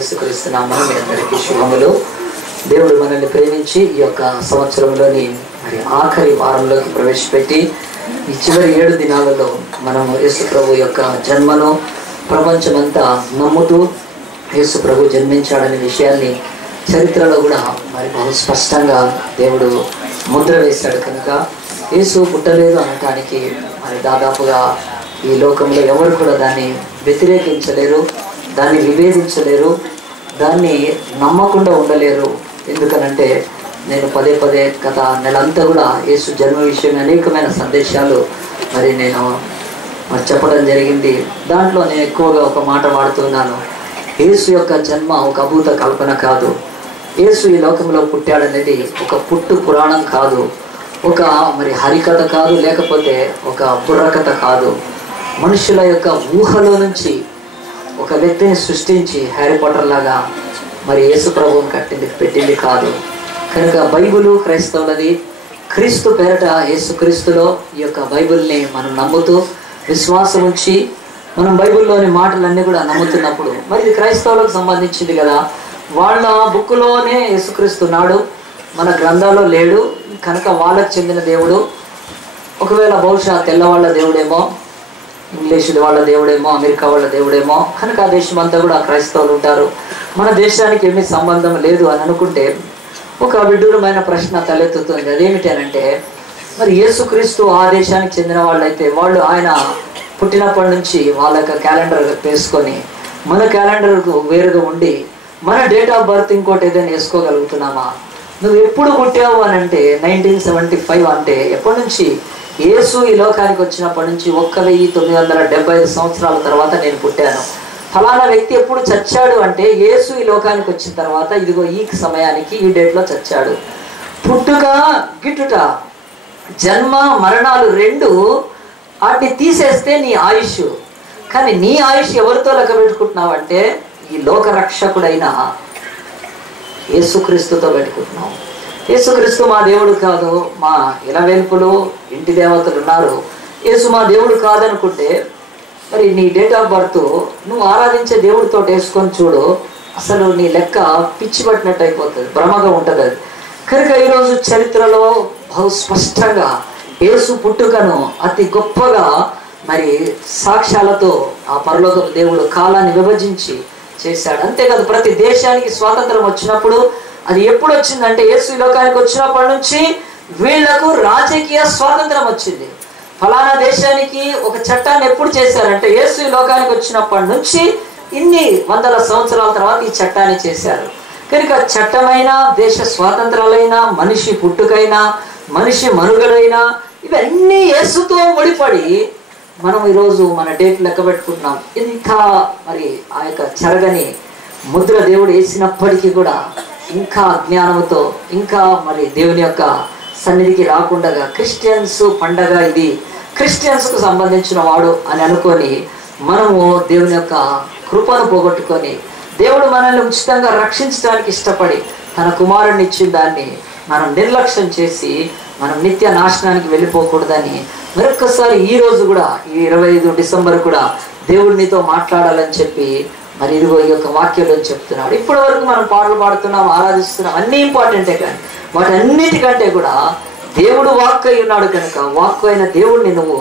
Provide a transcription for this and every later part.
యేసుక్రీస్తు నామమున మీ అందరికీ శుభములు. దేవుడు మనల్ని ప్రేమించి ఈ యొక్క సంవత్సరంలోని మరి ఆఖరి వారంలోకి ప్రవేశపెట్టి ఈ చివరి 7 దినాలలో మనము యేసు ప్రభు యొక్క జన్మను ప్రపంచమంతా నమ్ముతూ యేసు ప్రభు జన్మించాడనే విషయాన్ని చరిత్రలో కూడా మరి బహు స్పష్టంగా దేవుడు ముద్ర వేశాడు. కనుక యేసు పుట్టలేదు అనటానికి మరి దాదాపుగా ఈ లోకంలో ఎవరు కూడా దాన్ని వ్యతిరేకించలేరు, దాన్ని విభేదించలేరు, దాన్ని నమ్మకుండా ఉండలేరు. ఎందుకనంటే నేను పదే గత నెలంతా కూడా యేసు జన్మ విషయం అనేకమైన సందేశాలు నేను చెప్పడం జరిగింది. దాంట్లో నేను ఎక్కువగా ఒక మాట వాడుతున్నాను. యేసు యొక్క జన్మ ఒక అభూత కల్పన కాదు. యేసు ఈ లోకంలో పుట్టాడనేది ఒక పుట్టు పురాణం కాదు, ఒక హరికథ కాదు, లేకపోతే ఒక బుర్రకథ కాదు. మనుషుల యొక్క ఊహలో నుంచి ఒక వ్యక్తిని సృష్టించి హ్యారీ పాటర్ లాగా యేసు ప్రభువుని పెట్టింది కాదు. కనుక బైబిలు క్రైస్తవులది. క్రీస్తు పేరట యేసు క్రీస్తులో ఈ యొక్క బైబిల్ని మనం నమ్ముతూ విశ్వాసం ఉంచి మనం బైబిల్లోని మాటలన్నీ కూడా నమ్ముతున్నప్పుడు ఇది క్రైస్తవులకు సంబంధించింది కదా, వాళ్ళ బుక్కులోనే యేసుక్రీస్తున్నాడు, మన గ్రంథాల్లో లేడు. కనుక వాళ్ళకు చెందిన దేవుడు. ఒకవేళ బహుశా తెల్లవాళ్ళ దేవుడేమో, ఇంగ్లీష్ వాళ్ళ దేవుడేమో, అమెరికా వాళ్ళ దేవుడేమో, కనుక ఆ దేశం అంతా కూడా క్రైస్తవులు ఉంటారు, మన దేశానికి ఏమీ సంబంధం లేదు అని అనుకుంటే ఒక విడ్డూరమైన ప్రశ్న తలెత్తుతుంది. అదేమిటి అనంటే యేసుక్రీస్తు ఆ దేశానికి చెందిన వాళ్ళైతే వాళ్ళు ఆయన పుట్టినప్పటి నుంచి వాళ్ళ యొక్క క్యాలెండర్ వేసుకొని మన క్యాలెండర్కు వేరుగా ఉండి మన డేట్ ఆఫ్ బర్త్ ఇంకోటి ఏదైనా వేసుకోగలుగుతున్నామా? నువ్వు ఎప్పుడు పుట్టావు అని అంటే 1975 అంటే ఎప్పటి నుంచి? యేసు ఈ లోకానికి వచ్చినప్పటి నుంచి 1975 సంవత్సరాల తర్వాత నేను పుట్టాను. ఫలానా వ్యక్తి ఎప్పుడు చచ్చాడు అంటే యేసు ఈ లోకానికి వచ్చిన తర్వాత ఇదిగో ఈ సమయానికి ఈ డేట్లో చచ్చాడు. పుట్టుక గిట్టుట, జన్మ మరణాలు రెండు వాటిని తీసేస్తే నీ ఆయుష్. కానీ నీ ఆయుష్ ఎవరితో లెక్క పెట్టుకుంటున్నావు అంటే ఈ లోక రక్షకుడైన యేసుక్రీస్తుతో పెట్టుకుంటున్నావు. యేసుక్రీస్తు మా దేవుడు కాదు, మా ఇలవేల్పులు ఇంటి దేవతలు ఉన్నారు, యేసు మా దేవుడు కాదనుకుంటే నీ డేట్ ఆఫ్ బర్త్ నువ్వు ఆరాధించే దేవుడితో వేసుకొని చూడు, అసలు నీ లెక్క పిచ్చి పట్టినట్టు అయిపోతుంది, భ్రమగా ఉంటుంది అది. కనుక ఈరోజు చరిత్రలో బహు స్పష్టంగా యేసు పుట్టుకను అతి గొప్పగా సాక్ష్యాలతో ఆ పరలోక దేవుడు కాలాన్ని విభజించి చేశాడు. అంతేకాదు ప్రతి దేశానికి స్వాతంత్రం వచ్చినప్పుడు అది ఎప్పుడు వచ్చిందంటే యేసు ఈ లోకానికి వచ్చినప్పటి నుంచి వీళ్లకు రాజకీయ స్వాతంత్రం వచ్చింది. ఫలానా దేశానికి ఒక చట్టాన్ని ఎప్పుడు చేశారంటే యేసు ఈ లోకానికి వచ్చినప్పటి నుంచి ఇన్ని వందల సంవత్సరాల తర్వాత ఈ చట్టాన్ని చేశారు. కనుక చట్టమైనా, దేశ స్వాతంత్రాలైనా, మనిషి పుట్టుకైనా, మనిషి మనుగడైనా ఇవన్నీ యేసుతో ముడిపడి మనం ఈరోజు మన డేట్ లెక్క పెట్టుకుంటున్నాం. ఇంకా ఆ యొక్క చెరగని ముద్ర దేవుడు వేసినప్పటికీ కూడా ఇంకా అజ్ఞానంతో ఇంకా దేవుని యొక్క సన్నిధికి రాకుండా క్రిస్టియన్స్ పండగ ఇది, క్రిస్టియన్స్కు సంబంధించిన వాడు అని అనుకొని మనము దేవుని యొక్క కృపను పోగొట్టుకొని దేవుడు మనల్ని ఉచితంగా రక్షించడానికి ఇష్టపడి తన కుమారుడిని ఇచ్చిన దాన్ని మనం నిర్లక్ష్యం చేసి మనం నిత్య నాశనానికి వెళ్ళిపోకూడదని మరొక్కసారి ఈ రోజు కూడా ఈ 25 డిసెంబర్ కూడా దేవుడు నీతో మాట్లాడాలని చెప్పి ఇదిగో ఈ యొక్క వాక్యంలో చెప్తున్నాడు. ఇప్పటి వరకు మనం పాటలు పాడుతున్నాం, ఆరాధిస్తున్నాం, అన్నీ ఇంపార్టెంటే. కానీ వాటన్నిటికంటే కూడా దేవుడు వాక్కు అయి ఉన్నాడు కనుక వాక్కు అయిన దేవుడిని నువ్వు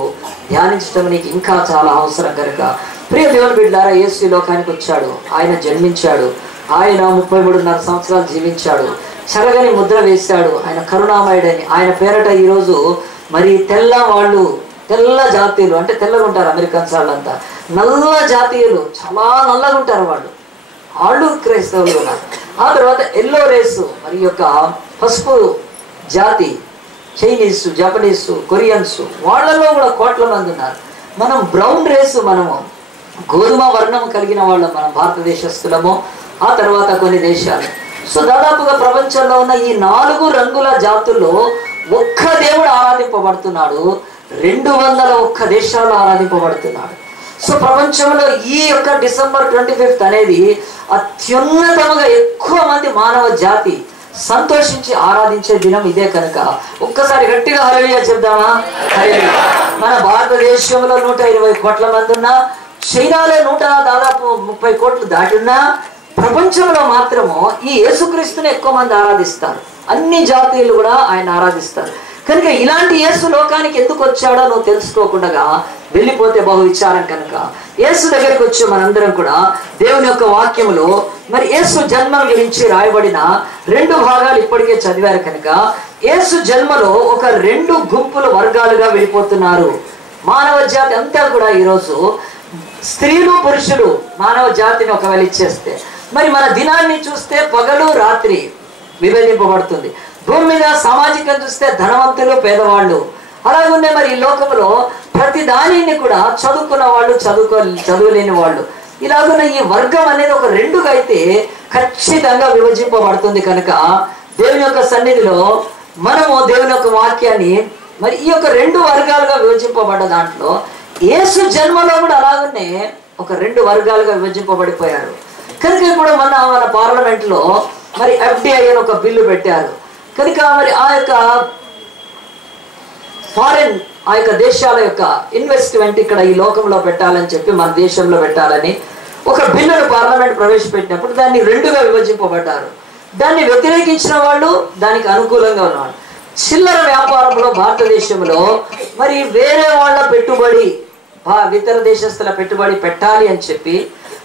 ధ్యానించడం నీకు ఇంకా చాలా అవసరం. కనుక ప్రియ దేవుని బిడ్డలారా, యేసు ఈ లోకానికి వచ్చాడు, ఆయన జన్మించాడు, ఆయన 33.5 సంవత్సరాలు జీవించాడు, చెరగని ముద్ర వేశాడు, ఆయన కరుణామయుడని. ఆయన పేరట ఈరోజు తెల్ల వాళ్ళు, తెల్ల జాతీయులు అంటే తెల్లగా ఉంటారు అమెరికన్స్ వాళ్ళంతా, నల్ల జాతీయులు చాలా నల్లగా ఉంటారు వాళ్ళు క్రైస్తవులు ఉన్నారు. ఆ తర్వాత ఎల్లో రేసు యొక్క పసుపు జాతి, చైనీస్, జపనీస్, కొరియన్స్, వాళ్ళలో కూడా కోట్ల మంది ఉన్నారు. మనం బ్రౌన్ రేసు, మనము గోధుమ వర్ణం కలిగిన వాళ్ళం, మనం భారతదేశస్తులము. ఆ తర్వాత కొన్ని దేశాలు. సో దాదాపుగా ప్రపంచంలో ఉన్న ఈ 4 రంగుల జాతుల్లో ఒక్క దేవుడు ఆరాధింపబడుతున్నాడు, 201 దేశాల్లో ఆరాధింపబడుతున్నాడు. సో ప్రపంచంలో ఈ యొక్క డిసెంబర్ 25 అనేది అత్యున్నతముగా ఎక్కువ మంది మానవ జాతి సంతోషించి ఆరాధించే దినం ఇదే. కనుక ఒక్కసారి గట్టిగా హల్లెలూయా చెప్దామా? మన భారతదేశంలో 120 కోట్ల మంది ఉన్నా, చైనాలో దాదాపు 30 కోట్లు దాటున్నా, ప్రపంచంలో మాత్రము ఈ యేసుక్రీస్తుని ఎక్కువ మంది ఆరాధిస్తారు. అన్ని జాతీయులు కూడా ఆయన ఆరాధిస్తారు. కనుక ఇలాంటి యేసు లోకానికి ఎందుకు వచ్చాడో నువ్వు తెలుసుకోకుండా వెళ్ళిపోతే బహు విచారం. కనుక యేసు దగ్గరికి వచ్చే మనందరం కూడా దేవుని యొక్క వాక్యములో మరి యేసు జన్మ గురించి రాయబడిన 2 భాగాలు ఇప్పటికే చదివారు. కనుక యేసు జన్మలో ఒక 2 గుంపుల వర్గాలుగా వెళ్ళిపోతున్నారు. మానవ జాతి అంతా కూడా ఈరోజు స్త్రీలు పురుషులు మానవ జాతిని ఒకవేళ ఇచ్చేస్తే మరి మన దినాన్ని చూస్తే పగలు రాత్రి విభజింపబడుతుంది. భూమి మీద సామాజికంగా చూస్తే ధనవంతులు పేదవాళ్ళు అలాగుండే. మరి ఈ లోకంలో ప్రతి దానిని కూడా చదువుకున్న వాళ్ళు చదువులేని వాళ్ళు ఇలాగున్న ఈ వర్గం అనేది ఒక 2గా అయితే ఖచ్చితంగా విభజింపబడుతుంది. కనుక దేవుని యొక్క సన్నిధిలో మనము దేవుని యొక్క వాక్యాన్ని మరి ఈ యొక్క 2 వర్గాలుగా విభజింపబడ్డ దాంట్లో యేసు జన్మలో కూడా అలాగనే ఒక 2 వర్గాలుగా విభజింపబడిపోయారు. కనుక ఇప్పుడు మన పార్లమెంట్లో మరి FDI అని ఒక బిల్లు పెట్టారు. కనుక మరి ఆ యొక్క ఫారెన్ ఆ యొక్క దేశాల యొక్క ఇన్వెస్ట్మెంట్ ఇక్కడ ఈ లోకంలో పెట్టాలని చెప్పి మన దేశంలో పెట్టాలని ఒక బిల్లును పార్లమెంట్ ప్రవేశపెట్టినప్పుడు దాన్ని 2గా విభజింపబడ్డారు. దాన్ని వ్యతిరేకించిన వాళ్ళు, దానికి అనుకూలంగా ఉన్నవాళ్ళు. చిల్లర వ్యాపారంలో భారతదేశంలో మరి వేరే వాళ్ళ పెట్టుబడి ఇతర దేశస్తుల పెట్టుబడి పెట్టాలి అని చెప్పి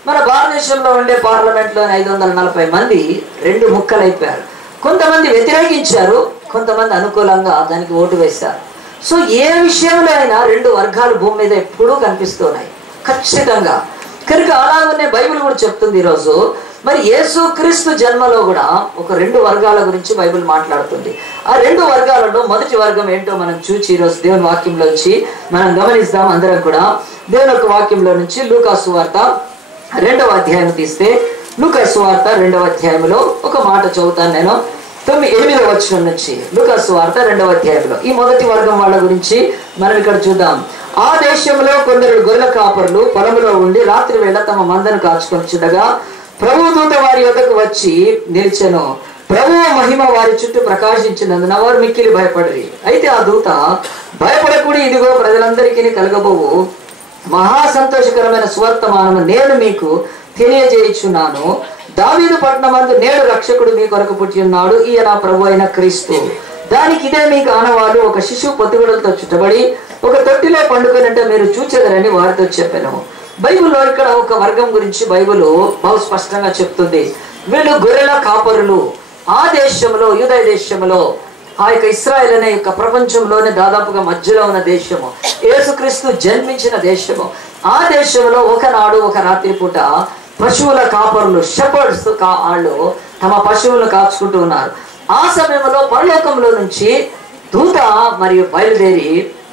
మన భారతదేశంలో ఉండే పార్లమెంట్లోని 540 మంది 2 ముక్కలైపోయారు. కొంతమంది వ్యతిరేకించారు, కొంతమంది అనుకూలంగా దానికి ఓటు వేశారు. సో ఏ విషయంలో అయినా 2 వర్గాలు భూమి మీద ఎప్పుడూ కనిపిస్తున్నాయి ఖచ్చితంగా. కనుక అలాగనే బైబిల్ కూడా చెప్తుంది ఈరోజు మరి యేసుక్రీస్తు జన్మలో కూడా ఒక 2 వర్గాల గురించి బైబిల్ మాట్లాడుతుంది. ఆ 2 వర్గాలలో మొదటి వర్గం ఏంటో మనం చూసి ఈరోజు దేవుని వాక్యంలో వచ్చి మనం గమనిస్తాం. అందరం కూడా దేవుని యొక్క వాక్యంలో నుంచి లూకా సువార్త 2వ అధ్యాయం తీస్తే లూకా సువార్త 2వ అధ్యాయంలో ఒక మాట చదువుతాను నేను. 8వ వచనం నుంచి లూకా సువార్త 2వ అధ్యాయంలో ఈ మొదటి వర్గం వాళ్ళ గురించి మనం ఇక్కడ చూద్దాం. ఆ దేశంలో కొందరు గొర్రెల కాపరులు పొలంలో ఉండి రాత్రి వేళ తమ మందను కాచుకొని చూడగా ప్రభువు దూత వారి యొద్దకు వచ్చి నిలిచెను. ప్రభువు మహిమ వారి చుట్టూ ప్రకాశించినందున వారు మిక్కిలి భయపడిరి. అయితే ఆ దూత భయపడకూడి, ఇదిగో ప్రజలందరికీ కలగబోవు మహా సంతోషకరమైన సువర్తమానము నేను మీకు తెలియజేయుచున్నాను. దావీదు పట్టణమందు నేడు రక్షకుడు మీ కొరకు పుట్టి ఉన్నాడు, ఈయన ప్రభు అయిన క్రీస్తు. దానికి ఇదే మీకు ఆనవాలు, ఒక శిశువు పొత్తిగుడలతో చుట్టబడి ఒక తొట్టిలో పండుకొనంటే మీరు చూచెదరని వారితో చెప్పాను. బైబిల్లో ఇక్కడ ఒక వర్గం గురించి బైబిల్ బహు స్పష్టంగా చెప్తుంది. వీళ్ళు గొర్రెల కాపరులు. ఆ దేశంలో యూదయ దేశంలో ఆ యొక్క ఇశ్రాయేల్ అనే యొక్క ప్రపంచంలోనే దాదాపుగా మధ్యలో ఉన్న దేశము, యేసుక్రీస్తు జన్మించిన దేశము. ఆ దేశంలో ఒకనాడు ఒక రాత్రి పూట పశువుల కాపరులు షెపర్డ్స్ వాళ్ళు తమ పశువులను కాచుకుంటూ ఉన్నారు. ఆ సమయంలో పరలోకంలో నుంచి దూత మరియు బయలుదేరి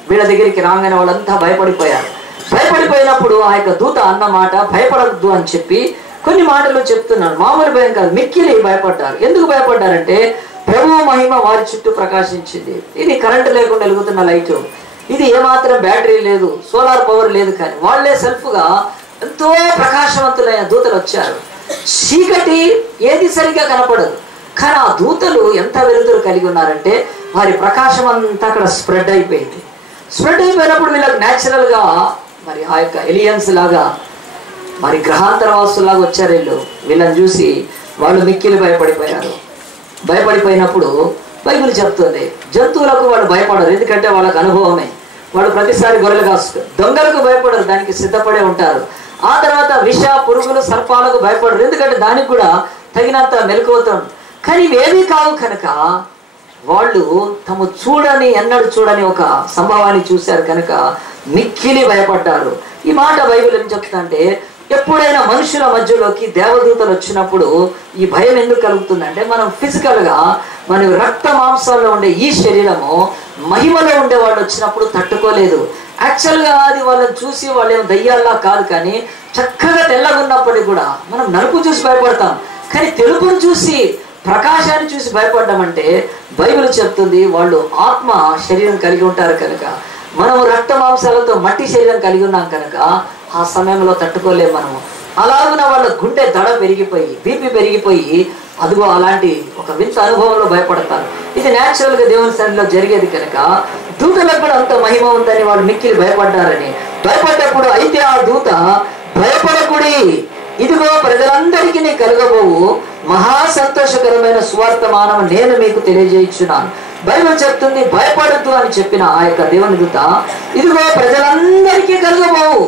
వీళ్ళ దగ్గరికి రాగానే వాళ్ళంతా భయపడిపోయారు. భయపడిపోయినప్పుడు ఆ యొక్క దూత అన్నమాట భయపడద్దు అని చెప్పి కొన్ని మాటలు చెప్తున్నాడు. మామూలు భయం కాదు, మిక్కిలి భయపడ్డారు. ఎందుకు భయపడ్డారంటే ప్రభువు మహిమ వారి చుట్టూ ప్రకాశించింది. ఇది కరెంటు లేకుండా వెలుగుతున్న లైటు, ఇది ఏమాత్రం బ్యాటరీ లేదు, సోలార్ పవర్ లేదు, కానీ వాళ్లే సెల్ఫ్గా ఎంతో ప్రకాశవంతులైన దూతలు వచ్చారు. చీకటి ఏది సరిగ్గా కనపడదు, కానీ ఆ దూతలు ఎంత వెలుతురు కలిగి ఉన్నారంటే వారి ప్రకాశం అంతా అక్కడ స్ప్రెడ్ అయిపోయింది. స్ప్రెడ్ అయిపోయినప్పుడు వీళ్ళకి న్యాచురల్గా మరి ఆ యొక్క ఎలియన్స్ లాగా మరి గ్రహాంతరవాసులాగా వచ్చారు. వీళ్ళని చూసి వాళ్ళు మిక్కిలి భయపడిపోయారు. భయపడిపోయినప్పుడు బైబిల్ చెప్తుంది జంతువులకు వాళ్ళు భయపడరు, ఎందుకంటే వాళ్ళకి అనుభవమే. వాళ్ళు ప్రతిసారి గొర్రెలు కాస్తారు. దొంగలకు భయపడరు, దానికి సిద్ధపడే ఉంటారు. ఆ తర్వాత విష పురుగులు సర్పాలకు భయపడరు, ఎందుకంటే దానికి కూడా తగినంత మెలకువతో. కానీ ఇవేమీ కావు కనుక వాళ్ళు తమ ఎన్నడూ చూడని ఒక సంభవాన్ని చూశారు కనుక మిక్కిలి భయపడ్డారు. ఈ మాట బైబిల్ ఏం చెప్తుందంటే ఎప్పుడైనా మనుషుల మధ్యలోకి దేవదూతలు వచ్చినప్పుడు ఈ భయం ఎందుకు కలుగుతుందంటే మనం ఫిజికల్గా మన రక్త మాంసాల్లో ఉండే ఈ శరీరము మహిమలో ఉండే వాళ్ళు వచ్చినప్పుడు తట్టుకోలేదు. యాక్చువల్గా అది వాళ్ళని చూసి వాళ్ళు ఏమో దయ్యాల్లా కాదు, కానీ చక్కగా తెల్లగా ఉన్నప్పటికీ కూడా మనం నలుపు చూసి భయపడతాం, కానీ తెలుపును చూసి ప్రకాశాన్ని చూసి భయపడ్డామంటే బైబిల్ చెప్తుంది వాళ్ళు ఆత్మ శరీరం కలిగి ఉంటారు కనుక మనము రక్త మాంసాలతో మట్టి శరీరం కలిగి ఉన్నాం కనుక ఆ సమయంలో తట్టుకోలేము మనము. అలాగున వాళ్ళ గుండె దడ పెరిగిపోయి బీపీ పెరిగిపోయి అదిగో అలాంటి ఒక వింత అనుభవంలో భయపడతారు. ఇది న్యాచురల్గా దేవుని సన్నిధిలో జరిగేది కనుక దూతలకు కూడా అంత మహిమ ఉందని వాళ్ళు మిక్కిలి భయపడ్డారని. భయపడ్డప్పుడు అయితే ఆ దూత భయపడకూడి, ఇదిగో ప్రజలందరికీ కలగబోవు మహా సంతోషకరమైన సువార్తమానం నేను మీకు తెలియజేయుచున్నాను. బైబిల్ చెప్తుంది భయపడద్దు అని చెప్పిన ఆ యొక్క దేవుని దూత ఇదిగో ప్రజలందరికీ కలగబోవు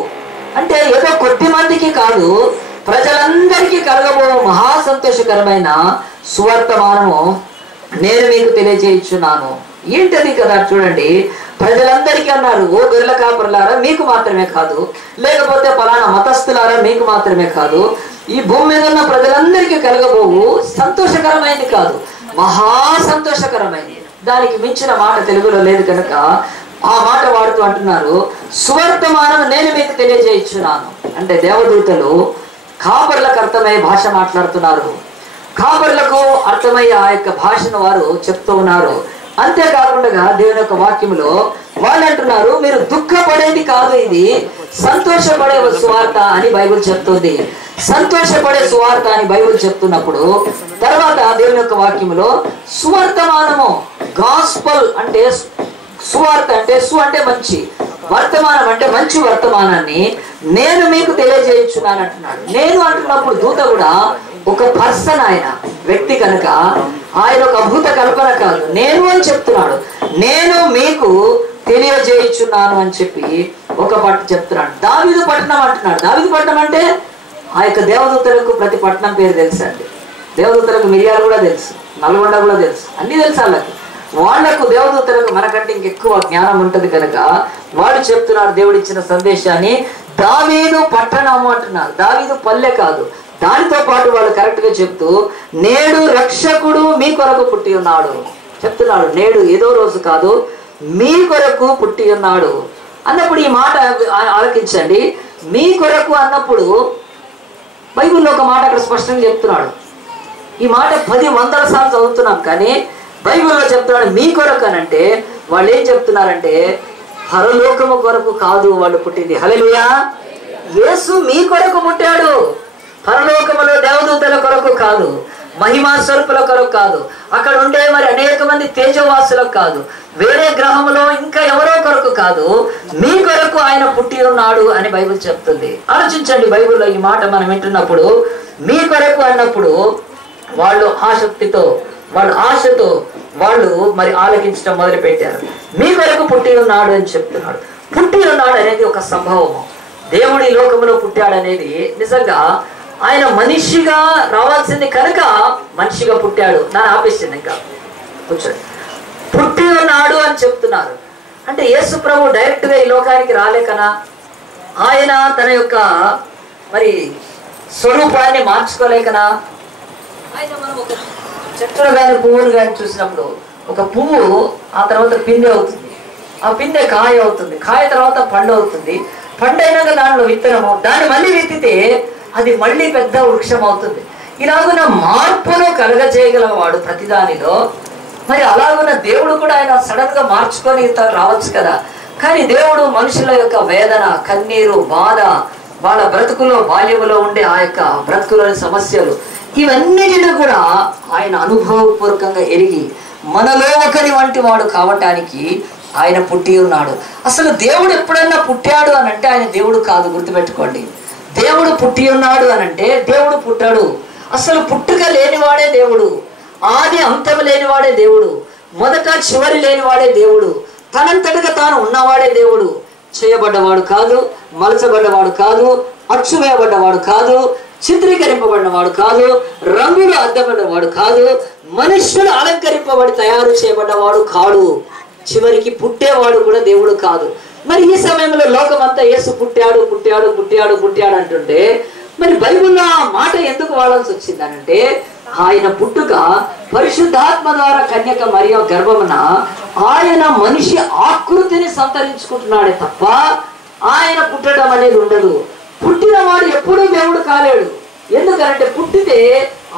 అంటే ఏదో కొద్ది మందికి కాదు, ప్రజలందరికీ కలగబోవు మహా సంతోషకరమైన సువార్తమానము నేను మీకు తెలియజేయుచున్నాను. ఏంటది కదా చూడండి, ప్రజలందరికీ అన్నారు, ఓ గొర్రెల కాపరులారా మీకు మాత్రమే కాదు, లేకపోతే పలానా మతస్థులారా మీకు మాత్రమే కాదు, ఈ భూమి మీద ఉన్న ప్రజలందరికీ కలగబోవు సంతోషకరమైనది కాదు, మహా సంతోషకరమైనది. దానికి మించిన మాట తెలుగులో లేదు కనుక ఆ మాట వాడుతూ అంటున్నారు, సువర్తమానం నేను మీకు తెలియజేయుచున్నాను. అంటే దేవదూతలు కాపరులకు అర్థమయ్యే భాష మాట్లాడుతున్నారు, కాపరులకు అర్థమయ్యే ఆ యొక్క భాషను వారు చెప్తూ ఉన్నారు. అంతేకాకుండా దేవుని యొక్క వాక్యములో వాళ్ళు అంటున్నారు, మీరు దుఃఖపడేది కాదు, ఇది సంతోషపడే సువార్త అని బైబిల్ చెప్తుంది. సంతోషపడే సువార్త అని బైబిల్ చెప్తున్నప్పుడు తర్వాత దేవుని యొక్క వాక్యములో సువర్తమానము, గాస్పల్ అంటే సువార్త అంటే అంటే మంచి, వర్తమానం అంటే మంచి వర్తమానాన్ని నేను మీకు తెలియజేయుచున్నాను అంటున్నాడు. నేను అంటున్నప్పుడు దూత కూడా ఒక పర్సన్, ఆయన వ్యక్తి కనుక ఆయన ఒక అద్భుత కల్పన కాదు, నేను అని చెప్తున్నాడు. నేను మీకు తెలియజేయుచున్నాను అని చెప్పి ఒక పట్టు చెప్తున్నాడు. దావీదు పట్టణం అంటున్నాడు. దావీదు పట్టణం అంటే ఆ యొక్క దేవదూతలకు ప్రతి పట్టణం పేరు తెలుసు అండి. దేవదూతలకు మిరియాలు కూడా తెలుసు, నల్గొండ కూడా తెలుసు, అన్ని తెలుసు వాళ్ళకి. వాళ్లకు దేవదూతలకు మనకంటే ఇంకెక్కువ జ్ఞానం ఉంటుంది కనుక వాళ్ళు చెప్తున్నారు దేవుడిచ్చిన సందేశాన్ని. దావీదు పట్టణము అంటున్నారు, దావీదు పల్లె కాదు. దానితో పాటు వాళ్ళు కరెక్ట్ గా చెప్తూ నేడు రక్షకుడు మీ కొరకు పుట్టి ఉన్నాడు చెప్తున్నాడు. నేడు ఏదో రోజు కాదు, మీ కొరకు పుట్టి ఉన్నాడు అన్నప్పుడు ఈ మాట ఆలకించండి. మీ కొరకు అన్నప్పుడు బైబిల్లో ఒక మాట అక్కడ స్పష్టంగా చెప్తున్నాడు. ఈ మాట 10,000 సార్లు చదువుతున్నాం కానీ బైబిల్లో చెప్తున్నాడు మీ కొరకు అని. అంటే వాళ్ళు ఏం చెప్తున్నారంటే పరలోకము కొరకు కాదు వాళ్ళు పుట్టింది. హల్లెలూయా. యేసు మీ కొరకు పుట్టాడు, పరలోకములో దేవదూతల కొరకు కాదు, మహిమా స్వరూపుల కొరకు కాదు, అక్కడ ఉండే మరి అనేక మంది తేజవాసులకు కాదు, వేరే గ్రహములో ఇంకా ఎవరో కొరకు కాదు, మీ కొరకు ఆయన పుట్టి ఉన్నాడు అని బైబిల్ చెప్తుంది. ఆలోచించండి, బైబిల్లో ఈ మాట మనం వింటున్నప్పుడు మీ కొరకు అన్నప్పుడు వాళ్ళు ఆసక్తితో ఆశతో వాళ్ళు మరి ఆలకించడం మొదలు పెట్టారు. మీ కొరకు పుట్టి ఉన్నాడు అని చెప్తున్నాడు. పుట్టి ఉన్నాడు అనేది ఒక సంభవము. దేవుడి లోకములో పుట్టాడు అనేది నిజంగా ఆయన మనిషిగా రావాల్సింది కనుక మనిషిగా పుట్టాడు. నన్ను ఆపేసింది, ఇంకా కూర్చోండి. పుట్టి ఉన్నాడు అని చెప్తున్నారు అంటే యేసు ప్రభు డైరెక్ట్ గా ఈ లోకానికి రాలేకనా, ఆయన తన యొక్క మరి స్వరూపాన్ని మార్చుకోలేకనా. ఆయన మనం ఒక చెట్టును కానీ పువ్వును కానీ చూసినప్పుడు ఒక పువ్వు ఆ తర్వాత పిందె అవుతుంది, ఆ పిందె కాయ అవుతుంది, కాయ తర్వాత పండు అవుతుంది, పండు అయినాక దాంట్లో విత్తనము, దాన్ని మళ్ళీ విత్తితే అది మళ్ళీ పెద్ద వృక్షం అవుతుంది. ఇలాగున్న మార్పును కలగజేయగలవాడు ప్రతిదానిలో. మరి అలాగున్న దేవుడు కూడా ఆయన సడన్ గా మార్చుకొని రావచ్చు కదా. కానీ దేవుడు మనుషుల యొక్క వేదన, కన్నీరు, బాధ, వాళ్ళ బ్రతుకులో బాల్యములో ఉండే ఆ యొక్క బ్రతుకులోని సమస్యలు, ఇవన్నిటిని కూడా ఆయన అనుభవపూర్వకంగా ఎరిగి మనలో ఒకరి వంటి వాడు కావటానికి ఆయన పుట్టి ఉన్నాడు. అసలు దేవుడు ఎప్పుడన్నా పుట్టాడు అని అంటే ఆయన దేవుడు కాదు, గుర్తుపెట్టుకోండి. దేవుడు పుట్టి ఉన్నాడు అని అంటే దేవుడు పుట్టాడు. అసలు పుట్టుక లేనివాడే దేవుడు, ఆది అంతం లేనివాడే దేవుడు, మొదట చివరి లేనివాడే దేవుడు, తనంతటిగా తాను ఉన్నవాడే దేవుడు. చేయబడ్డవాడు కాదు, మలచబడ్డవాడు కాదు, అచ్చు వేయబడ్డవాడు కాదు, చిత్రీకరింపబడినవాడు కాదు, రంగులు అద్దబడినవాడు కాదు, మనుష్యులు అలంకరింపబడి తయారు చేయబడ్డవాడు కాడు, చివరికి పుట్టేవాడు కూడా దేవుడు కాదు. మరి ఈ సమయంలో లోకమంతా యేసు పుట్టాడు పుట్టాడు పుట్టాడు పుట్టాడు అంటుంటే మరి బైబిల్లో ఆ మాట ఎందుకు వాడాల్సి వచ్చిందనంటే ఆయన పుట్టుక పరిశుద్ధాత్మ ద్వారా కన్యక మరియ గర్భమున ఆయన మనిషి ఆకృతిని సంతరించుకుంటున్నాడే తప్ప ఆయన పుట్టడం అనేది ఉండదు. పుట్టిన వాడు ఎప్పుడూ దేవుడు కాలేడు. ఎందుకంటే పుట్టితే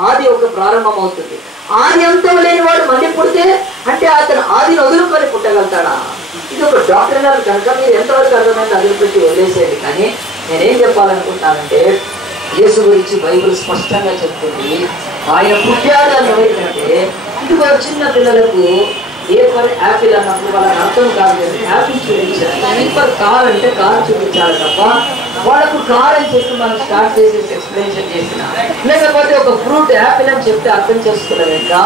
ఆది ఒక ప్రారంభం అవుతుంది. ఆది అంతం లేని వాడు మళ్ళీ పుడితే అంటే అతను ఆదిని వదులుకొని పుట్టగలుగుతాడా? ఇది ఒక డాక్టర్నల్ కనుక మీరు ఎంతవరకు అర్థమైంది వదిలిపెట్టి వదిలేసేది. కానీ నేనేం చెప్పాలనుకుంటానంటే యేసు గురించి బైబిల్ స్పష్టంగా చెప్తుంది. ఆయన పుట్టాడు అని ఎవరికంటే ఇదిగో చిన్న పిల్లలకు ఏ పని యాపిల్ అన్నప్పుడు వాళ్ళకి అర్థం కాదు, యాపిల్ చూపించారు. కార్ అంటే కార్ చూపించాలి తప్ప వాళ్ళకు కార్ అని చెప్పి మనం స్టార్ట్ చేసేసి ఎక్స్ప్లెనేషన్ చేసిన, లేకపోతే ఒక ఫ్రూట్ యాపిల్ అని చెప్తే అర్థం చేసుకున్నాం. ఇంకా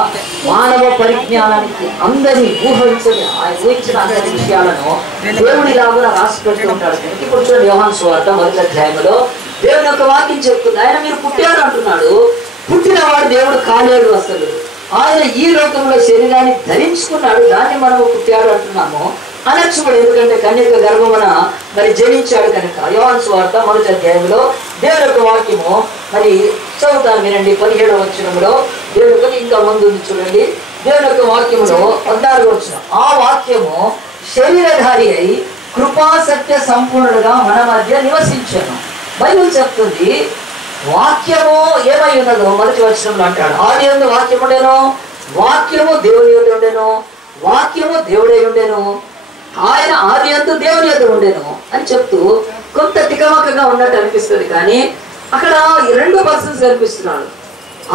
మానవ పరిజ్ఞానానికి అందరినీ ఊహించిన అందరి విషయాలను దేవుడు ఇలా కూడా రాసి పెడుతూ ఉంటాడు. ఇప్పుడు చూడండి, యోహాను సువార్త 1వ అధ్యాయంలో దేవుని యొక్క వాక్యం చెప్తుంది. ఆయన మీరు పుట్టారు అంటున్నాడు. పుట్టినవాడు దేవుడు కాలేడు. అసలు ఆయన ఈ లోకంలో శరీరాన్ని ధరించుకున్నాడు, దాన్ని మనము పుట్టాడు అంటున్నాము అనొచ్చు. ఎందుకంటే కన్యక గర్భమున మరి జనించాడు కనుక. యోహాను సువార్త 1వ అధ్యాయంలో దేవుని యొక్క వాక్యము మరి చదువుతాను వినండి. 17వ వచనంలో దేవుని ఇంకా ముందు చూడండి. దేవుని యొక్క వాక్యములో 14వ వచనం, ఆ వాక్యము శరీరధారి అయి కృపా సత్య సంపూర్ణుడుగా మన మధ్య నివసించాను. బైబిల్ చెప్తుంది వాక్యము ఏమై ఉన్నదో 1వ వచనంలో అంటాడు, ఆది యందు వాక్యము ఉండెను, వాక్యము దేవుని యొద్ద ఉండెను, వాక్యము దేవుడై ఉండెను, ఆయన ఆది యందు దేవుని యొద్ద ఉండెను అని చెప్తూ కొంత తికమకగా ఉన్నట్టు అనిపిస్తుంది. కానీ అక్కడ 2 పర్సన్స్ కనిపిస్తున్నాడు.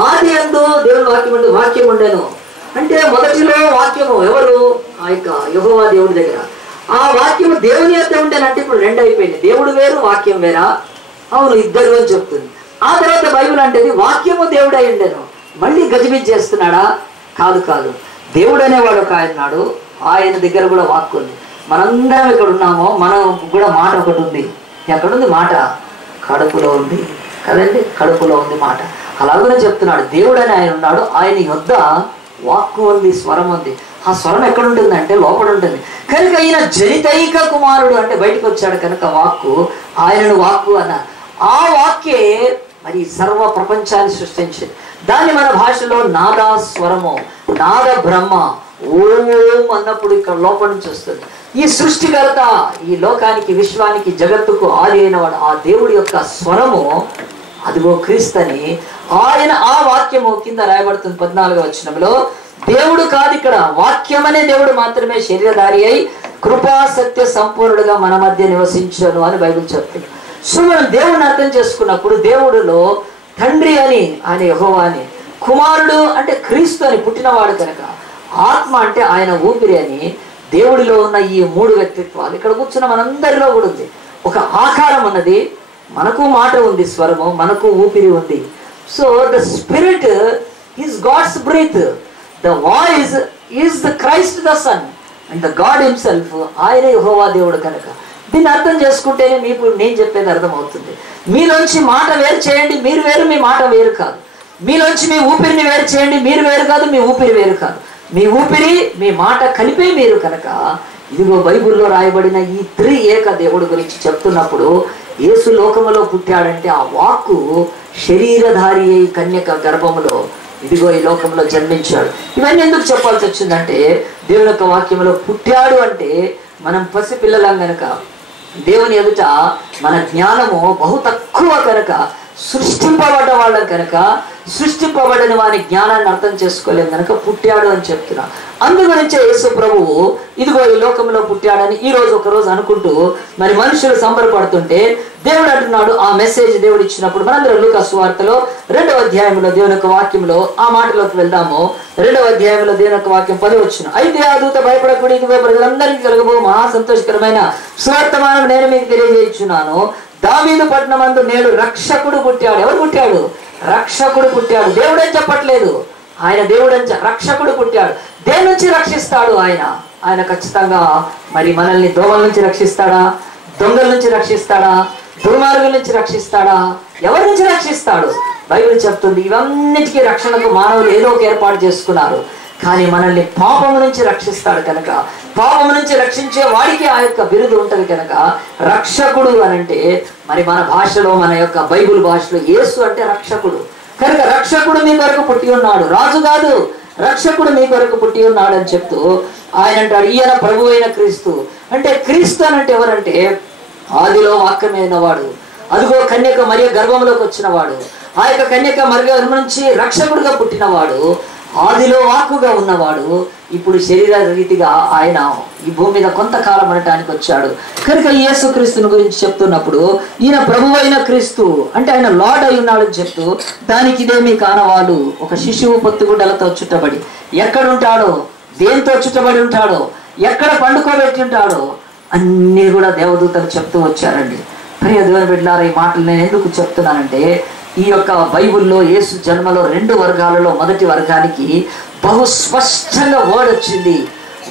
ఆది యందు దేవుని వాక్యం ఉండెను అంటే మొదటిలో వాక్యము ఎవరు? ఆ యొక్క యెహోవా దేవుడి దగ్గర. ఆ వాక్యము దేవుని యొద్ద ఉండేనంటే ఇప్పుడు 2 అయిపోయింది. దేవుడు వేరు, వాక్యం వేరా? అవును, ఇద్దరు అని చెప్తుంది. ఆ తర్వాత బైబిల్ అంటేది వాక్యము దేవుడై ఉండెను. మళ్ళీ గజిబిజ్ చేస్తున్నాడా? కాదు కాదు, దేవుడు అనేవాడు ఒక ఆయన ఉన్నాడు, ఆయన దగ్గర కూడా వాక్కు ఉంది. మనందరం ఇక్కడ ఉన్నామో మనం కూడా మాట ఒకటి ఉంది. ఎక్కడుంది మాట? కడుపులో ఉంది కదండి, కడుపులో ఉంది మాట. అలాగనే చెప్తున్నాడు, దేవుడు అని ఆయన ఉన్నాడు, ఆయన యొద్ద వాక్కు ఉంది, స్వరం ఉంది. ఆ స్వరం ఎక్కడ ఉంటుందంటే లోపల ఉంటుంది. కనుక ఈయన జనితైక కుమారుడు అంటే బయటకు వచ్చాడు కనుక వాక్కు, ఆయనను వాక్కు అన్నారు. ఆ వాక్యే మరి సర్వ ప్రపంచాన్ని సృష్టించింది. దాన్ని మన భాషలో నాదా స్వరము, నాద బ్రహ్మ, ఓం అన్నప్పుడు ఇక్కడ లోపల నుంచి వస్తుంది. ఈ సృష్టికర్త, ఈ లోకానికి, విశ్వానికి, జగత్తుకు ఆది అయిన వాడు ఆ దేవుడి యొక్క స్వరము అదిగో క్రీస్తని. ఆయన ఆ వాక్యము కింద రాయబడుతుంది 14వ వచనంలో. దేవుడు కాదు ఇక్కడ, వాక్యం అనే దేవుడు మాత్రమే శరీరధారి అయి కృపా సత్య సంపూర్ణుడుగా మన మధ్య నివసించాను అని బైబిల్ చెప్తుంది. సో మనం దేవుడిని అర్థం చేసుకున్నప్పుడు దేవుడిలో తండ్రి అని ఆయన యెహోవా అని, కుమారుడు అంటే క్రీస్తు అని పుట్టినవాడు కనుక, ఆత్మ అంటే ఆయన ఊపిరి అని, దేవుడిలో ఉన్న ఈ 3 వ్యక్తిత్వాలు ఇక్కడ కూర్చున్న మనందరిలో కూడా ఉంది. ఒక ఆకారం ఉన్నది, మనకు మాట ఉంది, స్వరము, మనకు ఊపిరి ఉంది. So the spirit is God's breath, the voice is the Christ the son and the God himself. ఆయనే యెహోవా దేవుడు కనుక దీన్ని అర్థం చేసుకుంటేనే మీకు నేను చెప్పేది అర్థమవుతుంది. మీలోంచి మాట వేరు చేయండి, మీరు వేరు, మీ మాట వేరు కాదు. మీలోంచి మీ ఊపిరిని వేరు చేయండి, మీరు వేరు కాదు, మీ ఊపిరి వేరు కాదు. మీ ఊపిరి మీ మాట కలిపే మీరు కనుక. ఇదిగో బైబిల్లో రాయబడిన ఈ త్రియేక దేవుడు గురించి చెప్తున్నప్పుడు యేసు లోకములో పుట్టాడంటే ఆ వాక్కు శరీరధారి అయి కన్యక గర్భములో ఇదిగో ఈ లోకంలో జన్మించాడు. ఇవన్నీ ఎందుకు చెప్పాల్సి వచ్చిందంటే దేవుని యొక్క వాక్యంలో పుట్టాడు అంటే మనం పసిపిల్లలం కనుక, దేవుని ఎదుట మన జ్ఞానము బహు తక్కువ కనుక, సృష్టింపబడ్డ వాళ్ళం కనుక, సృష్టింపబడిన వారి జ్ఞానాన్ని అర్థం చేసుకోలేం కనుక పుట్టాడు అని చెప్తున్నా. అందుగురించే యేసు ప్రభువు ఇదిగో ఈ లోకంలో పుట్టాడని ఈ రోజు ఒకరోజు అనుకుంటూ మరి మనుషులు సంబరపడుతుంటే దేవుడు అంటున్నాడు, ఆ మెసేజ్ దేవుడు ఇచ్చినప్పుడు మనందరం లూకా సువార్తలో 2వ అధ్యాయంలో దేవుని యొక్క వాక్యంలో ఆ మాటలోకి వెళ్దాము. 2వ అధ్యాయంలో దేవుని యొక్క వాక్యం 10వ వచనం, అయితే ఆ దూత భయపడకూడదు, ఇదిగో ప్రజలందరికీ కలగబో మహా సంతోషకరమైన సువార్తమానం నేను మీకు తెలియజేస్తున్నాను, దావీదు పట్టణమందు నేడు రక్షకుడు పుట్టాడు. ఎవరు పుట్టాడు? రక్షకుడు పుట్టాడు. దేవుడని చెప్పట్లేదు, ఆయన దేవుడని రక్షకుడు పుట్టాడు. దేని నుంచి రక్షిస్తాడు ఆయన? ఆయన ఖచ్చితంగా మరి మనల్ని దోమల నుంచి రక్షిస్తాడా? దొంగల నుంచి రక్షిస్తాడా? దుర్మార్గుల నుంచి రక్షిస్తాడా? ఎవరి నుంచి రక్షిస్తాడు? బైబిల్ చెప్తుంది ఇవన్నిటికీ రక్షణకు మానవులు ఏదో ఒక ఏర్పాటు చేసుకున్నారు. కానీ మనల్ని పాపము నుంచి రక్షిస్తాడు కనుక, పాపము నుంచి రక్షించే వాడికి ఆ యొక్క బిరుదు ఉంటుంది కనుక రక్షకుడు అనంటే మరి మన భాషలో, మన యొక్క బైబిల్ భాషలో యేసు అంటే రక్షకుడు కనుక రక్షకుడు మీ కొరకు పుట్టి ఉన్నాడు, రాజు కాదు, రక్షకుడు మీ కొరకు పుట్టి ఉన్నాడు అని చెప్తూ ఆయన అంటాడు, ఈయన ప్రభు అయిన క్రీస్తు. అంటే క్రీస్తు అనంటే ఎవరంటే ఆదిలో వాక్యమైన వాడు, అదిగో కన్యక మరియ గర్భంలోకి వచ్చిన వాడు, ఆ యొక్క కన్యక మరియ గర్భం నుంచి రక్షకుడుగా పుట్టినవాడు, ఆదిలో వాక్కుగా ఉన్నవాడు, ఇప్పుడు శరీర రీతిగా ఆయన ఈ భూమి మీద కొంతకాలం అనటానికి వచ్చాడు కనుక యేసు క్రీస్తుని గురించి చెప్తున్నప్పుడు ఈయన ప్రభువైన క్రీస్తు అంటే ఆయన లార్డ్ అయి ఉన్నాడని చెప్తూ దానికి ఇదేమీ కానవాళ్ళు ఒక శిశువు పొత్తుగుడ్డలతో చుట్టబడి ఎక్కడుంటాడో, దేంతో చుట్టబడి ఉంటాడో, ఎక్కడ పండుకోబెట్టి ఉంటాడో అన్నీ కూడా దేవదూతలు చెప్తూ వచ్చారండి. ప్రియ దేవుని బిడ్డలారా, ఈ మాటలు నేను ఎందుకు చెప్తున్నానంటే, ఈ యొక్క బైబిల్లో యేసు జన్మలో 2 వర్గాలలో మొదటి వర్గానికి బహు స్పష్టంగా వర్డ్ వచ్చింది,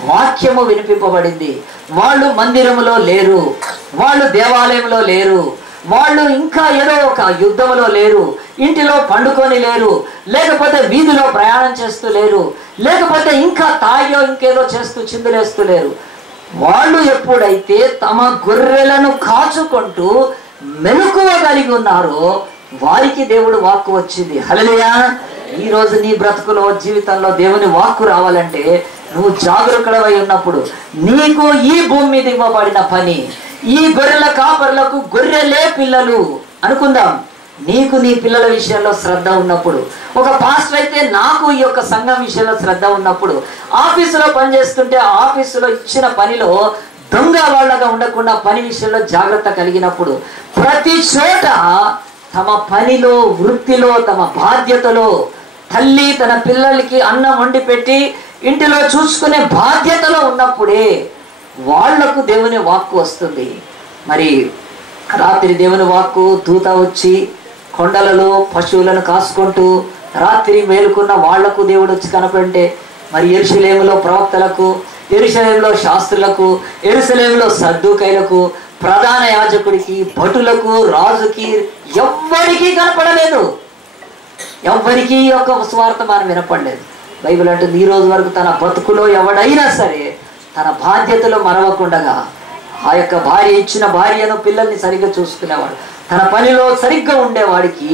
వాక్యము వినిపింపబడింది. వాళ్ళు మందిరములో లేరు, వాళ్ళు దేవాలయంలో లేరు, వాళ్ళు ఇంకా ఏదో ఒక యుద్ధంలో లేరు, ఇంటిలో పండుకొని లేరు, లేకపోతే వీధిలో ప్రయాణం చేస్తూ లేరు, లేకపోతే ఇంకా తాగో ఇంకేదో చేస్తూ చిందులేస్తూ లేరు. వాళ్ళు ఎప్పుడైతే తమ గొర్రెలను కాచుకుంటూ మెలకువ కలిగి ఉన్నారో వారికి దేవుడు వాక్కు వచ్చింది. హల్లెలూయా. ఈ రోజు నీ బ్రతుకులో జీవితంలో దేవుని వాక్కు రావాలంటే నువ్వు జాగరూకుడవై ఉన్నప్పుడు, నీకు ఈ భూమి మీద ఇవ్వబడిన పని, ఈ గొర్రెల కాపరులకు గొర్రెలే పిల్లలు అనుకుందాం. నీకు నీ పిల్లల విషయంలో శ్రద్ధ ఉన్నప్పుడు, ఒక పాస్టర్ అయితే నాకు ఈ యొక్క సంఘం విషయంలో శ్రద్ధ ఉన్నప్పుడు, ఆఫీసులో పనిచేస్తుంటే ఆఫీసులో ఇచ్చిన పనిలో దొంగ వాళ్ళగా ఉండకుండా పని విషయంలో జాగ్రత్త కలిగినప్పుడు, ప్రతి చోట తమ పనిలో, వృత్తిలో, తమ బాధ్యతలో, తల్లి తన పిల్లలకి అన్నం వండి పెట్టి ఇంటిలో చూసుకునే బాధ్యతలో ఉన్నప్పుడే వాళ్లకు దేవుని వాక్కు వస్తుంది. మరి రాత్రి దేవుని వాక్కు దూత వచ్చి కొండలలో పశువులను కాసుకుంటూ రాత్రి మేలుకున్న వాళ్లకు దేవుడు వచ్చి కనపంటే, మరి యెరూషలేములో ప్రవక్తలకు, యెరూషలేములో శాస్త్రులకు, యెరూషలేములో సద్దూకైలకు, ప్రధాన యాజకుడికి, భటులకు, రాజుకి ఎవ్వరికీ కనపడలేదు. ఎవ్వరికీ యొక్క సువార్తమానం వినపడలేదు. బైబిల్ అంటుంది ఈ రోజు వరకు తన బతుకులో ఎవడైనా సరే తన బాధ్యతలో మరవకుండగా ఆ యొక్క భార్య ఇచ్చిన భార్యను, పిల్లల్ని సరిగ్గా చూసుకునేవాడు, తన పనిలో సరిగ్గా ఉండేవాడికి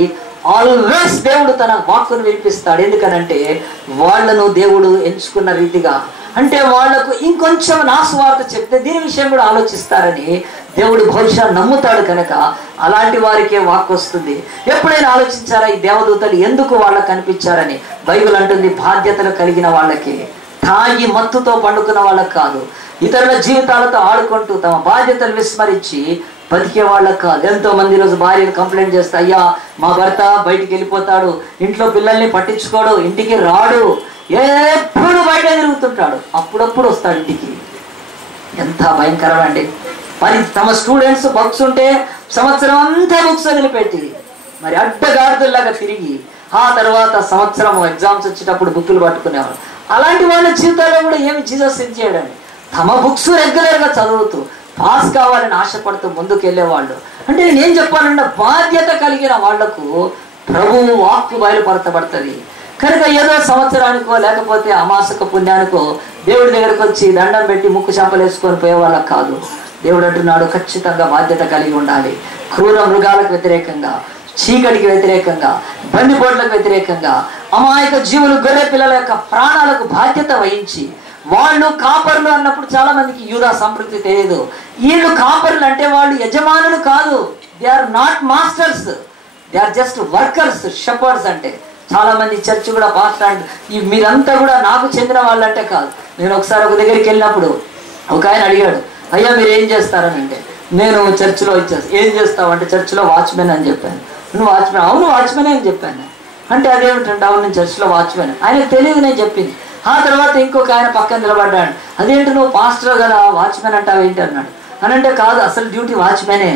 ఆల్వేస్ దేవుడు తన వాక్కును వినిపిస్తాడు. ఎందుకనంటే వాళ్లను దేవుడు ఎంచుకున్న రీతిగా, అంటే వాళ్లకు ఇంకొంచెం నా సువార్త చెప్తే దీని విషయం కూడా ఆలోచిస్తారని దేవుడు బహుశా నమ్ముతాడు కనుక అలాంటి వారికే వాక్కు వస్తుంది. ఎప్పుడైనా ఆలోచించారా ఈ దేవదూతలు ఎందుకు వాళ్ళకు కనిపించారని? బైబిల్ అంటుంది బాధ్యతలు కలిగిన వాళ్ళకి, తాగి మత్తుతో పండుకున్న వాళ్ళకి కాదు, ఇతరుల జీవితాలతో ఆడుకుంటూ తమ బాధ్యతలు విస్మరించి బతికే వాళ్ళకి కాదు. ఎంతో మంది రోజు భార్యను కంప్లైంట్ చేస్తే, అయ్యా మా భర్త బయటికి వెళ్ళిపోతాడు, ఇంట్లో పిల్లల్ని పట్టించుకోడు, ఇంటికి రాడు, ఎప్పుడు బయట తిరుగుతుంటాడు, అప్పుడప్పుడు వస్తాడు ఇంటికి. ఎంత భయంకరం అండి. మరి తమ స్టూడెంట్స్ బుక్స్ ఉంటే సంవత్సరం అంతా బుక్స్ వదిలిపెట్టి మరి అడ్డగాడిదల్లాగా తిరిగి ఆ తర్వాత సంవత్సరం ఎగ్జామ్స్ వచ్చేటప్పుడు బుక్కులు పట్టుకునేవాడు. అలాంటి వాళ్ళ జీవితాల్లో కూడా ఏమి జీసస్ ఏం చేయడండి, తమ బుక్స్ రెగ్యులర్గా చదువుతూ పాస్ కావాలని ఆశపడుతూ ముందుకు వెళ్ళేవాళ్ళు. అంటే నేనేం చెప్పాలంటే బాధ్యత కలిగిన వాళ్లకు ప్రభువు వాక్కు బయలుపరచబడుతుంది కనుక ఏదో సంవత్సరానికో లేకపోతే అమాసక పుణ్యానికో దేవుడి దగ్గరకు వచ్చి దండం పెట్టి ముక్కు చెంపలు వేసుకొని పోయే వాళ్ళకి కాదు. దేవుడు అంటున్నాడు ఖచ్చితంగా బాధ్యత కలిగి ఉండాలి. క్రూర మృగాలకు వ్యతిరేకంగా, చీకటికి వ్యతిరేకంగా, బందిపోట్లకు వ్యతిరేకంగా, అమాయక జీవులు, గొర్రె పిల్లల యొక్క ప్రాణాలకు బాధ్యత వహించి వాళ్ళు కాపర్లు అన్నప్పుడు చాలా మందికి యూదా సంతృప్తి తెలియదు. వీళ్ళు కాపర్లు అంటే వాళ్ళు యజమానులు కాదు, they are not masters, they are just workers, shepherds. అంటే చాలా మంది చర్చ్ కూడా పాస్టర్ మీరంతా కూడా నాకు చెందిన వాళ్ళంటే కాదు. నేను ఒకసారి ఒక దగ్గరికి వెళ్ళినప్పుడు ఒక ఆయన అడిగాడు, అయ్యా మీరు ఏం చేస్తారని. అంటే నేను చర్చిలో ఏం చేస్తావు అంటే చర్చిలో వాచ్మెన్ అని చెప్పాను. నువ్వు వాచ్మెన్? అవును వాచ్మెన్ అని చెప్పాను. అంటే అదేమిటంటే అవును నేను చర్చిలో వాచ్మెన్. ఆయనకు తెలియదు నేను చెప్పింది. ఆ తర్వాత ఇంకొక ఆయన పక్కన నిలబడ్డాడు, అదేంటి నువ్వు పాస్టర్ కదా వాచ్మెన్ అంటావు ఏంటి అన్నాడు. అని అంటే కాదు అసలు డ్యూటీ వాచ్మెనే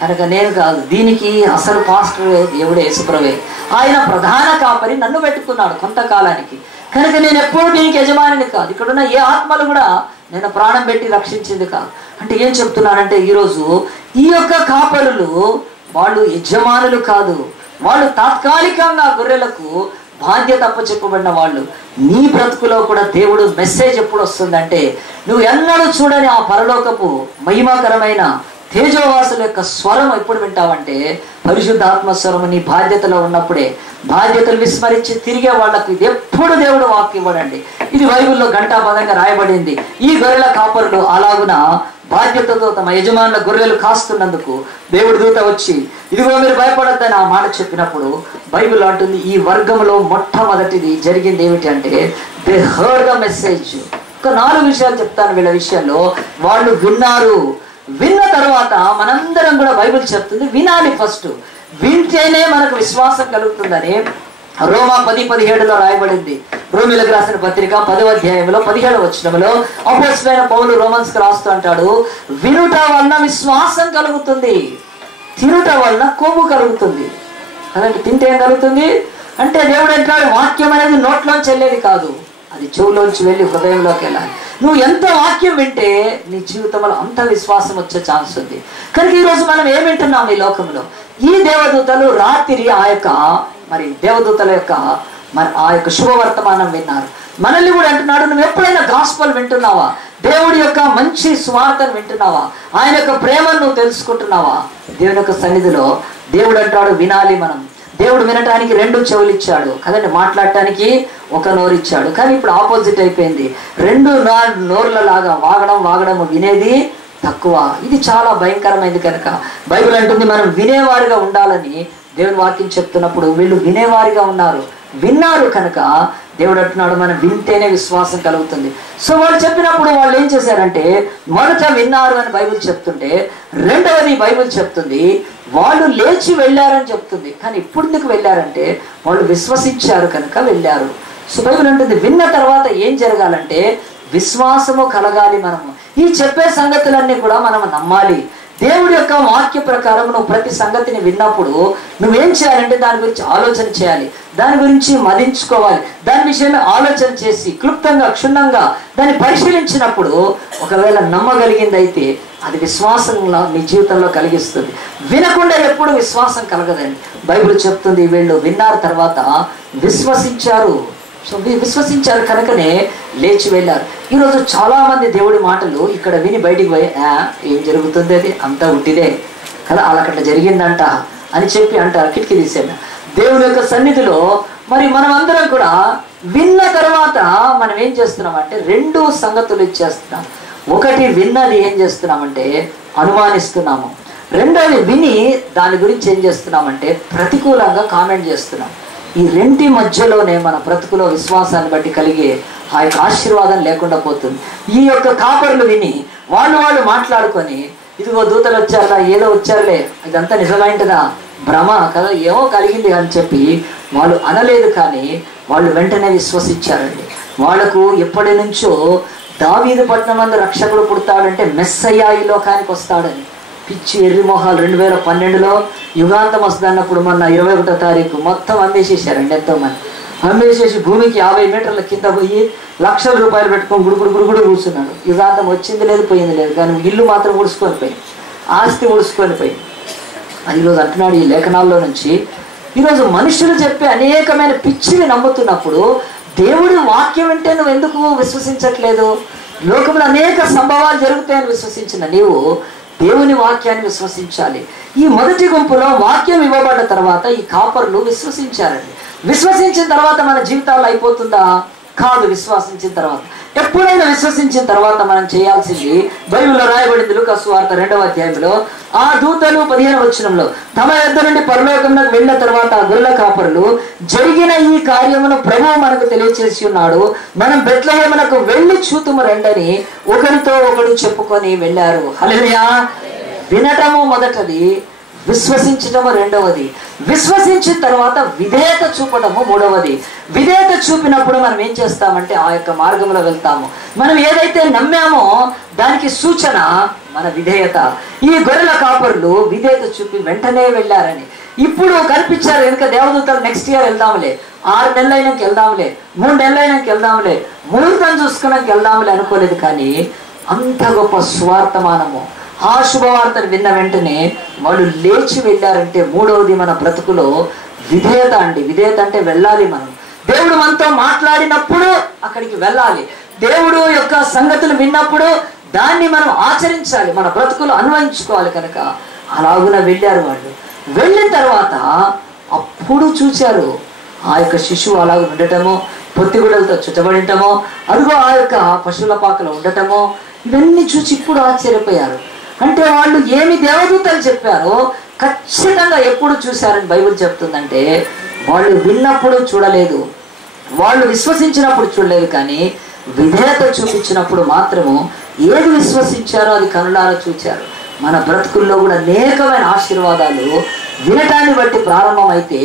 కనుక నేను కాదు, దీనికి అసలు పాస్టర్ దేవుడే యేసుప్రభువే, ఆయన ప్రధాన కాపరి నన్ను పెట్టుకున్నాడు కొంతకాలానికి కనుక నేను ఎప్పుడు దీనికి యజమానిని కాదు, ఇక్కడున్న ఏ ఆత్మలు కూడా నేను ప్రాణం పెట్టి రక్షించింది కాదు. అంటే ఏం చెప్తున్నానంటే ఈరోజు ఈ యొక్క కాపరులు వాళ్ళు యజమానులు కాదు, వాళ్ళు తాత్కాలికంగా గొర్రెలకు బాధ్యత అప్పచెప్పబడిన వాళ్ళు. నీ బ్రతుకులో కూడా దేవుడు మెసేజ్ ఎప్పుడు వస్తుందంటే నువ్వు ఎన్నడూ చూడని ఆ పరలోకపు మహిమాకరమైన తేజోవాసుల యొక్క స్వరం ఎప్పుడు వింటావంటే పరిశుద్ధాత్మ స్వరం నీ బాధ్యతలో ఉన్నప్పుడే. బాధ్యతలు విస్మరించి తిరిగే వాళ్లకు ఇది ఎప్పుడు దేవుడు వాక్కు ఇవ్వడండి. ఇది బైబిల్లో ఘంటాపదంగా రాయబడింది. ఈ గొర్రెల కాపరులు అలాగున బాధ్యతతో తమ యజమానుల గొర్రెలు కాస్తున్నందుకు దేవుడు దూత వచ్చి ఇదిగో మీరు భయపడొద్దని ఆ మాట చెప్పినప్పుడు బైబిల్ అంటుంది ఈ వర్గంలో మొట్టమొదటిది జరిగింది ఏమిటి అంటే దే హర్డ్ ద మెసేజ్. ఒక 4 విషయాలు చెప్తాను వీళ్ళ విషయంలో. వాళ్ళు విన్నారు, విన్న తర్వాత మనందరం కూడా బైబిల్ చెప్తుంది వినాలి. ఫస్ట్ వింటేనే మనకు విశ్వాసం కలుగుతుందని రోమా 10:17 రాయబడింది. రోమిలకు రాసిన పత్రిక 10వ అధ్యాయంలో 17వ వచనంలో అపోస్తలుడైన పౌలు రోమన్స్ కు రాస్తూ అంటాడు, వినుట వలన విశ్వాసం కలుగుతుంది. తినుట వలన కొవ్వు కలుగుతుంది. అలాంటి తింటే ఏం కలుగుతుంది అంటే దేవుడు అంటాడు వాక్యం అనేది నోట్లోంచి వెళ్ళేది కాదు, అది చెవులోంచి వెళ్ళి హృదయంలోకి వెళ్ళాలి. నువ్వు ఎంత వాక్యం వింటే నీ జీవితంలో అంత విశ్వాసం వచ్చే ఛాన్స్ ఉంది. కనుక ఈరోజు మనం ఏం వింటున్నాం ఈ లోకంలో? ఈ దేవదూతలు రాత్రి ఆ యొక్క మరి దేవదూతల యొక్క మరి ఆ యొక్క శుభవర్తమానం విన్నారు. మనల్ని కూడా అంటున్నాడు, నువ్వు ఎప్పుడైనా గాస్పల్ వింటున్నావా? దేవుడి యొక్క మంచి స్వార్థను వింటున్నావా? ఆయన యొక్క ప్రేమను నువ్వు తెలుసుకుంటున్నావా? దేవుని యొక్క సన్నిధిలో దేవుడు అంటాడు వినాలి. మనం దేవుడు వినటానికి 2 చెవులు ఇచ్చాడు కదండి, మాట్లాడటానికి 1 నోరు ఇచ్చాడు. కానీ ఇప్పుడు ఆపోజిట్ అయిపోయింది. 2 నోర్ల లాగా వాగడం వినేది తక్కువ. ఇది చాలా భయంకరమైంది. కనుక బైబిల్ అంటుంది మనం వినేవారిగా ఉండాలని. దేవుని వాక్యం చెప్తున్నప్పుడు వీళ్ళు వినేవారిగా విన్నారు కనుక దేవుడు అంటున్నాడు మనం వింటేనే విశ్వాసం కలుగుతుంది. సో వాళ్ళు చెప్పినప్పుడు వాళ్ళు ఏం చేశారంటే మొదట విన్నారు అని బైబిల్ చెప్తుంటే, రెండవది బైబిల్ చెప్తుంది వాళ్ళు లేచి వెళ్ళారని చెప్తుంది. కానీ ఇప్పుడు ఎందుకు వెళ్ళారంటే వాళ్ళు విశ్వసించారు కనుక వెళ్ళారు. సో బైబిల్ అంటుంది విన్న తర్వాత ఏం జరగాలంటే విశ్వాసము కలగాలి. మనము ఈ చెప్పే సంగతులన్నీ కూడా మనం నమ్మాలి. దేవుడి యొక్క వాక్య ప్రకారం నువ్వు ప్రతి సంగతిని విన్నప్పుడు నువ్వేం చేయాలంటే దాని గురించి ఆలోచన చేయాలి, దాని గురించి మదించుకోవాలి, దాని విషయంలో ఆలోచన చేసి క్లుప్తంగా క్షుణ్ణంగా దాన్ని పరిశీలించినప్పుడు ఒకవేళ నమ్మగలిగింది అయితే అది విశ్వాసంలో నీ జీవితంలో కలిగిస్తుంది. వినకుండా ఎప్పుడు విశ్వాసం కలగదండి. బైబిల్ చెప్తుంది వీళ్ళు విన్నారు తర్వాత విశ్వసించారు. సో విశ్వసించారు కనుకనే లేచి వెళ్ళారు. ఈరోజు చాలా మంది దేవుడి మాటలు ఇక్కడ విని బయటికి పోయి ఏం జరుగుతుంది అది అంతా ఉట్టిదే కదా, అలా అట్లా జరిగిందంట అని చెప్పి అంటారు, కిటికీ తీసేయండి. దేవుడి యొక్క సన్నిధిలో మరి మనం అందరం కూడా విన్న తర్వాత మనం ఏం చేస్తున్నామంటే 2 సంగతులు ఇచ్చేస్తున్నాం. ఒకటి విన్నది ఏం చేస్తున్నామంటే అనుమానిస్తున్నాము, రెండోది విని దాని గురించి ఏం చేస్తున్నామంటే ప్రతికూలంగా కామెంట్ చేస్తున్నాం. ఈ 2 మధ్యలోనే మన బ్రతుకులో విశ్వాసాన్ని బట్టి కలిగే ఆ యొక్క ఆశీర్వాదం లేకుండా పోతుంది. ఈ యొక్క కాపరులు విని వాళ్ళు మాట్లాడుకొని ఇదిగో దూతలు వచ్చారా, ఏదో వచ్చారులే, ఇదంతా నిజమైంటిదా, భ్రమ కదా, ఏమో కలిగింది అని చెప్పి వాళ్ళు అనలేదు. కానీ వాళ్ళు వెంటనే విశ్వసించారండి. వాళ్లకు ఎప్పటి నుంచో దావీదు పట్టణం మందు రక్షకుడు పుడతాడంటే మెస్సయ్య ఈ లోకానికి వస్తాడని పిచ్చి ఎర్రి మొహాలు 2012లో యుగాంతం వస్తుంది అన్నప్పుడు మొన్న 21వ తారీఖు మొత్తం అమ్మేసేసారండి. ఎంతోమంది అమ్మేసేసి భూమికి 50 మీటర్ల కింద పోయి లక్షల రూపాయలు పెట్టుకొని గుడుగుడు కూర్చున్నాడు. యుగాంతం వచ్చింది లేదు పోయింది లేదు, కానీ ఇల్లు మాత్రం ఉడుచుకొని పోయింది, ఆస్తి ఉడుచుకొని పోయింది. ఈరోజు అంటున్నాడు ఈ లేఖనాల్లో నుంచి, ఈరోజు మనుషులు చెప్పే అనేకమైన పిచ్చిని నమ్ముతున్నప్పుడు దేవుడి వాక్యం అంటే నువ్వు ఎందుకు విశ్వసించట్లేదు? లోకంలో అనేక సంభవాలు జరుగుతాయని విశ్వసించిన నీవు దేవుని వాక్యాన్ని విశ్వసించాలి. ఈ మొదటి గుంపులో వాక్యం ఇవ్వబడ్డ తర్వాత ఈ కాపర్లు విశ్వసించారండి. విశ్వసించిన తర్వాత మన జీవితాల్లో అయిపోతుందా? కాదు. విశ్వసించిన తర్వాత ఎప్పుడైనా విశ్వసించిన తర్వాత మనం చేయాల్సింది బైబిల్లో రాయబడింది. లూకా సువార్త 2వ అధ్యాయంలో ఆ దూతలు 15వ వచనంలో తమ యొద్ద నుండి పరలోకమునకు వెళ్ళిన తర్వాత ఆ గొర్రెల కాపరులు జరిగిన ఈ కార్యమును ప్రభువు మనకు తెలియచేసి ఉన్నాడు, మనం బెత్లెహేమునకు వెళ్ళి చూతుము రండని ఒకరితో ఒకడు చెప్పుకొని వెళ్ళారు. హల్లెలూయా. వినటము మొదటిది, విశ్వసించటము రెండవది, విశ్వసించిన తర్వాత విధేయత చూపటము మూడవది. విధేయత చూపినప్పుడు మనం ఏం చేస్తామంటే ఆ యొక్క మార్గంలో వెళ్తాము. మనం ఏదైతే నమ్మామో దానికి సూచన మన విధేయత. ఈ గొర్రెల కాపరులు విధేయత చూపి వెంటనే వెళ్ళారని ఇప్పుడు కనిపించారు. వెనుక దేవదూతలు నెక్స్ట్ ఇయర్ వెళ్దాంలే, 6 నెలలైనాక వెళ్దాంలే, 3 నెలలైనాక వెళ్దాంలే, ముహూర్తం చూసుకున్నాక వెళ్దాంలే అనుకోలేదు. కానీ అంత గొప్ప స్వార్థమానము. ఆ శుభవార్తను విన్న వెంటనే వాళ్ళు లేచి వెళ్ళారంటే మూడవది మన బ్రతుకులో విధేయత అండి. విధేయత అంటే వెళ్ళాలి. మనం దేవుడు మనతో మాట్లాడినప్పుడు అక్కడికి వెళ్ళాలి. దేవుడు యొక్క సంగతులు విన్నప్పుడు దాన్ని మనం ఆచరించాలి, మన బ్రతుకులు అన్వయించుకోవాలి. కనుక అలాగున వెళ్ళారు. వాళ్ళు వెళ్ళిన తర్వాత అప్పుడు చూశారు ఆ యొక్క శిశువు అలాగ ఉండటమో, పొత్తిగుడలతో చుట్టబడటమో, అదిగో ఆ యొక్క పశువుల పాకలో ఉండటమో, ఇవన్నీ చూసి ఇప్పుడు ఆశ్చర్యపోయారు. అంటే వాళ్ళు ఏమి దేవదూతలు చెప్పారో ఖచ్చితంగా ఎప్పుడు చూశారని బైబిల్ చెప్తుందంటే వాళ్ళు విన్నప్పుడు చూడలేదు, వాళ్ళు విశ్వసించినప్పుడు చూడలేదు, కానీ విధేయత చూపించినప్పుడు మాత్రము ఏది విశ్వసించారో అది కనులారా చూచారు. మన బ్రతుకుల్లో కూడా అనేకమైన ఆశీర్వాదాలు వినటాన్ని బట్టి ప్రారంభమైతే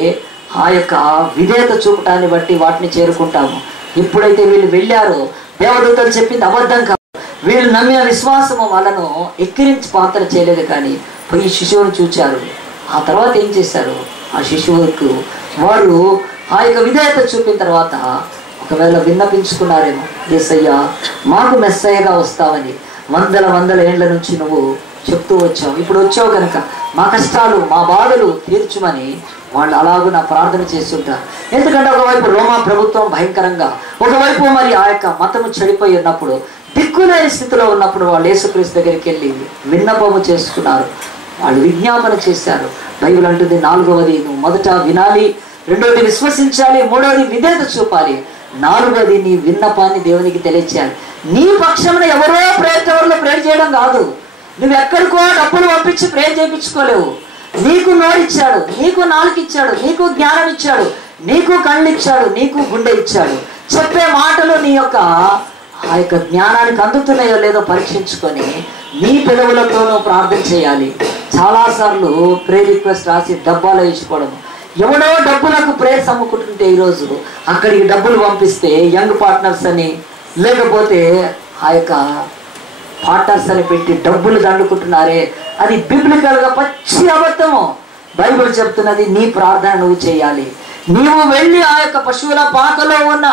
ఆ యొక్క విధేయత చూపటాన్ని బట్టి వాటిని చేరుకుంటాము. ఎప్పుడైతే వీళ్ళు వెళ్ళారో దేవదూతలు చెప్పింది అబద్ధం కాదు, వీళ్ళు నమ్మిన విశ్వాసము వాళ్ళను ఎక్కిరించి పాత్ర చేయలేదు, కానీ పోయి శిశువును చూచారు. ఆ తర్వాత ఏం చేశారు? ఆ శిశువుకు వారు ఆ యొక్క విధేయత చూపిన తర్వాత ఒకవేళ విన్నపించుకున్నారేమో, యేసయ్యా మాకు మెస్సయ్యగా వస్తావని వందల ఏండ్ల నుంచి నువ్వు చెప్తూ వచ్చావు, ఇప్పుడు వచ్చావు కనుక మా కష్టాలు మా బాధలు తీర్చుమని వాళ్ళు అలాగూ నా ప్రార్థన చేస్తుంటారు. ఎందుకంటే ఒకవైపు రోమా ప్రభుత్వం భయంకరంగా, ఒకవైపు మరి ఆ యొక్క మతము చెడిపోయి ఉన్నప్పుడు, దిక్కులేని స్థితిలో ఉన్నప్పుడు వాళ్ళు యేసుక్రీస్తు దగ్గరికి వెళ్ళి విన్నపము చేసుకున్నారు, వాళ్ళు విజ్ఞాపన చేశారు. బైబిల్ అంటుంది 4వది నువ్వు మొదట వినాలి, 2వది విశ్వసించాలి, 3వది విధేయత చూపాలి, 4వది నీ విన్నపాన్ని దేవునికి తెలియచేయాలి. నీ పక్షమున ఎవరో ప్రేయర్ చేయడం కాదు, నువ్వు ఎక్కడికో డబ్బులు పంపించి ప్రేయర్ చేయించుకోలేవు. నీకు నోరిచ్చాడు, నీకు నాలుక ఇచ్చాడు, నీకు జ్ఞానం ఇచ్చాడు, నీకు కళ్ళు ఇచ్చాడు, నీకు గుండె ఇచ్చాడు. చెప్పే మాటలు నీ యొక్క ఆ యొక్క జ్ఞానానికి అందుతున్నాయో లేదో పరీక్షించుకొని నీ పిల్లలతోనూ ప్రార్థన చేయాలి. చాలాసార్లు ప్రేయర్ రిక్వెస్ట్ రాసి డబ్బాలో వేసుకోవడం, ఎవడో డబ్బులకు ప్రేయర్స్ అమ్ముకుంటుంటే ఈరోజు అక్కడికి డబ్బులు పంపిస్తే యంగ్ పార్ట్నర్స్ అని, లేకపోతే ఆ యొక్క పార్ట్నర్స్ అని పెట్టి డబ్బులు దండుకుంటున్నారే, అది బిబ్లికల్గా పచ్చి అబద్ధము. బైబిల్ చెప్తున్నది నీ ప్రార్థన నువ్వు చేయాలి. నీవు వెళ్ళి ఆ యొక్క పశువుల పాకలో ఉన్న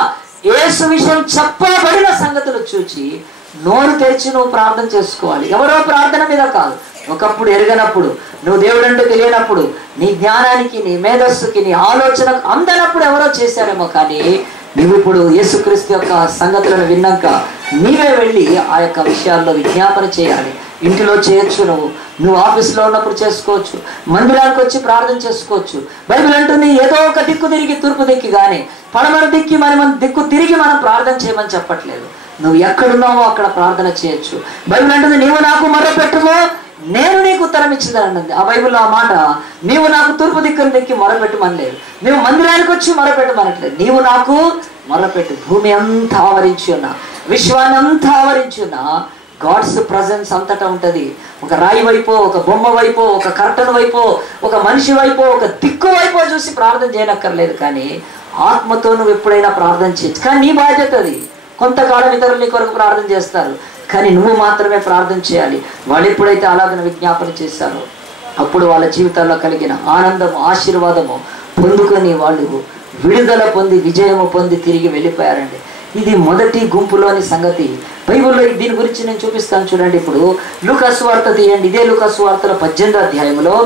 యేసు విషయం చెప్పబడిన సంగతులు చూచి నోరు తెరిచి నువ్వు ప్రార్థన చేసుకోవాలి. ఎవరో ప్రార్థన మీద కాదు, ఒకప్పుడు ఎరగనప్పుడు, నువ్వు దేవుడంటూ తెలియనప్పుడు, నీ జ్ఞానానికి నీ మేధస్సుకి నీ ఆలోచనకు అందనప్పుడు ఎవరో చేశారేమో, కానీ నువ్వు ఇప్పుడు యేసుక్రీస్తు యొక్క సంగతులను విన్నాక నీవే వెళ్ళి ఆ యొక్క విషయాల్లో విజ్ఞాపన చేయాలి. ఇంటిలో చేయొచ్చు, నువ్వు ఆఫీస్లో ఉన్నప్పుడు చేసుకోవచ్చు, మందిరానికి వచ్చి ప్రార్థన చేసుకోవచ్చు. బైబిల్ అంటుంది ఏదో ఒక దిక్కు తిరిగి తూర్పు దిక్కు కానీ పడమర దిక్కి మనం దిక్కు తిరిగి మనం ప్రార్థన చేయమని చెప్పట్లేదు. నువ్వు ఎక్కడున్నావో అక్కడ ప్రార్థన చేయొచ్చు. బైబిల్ అంటుంది నీవు నాకు మొరపెట్టుమో నేను నీకు ఉత్తరం ఇచ్చిందని. ఆ బైబిల్లో ఆ మాట నీవు నాకు తూర్పు దిక్కును దిక్కి మొరపెట్టమనలేదు, నీవు మందిరానికి వచ్చి మొరపెట్టమనట్లేదు, నీవు నాకు మొరపెట్టు. భూమి అంతా ఆవరించి ఉన్నా, విశ్వాన్ని అంతా ఆవరించి ఉన్నా గాడ్స్ ప్రజెన్స్ అంతటా ఉంటుంది. ఒక రాయి వైపో, ఒక బొమ్మ వైపో, ఒక కర్టన్ వైపో, ఒక మనిషి వైపో, ఒక దిక్కు వైపో చూసి ప్రార్థన చేయనక్కర్లేదు, కానీ ఆత్మతో నువ్వు ఎప్పుడైనా ప్రార్థన చేయొచ్చు. కానీ నీ బాధ్యత అది. కొంతకాలం ఇతరులు నీ కొరకు ప్రార్థన చేస్తారు, కానీ నువ్వు మాత్రమే ప్రార్థన చేయాలి. వాళ్ళు ఎప్పుడైతే అలాగని విజ్ఞాపన చేశారో అప్పుడు వాళ్ళ జీవితాల్లో కలిగిన ఆనందము, ఆశీర్వాదము పొందుకొని వాళ్ళు విడుదల పొంది విజయము పొంది తిరిగి వెళ్ళిపోయారండి. ఇది మొదటి గుంపులోని సంగతి. బైబిల్లో దీని గురించి నేను చూపిస్తాను చూడండి. ఇప్పుడు లూకాసు వార్త తీయండి. ఇదే లూకాసు వార్తలో 18వ అధ్యాయంలో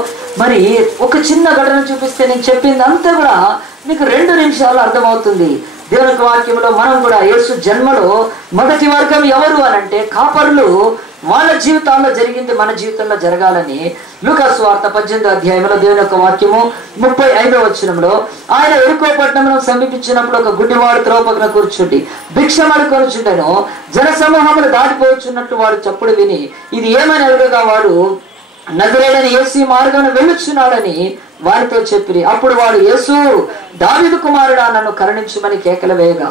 మరి ఒక చిన్న ఘటన చూపిస్తే నేను చెప్పింది అంతా కూడా మీకు 2 నిమిషాలు అర్థమవుతుంది. దేవుని వాక్యంలో మనం కూడా యేసు జన్మలో మొదటి వర్గం ఎవరు అని అంటే కాపరులు. వాళ్ళ జీవితాల్లో జరిగింది మన జీవితంలో జరగాలని లూకాసు వార్త 18వ అధ్యాయంలో దేవుని యొక్క వాక్యము 35వ వచనంలో, ఆయన యెరికో పట్టణమును సమీపించినప్పుడు ఒక గుడ్డివాడు త్రోవ పక్కన కూర్చుండి భిక్షమడు కొనుచుండెను. జనసమూహములు దాటిపోవచ్చున్నట్టు వాడు చప్పుడు విని ఇది ఏమని అడగగా వాడు నజరేయుడైన యేసు ఈ మార్గాన వెళ్ళుచున్నాడని వారితో చెప్పిరి. అప్పుడు వాడు యేసు దావీదు కుమారుడా నన్ను కరుణించుమని కేకలు వేయగా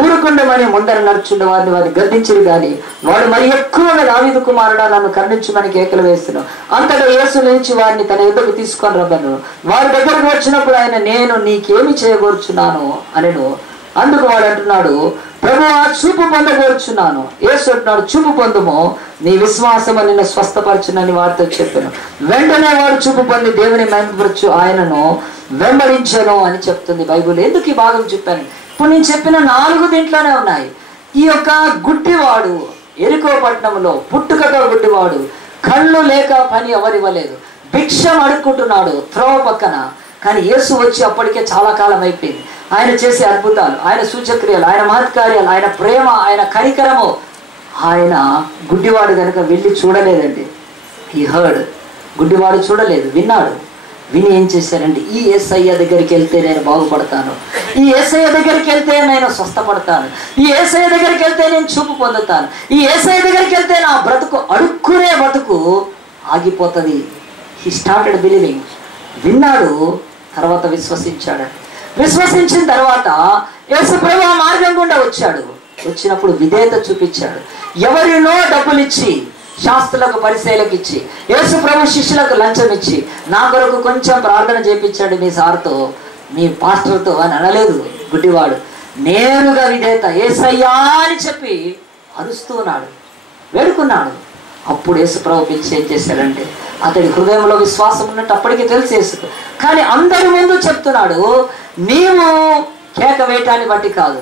ఊరుకుండమని ముందర నడుచుండే వారిని గద్దించిరు గాని వాడు మరి ఎక్కువగా దావీదు కుమారుడా నన్ను కరుణించుమని కేకలు వేస్తున్నాడు. అంతటా యేసు నుంచి వారిని తన ఎదురుకు తీసుకొని రమ్మను. వారి దగ్గరకు వచ్చినప్పుడు ఆయన నేను నీకేమి చేయగోరుచున్నాను అనెను. అందుకు వాడు అంటున్నాడు ప్రభువా చూపు పొందగోరుచున్నాను. యేసు అంటున్నాడు చూపు పొందుము, నీ విశ్వాసము నిన్ను స్వస్థపరచునని వారితో చెప్పాను. వెంటనే వాడు చూపు పొంది దేవుని మహిమపరచు ఆయనను వెంబడించను అని చెప్తుంది బైబిల్. ఎందుకు ఈ భాగం చెప్పాను? ఇప్పుడు నేను చెప్పిన 4 దీంట్లోనే ఉన్నాయి. ఈ యొక్క గుడ్డివాడు యెరికో పట్టణంలో పుట్టుకతో గుడ్డివాడు, కళ్ళు లేక పని ఎవరివ్వలేదు, భిక్షం అడుక్కుంటున్నాడు త్రోవ పక్కన. కానీ యేసు వచ్చి అప్పటికే చాలా కాలం అయిపోయింది. ఆయన చేసే అద్భుతాలు, ఆయన సూచక్రియలు, ఆయన మహత్కార్యాలు, ఆయన ప్రేమ, ఆయన కనికరము, ఆయన గుడ్డివాడు కనుక వెళ్ళి చూడలేదండి. ఈ హర్డ్ గుడ్డివాడు చూడలేదు, విన్నాడు. విని ఏం చేశారంటే ఈ యేసయ్య దగ్గరికి వెళ్తే నేను బాగుపడతాను, ఈ యేసయ్య దగ్గరికి వెళ్తే నేను స్వస్థపడతాను, ఈ యేసయ్య దగ్గరికి వెళ్తే నేను చూపు పొందుతాను, ఈ యేసయ్య దగ్గరికి వెళ్తే నా బ్రతుకు అడుక్కునే బ్రతుకు ఆగిపోతుంది. He started believing. విన్నాడు, తర్వాత విశ్వసించాడు. విశ్వసించిన తర్వాత యేసు ప్రభు ఆ మార్గం గుండా వచ్చాడు. వచ్చినప్పుడు విధేయత చూపించాడు. ఎవరినో డబ్బులు ఇచ్చి, శాస్త్రులకు పరిచయలకు ఇచ్చి, యేసు ప్రభు శిష్యులకు లంచం ఇచ్చి నా కొరకు కొంచెం ప్రార్థన చేయించాడు మీ సార్తో, మీ పాస్టర్తో అని అనలేదు గుడ్డివాడు. నేరుగా విధేయత యేసయ్యా అని చెప్పి అరుస్తూ ఉన్నాడు, వేడుకున్నాడు. అప్పుడు యేసుప్రభు పిలిచి ఏం చేశాడంటే, అతడి హృదయంలో విశ్వాసం ఉన్నట్టు అప్పటికి తెలిసి యేసు, కానీ అందరి ముందు చెప్తున్నాడు, నీవు కేక వేయటాన్ని బట్టి కాదు,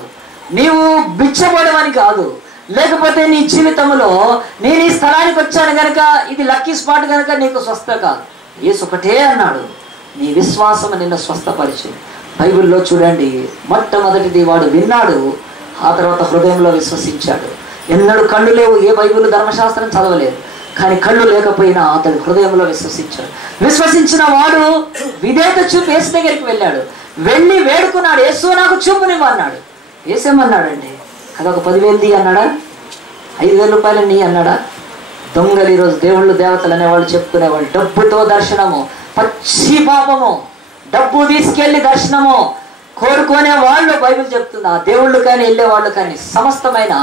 నీవు బిచ్చబడమని కాదు, లేకపోతే నీ జీవితంలో నేను ఈ స్థలానికి వచ్చాను కనుక ఇది లక్కీ స్పాట్ కనుక నీకు స్వస్థ కాదు. యేసు ఒకటే అన్నాడు, నీ విశ్వాసం నిన్ను స్వస్థపరిచు. బైబిల్లో చూడండి, మొట్టమొదటిది వాడు విన్నాడు, ఆ తర్వాత హృదయంలో విశ్వసించాడు. ఎన్నడూ కళ్ళు లేవు, ఏ బైబిల్ ధర్మశాస్త్రం చదవలేదు, కానీ కళ్ళు లేకపోయినా అతడు హృదయంలో విశ్వసించాడు. విశ్వసించిన వాడు విధేయత చూపి యేసు దగ్గరికి వెళ్ళాడు, వెళ్ళి వేడుకున్నాడు, యేసు నాకు చూపునివ్వన్నాడు. యేసేమన్నాడండి, అదొక 10,000 అన్నాడా, 5,000 రూపాయలు నీ అన్నాడా? దొంగలు ఈరోజు దేవుళ్ళు దేవతలు అనేవాళ్ళు చెప్పుకునేవాళ్ళు, డబ్బుతో దర్శనము, పచ్చి పాపము, డబ్బు తీసుకెళ్లి దర్శనము కోరుకునే వాళ్ళు బైబిల్ చెప్తుంది. ఆ దేవుళ్ళు కానీ వెళ్ళేవాళ్ళు కానీ సమస్తమైన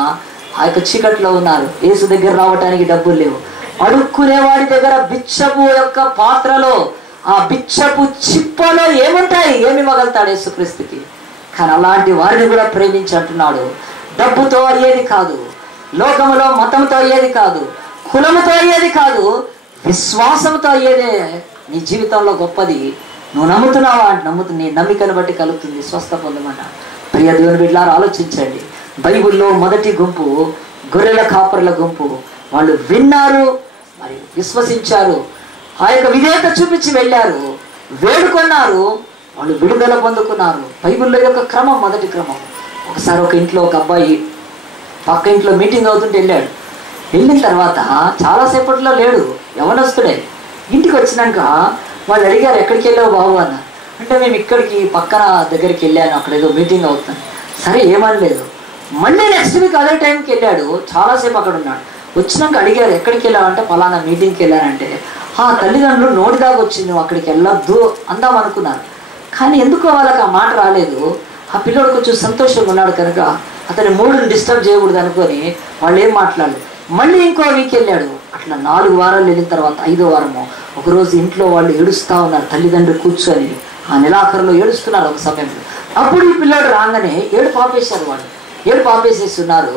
ఆ యొక్క చీకట్లో ఉన్నారు. యేసు దగ్గర రావటానికి డబ్బులు లేవు. అడుక్కునేవాడి దగ్గర బిచ్చపు యొక్క పాత్రలో, ఆ బిచ్చపు చిప్పలో ఏముంటాయి, ఏమి ఇవ్వగలుగుతాడు యేసుక్రీస్తుకి? కానీ అలాంటి వారిని కూడా ప్రేమించి అంటున్నాడు, డబ్బుతో అయ్యేది కాదు, లోకములో మతంతో అయ్యేది కాదు, కులముతో అయ్యేది కాదు, విశ్వాసంతో అయ్యేదే నీ జీవితంలో గొప్పది. నువ్వు నమ్ముతున్నావా అంటే నీ నమ్మికను బట్టి కలుగుతుంది, స్వస్థ పొందమన్నా. ప్రియ దేవుని బిడ్డలారా, ఆలోచించండి. బైబిల్లో మొదటి గుంపు గొర్రెల కాపరుల గుంపు. వాళ్ళు విన్నారు, మరి విశ్వసించారు, ఆ యొక్క విధేయత చూపించి వెళ్ళారు, వేడుకొన్నారు, వాళ్ళు విడుదల పొందుకున్నారు. బైబిల్లో యొక్క క్రమం, మొదటి క్రమం. ఒకసారి ఒక ఇంట్లో ఒక అబ్బాయి పక్క ఇంట్లో మీటింగ్ అవుతుంటే వెళ్ళాడు. వెళ్ళిన తర్వాత చాలాసేపట్లో లేడు, యవనస్తుడే. ఇంటికి వచ్చినాక వాళ్ళు అడిగారు, ఎక్కడికి వెళ్ళావు బాబు అన్న. అంటే మేము ఇక్కడికి పక్కన దగ్గరికి వెళ్ళాను, అక్కడ ఏదో మీటింగ్ అవుతుంది. సరే ఏమనలేదు. మళ్ళీ నెక్స్ట్ వీక్ అదే టైంకి వెళ్ళాడు, చాలాసేపు అక్కడ ఉన్నాడు. వచ్చినాక అడిగారు, ఎక్కడికి వెళ్ళావంటే పలానా మీటింగ్కి వెళ్ళానంటే, ఆ తల్లిదండ్రులు నోటి దాకా వచ్చి నువ్వు అక్కడికి వెళ్ళొద్దు అందాం అనుకున్నారు. కానీ ఎందుకో వాళ్ళకి ఆ మాట రాలేదు. ఆ పిల్లోడు కొంచెం సంతోషంగా ఉన్నాడు కనుక అతని మూడుని డిస్టర్బ్ చేయకూడదు అనుకొని వాళ్ళు ఏం మాట్లాడలేదు. మళ్ళీ ఇంకో వీక్ వెళ్ళాడు. అట్లా 4 వారాలు వెళ్ళిన తర్వాత 5వ వారము ఒకరోజు ఇంట్లో వాళ్ళు ఏడుస్తూ ఉన్నారు, తల్లిదండ్రులు కూర్చొని ఆ నెలాఖరులో ఏడుస్తున్నారు ఒక సమయంలో. అప్పుడు ఈ పిల్లోడు రాగానే ఏడుపు ఆపేశారు. వాళ్ళు ఏడుపు ఆపేసేస్తున్నారు.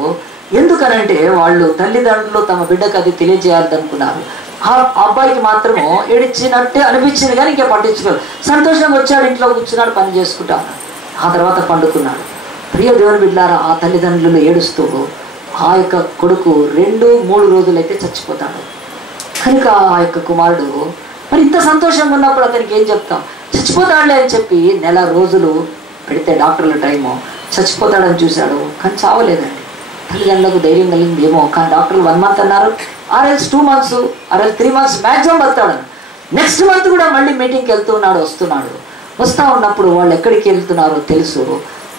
ఎందుకనంటే వాళ్ళు తల్లిదండ్రులు తమ బిడ్డకు అది తెలియజేయాలనుకున్నారు. ఆ అబ్బాయికి మాత్రము ఏడిచ్చినట్టే అనిపించింది, కానీ ఇంకా పట్టించుకోరు. సంతోషంగా వచ్చాడు, ఇంట్లో కూర్చున్నాడు, పని చేసుకుంటాడు. ఆ తర్వాత పండుకున్నాడు. ప్రియ దేవుని బిడ్డలారా, ఆ తల్లిదండ్రులు ఏడుస్తూ ఆ యొక్క కొడుకు 2-3 రోజులైతే చచ్చిపోతాడు. కనుక ఆ యొక్క కుమారుడు మరి ఇంత సంతోషంగా ఉన్నప్పుడు అతనికి ఏం చెప్తాం, చచ్చిపోతాడులే అని చెప్పి 1 నెల రోజులు పెడితే డాక్టర్ల టైము చచ్చిపోతాడని చూశాడు, కానీ చావలేదండి. తల్లిదండ్రులకు ధైర్యం కలిగింది ఏమో, కానీ డాక్టర్లు 1 మంత్ అన్నారు, ఆర్ఎల్స్ 2 మంత్స్, ఆర్ఎల్స్ 3 మంత్స్ మ్యాక్సిమం బతాడు. నెక్స్ట్ మంత్ కూడా మళ్ళీ మీటింగ్కి వెళ్తున్నాడు, వస్తున్నాడు. వస్తూ ఉన్నప్పుడు వాళ్ళు ఎక్కడికి వెళ్తున్నారో తెలుసు,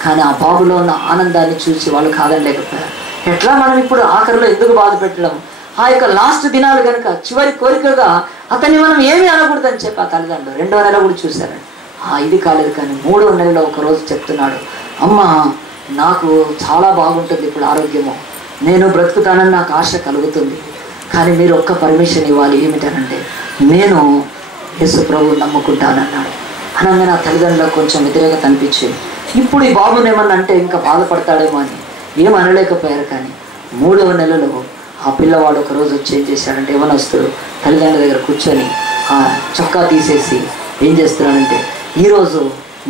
కానీ ఆ బాబులో ఉన్న ఆనందాన్ని చూసి వాళ్ళు కాదనలేకపోయారు. ఎట్లా మనం ఇప్పుడు ఆఖరిలో ఎందుకు బాధ పెట్టడం, ఆ యొక్క లాస్ట్ దినాలు కనుక చివరి కోరికగా అతన్ని మనం ఏమీ అనకూడదని చెప్పి ఆ తల్లిదండ్రులు 2వ నెల కూడా చూశారండి. ఇది కాలేదు, కానీ 3వ నెలలో ఒకరోజు చెప్తున్నాడు, అమ్మ నాకు చాలా బాగుంటుంది ఇప్పుడు ఆరోగ్యము, నేను బ్రతుకుతానని నాకు ఆశ కలుగుతుంది, కానీ మీరు ఒక్క పర్మిషన్ ఇవ్వాలి. ఏమిటనంటే నేను యేసు ప్రభువు నమ్ముకుంటానన్నాడు. అనగా నా తల్లిదండ్రులకు కొంచెం వ్యతిరేకత అనిపించింది. ఇప్పుడు ఈ బాబుని ఏమన్నా అంటే ఇంకా బాధపడతాడేమో అని ఏమనలేకపోయారు. కానీ 3వ నెలలో ఆ పిల్లవాడు ఒకరోజు వచ్చి ఏం చేశాడంటే, యవనస్తుడు తల్లిదండ్రుల దగ్గర కూర్చొని ఆ చొక్కా తీసేసి ఏం చేస్తున్నాడంటే, ఈరోజు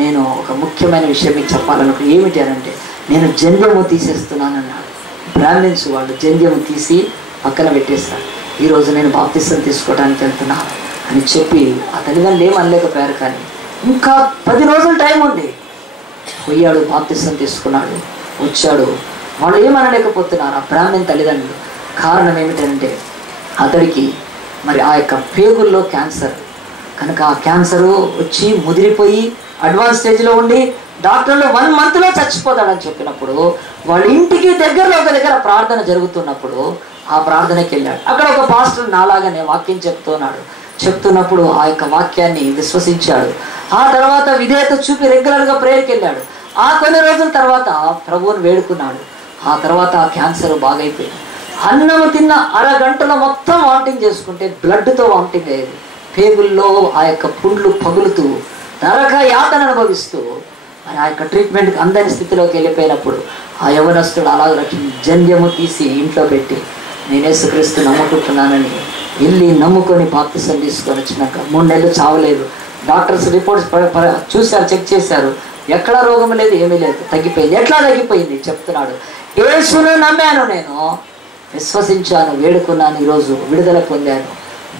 నేను ఒక ముఖ్యమైన విషయం మీకు చెప్పాలనుకో, ఏమిటి అనంటే నేను జంధ్యము తీసేస్తున్నానన్నాడు. బ్రాహ్మిన్స్ వాళ్ళు జంధ్యము తీసి పక్కన పెట్టేస్తారు. ఈరోజు నేను బాప్తిసం తీసుకోవడానికి వెళ్తున్నాను అని చెప్పి ఆ తల్లిదండ్రులు ఏమనలేకపోయారు. కానీ ఇంకా 10 రోజులు టైం ఉంది. పోయాడు, బాప్తిసం తీసుకున్నాడు, వచ్చాడు. వాళ్ళు ఏమనలేకపోతున్నారు ఆ బ్రాహ్మణ తల్లిదండ్రులు. కారణం ఏమిటంటే అతడికి మరి ఆ యొక్క పేగుల్లో క్యాన్సర్ కనుక ఆ క్యాన్సరు వచ్చి ముదిరిపోయి అడ్వాన్స్ స్టేజ్లో ఉండి డాక్టర్లు 1 మంత్లో చచ్చిపోతాడని చెప్పినప్పుడు వాళ్ళ ఇంటికి దగ్గరలో ఒక దగ్గర ప్రార్థన జరుగుతున్నప్పుడు ఆ ప్రార్థనకి వెళ్ళాడు. అక్కడ ఒక పాస్టర్ నాలాగానే వాక్యం చెప్తున్నప్పుడు ఆ యొక్క వాక్యాన్ని విశ్వసించాడు. ఆ తర్వాత విధేయత చూపి రెగ్యులర్గా ప్రేయర్కి వెళ్ళాడు. ఆ కొన్ని రోజుల తర్వాత ప్రభువుని వేడుకున్నాడు. ఆ తర్వాత ఆ క్యాన్సర్ బాగైపోయింది. అన్నము తిన్న అరగంటలో మొత్తం వామిటింగ్ చేసుకుంటే బ్లడ్తో వామిటింగ్ అయ్యేది. పేగుల్లో ఆ యొక్క పుండ్లు పగులుతూ నరక యాతన అనుభవిస్తూ మరి ఆ యొక్క ట్రీట్మెంట్కి అందని స్థితిలోకి వెళ్ళిపోయినప్పుడు ఆ యవనస్తుడు అలా జంధ్యము తీసి ఇంట్లో పెట్టి నేను యేసుక్రీస్తు నమ్ముకుంటున్నానని వెళ్ళి నమ్ముకొని బాప్తిసం తీసుకొని వచ్చినాక 3 నెలలు చావలేదు. డాక్టర్స్ రిపోర్ట్స్ చూశారు, చెక్ చేశారు, ఎక్కడ రోగం లేదు, ఏమీ లేదు, తగ్గిపోయింది. ఎట్లా తగ్గిపోయింది చెప్తున్నాడు. యేసును నమ్మాను, నేను విశ్వసించాను, వేడుకున్నాను, ఈరోజు విడుదల పొందాను.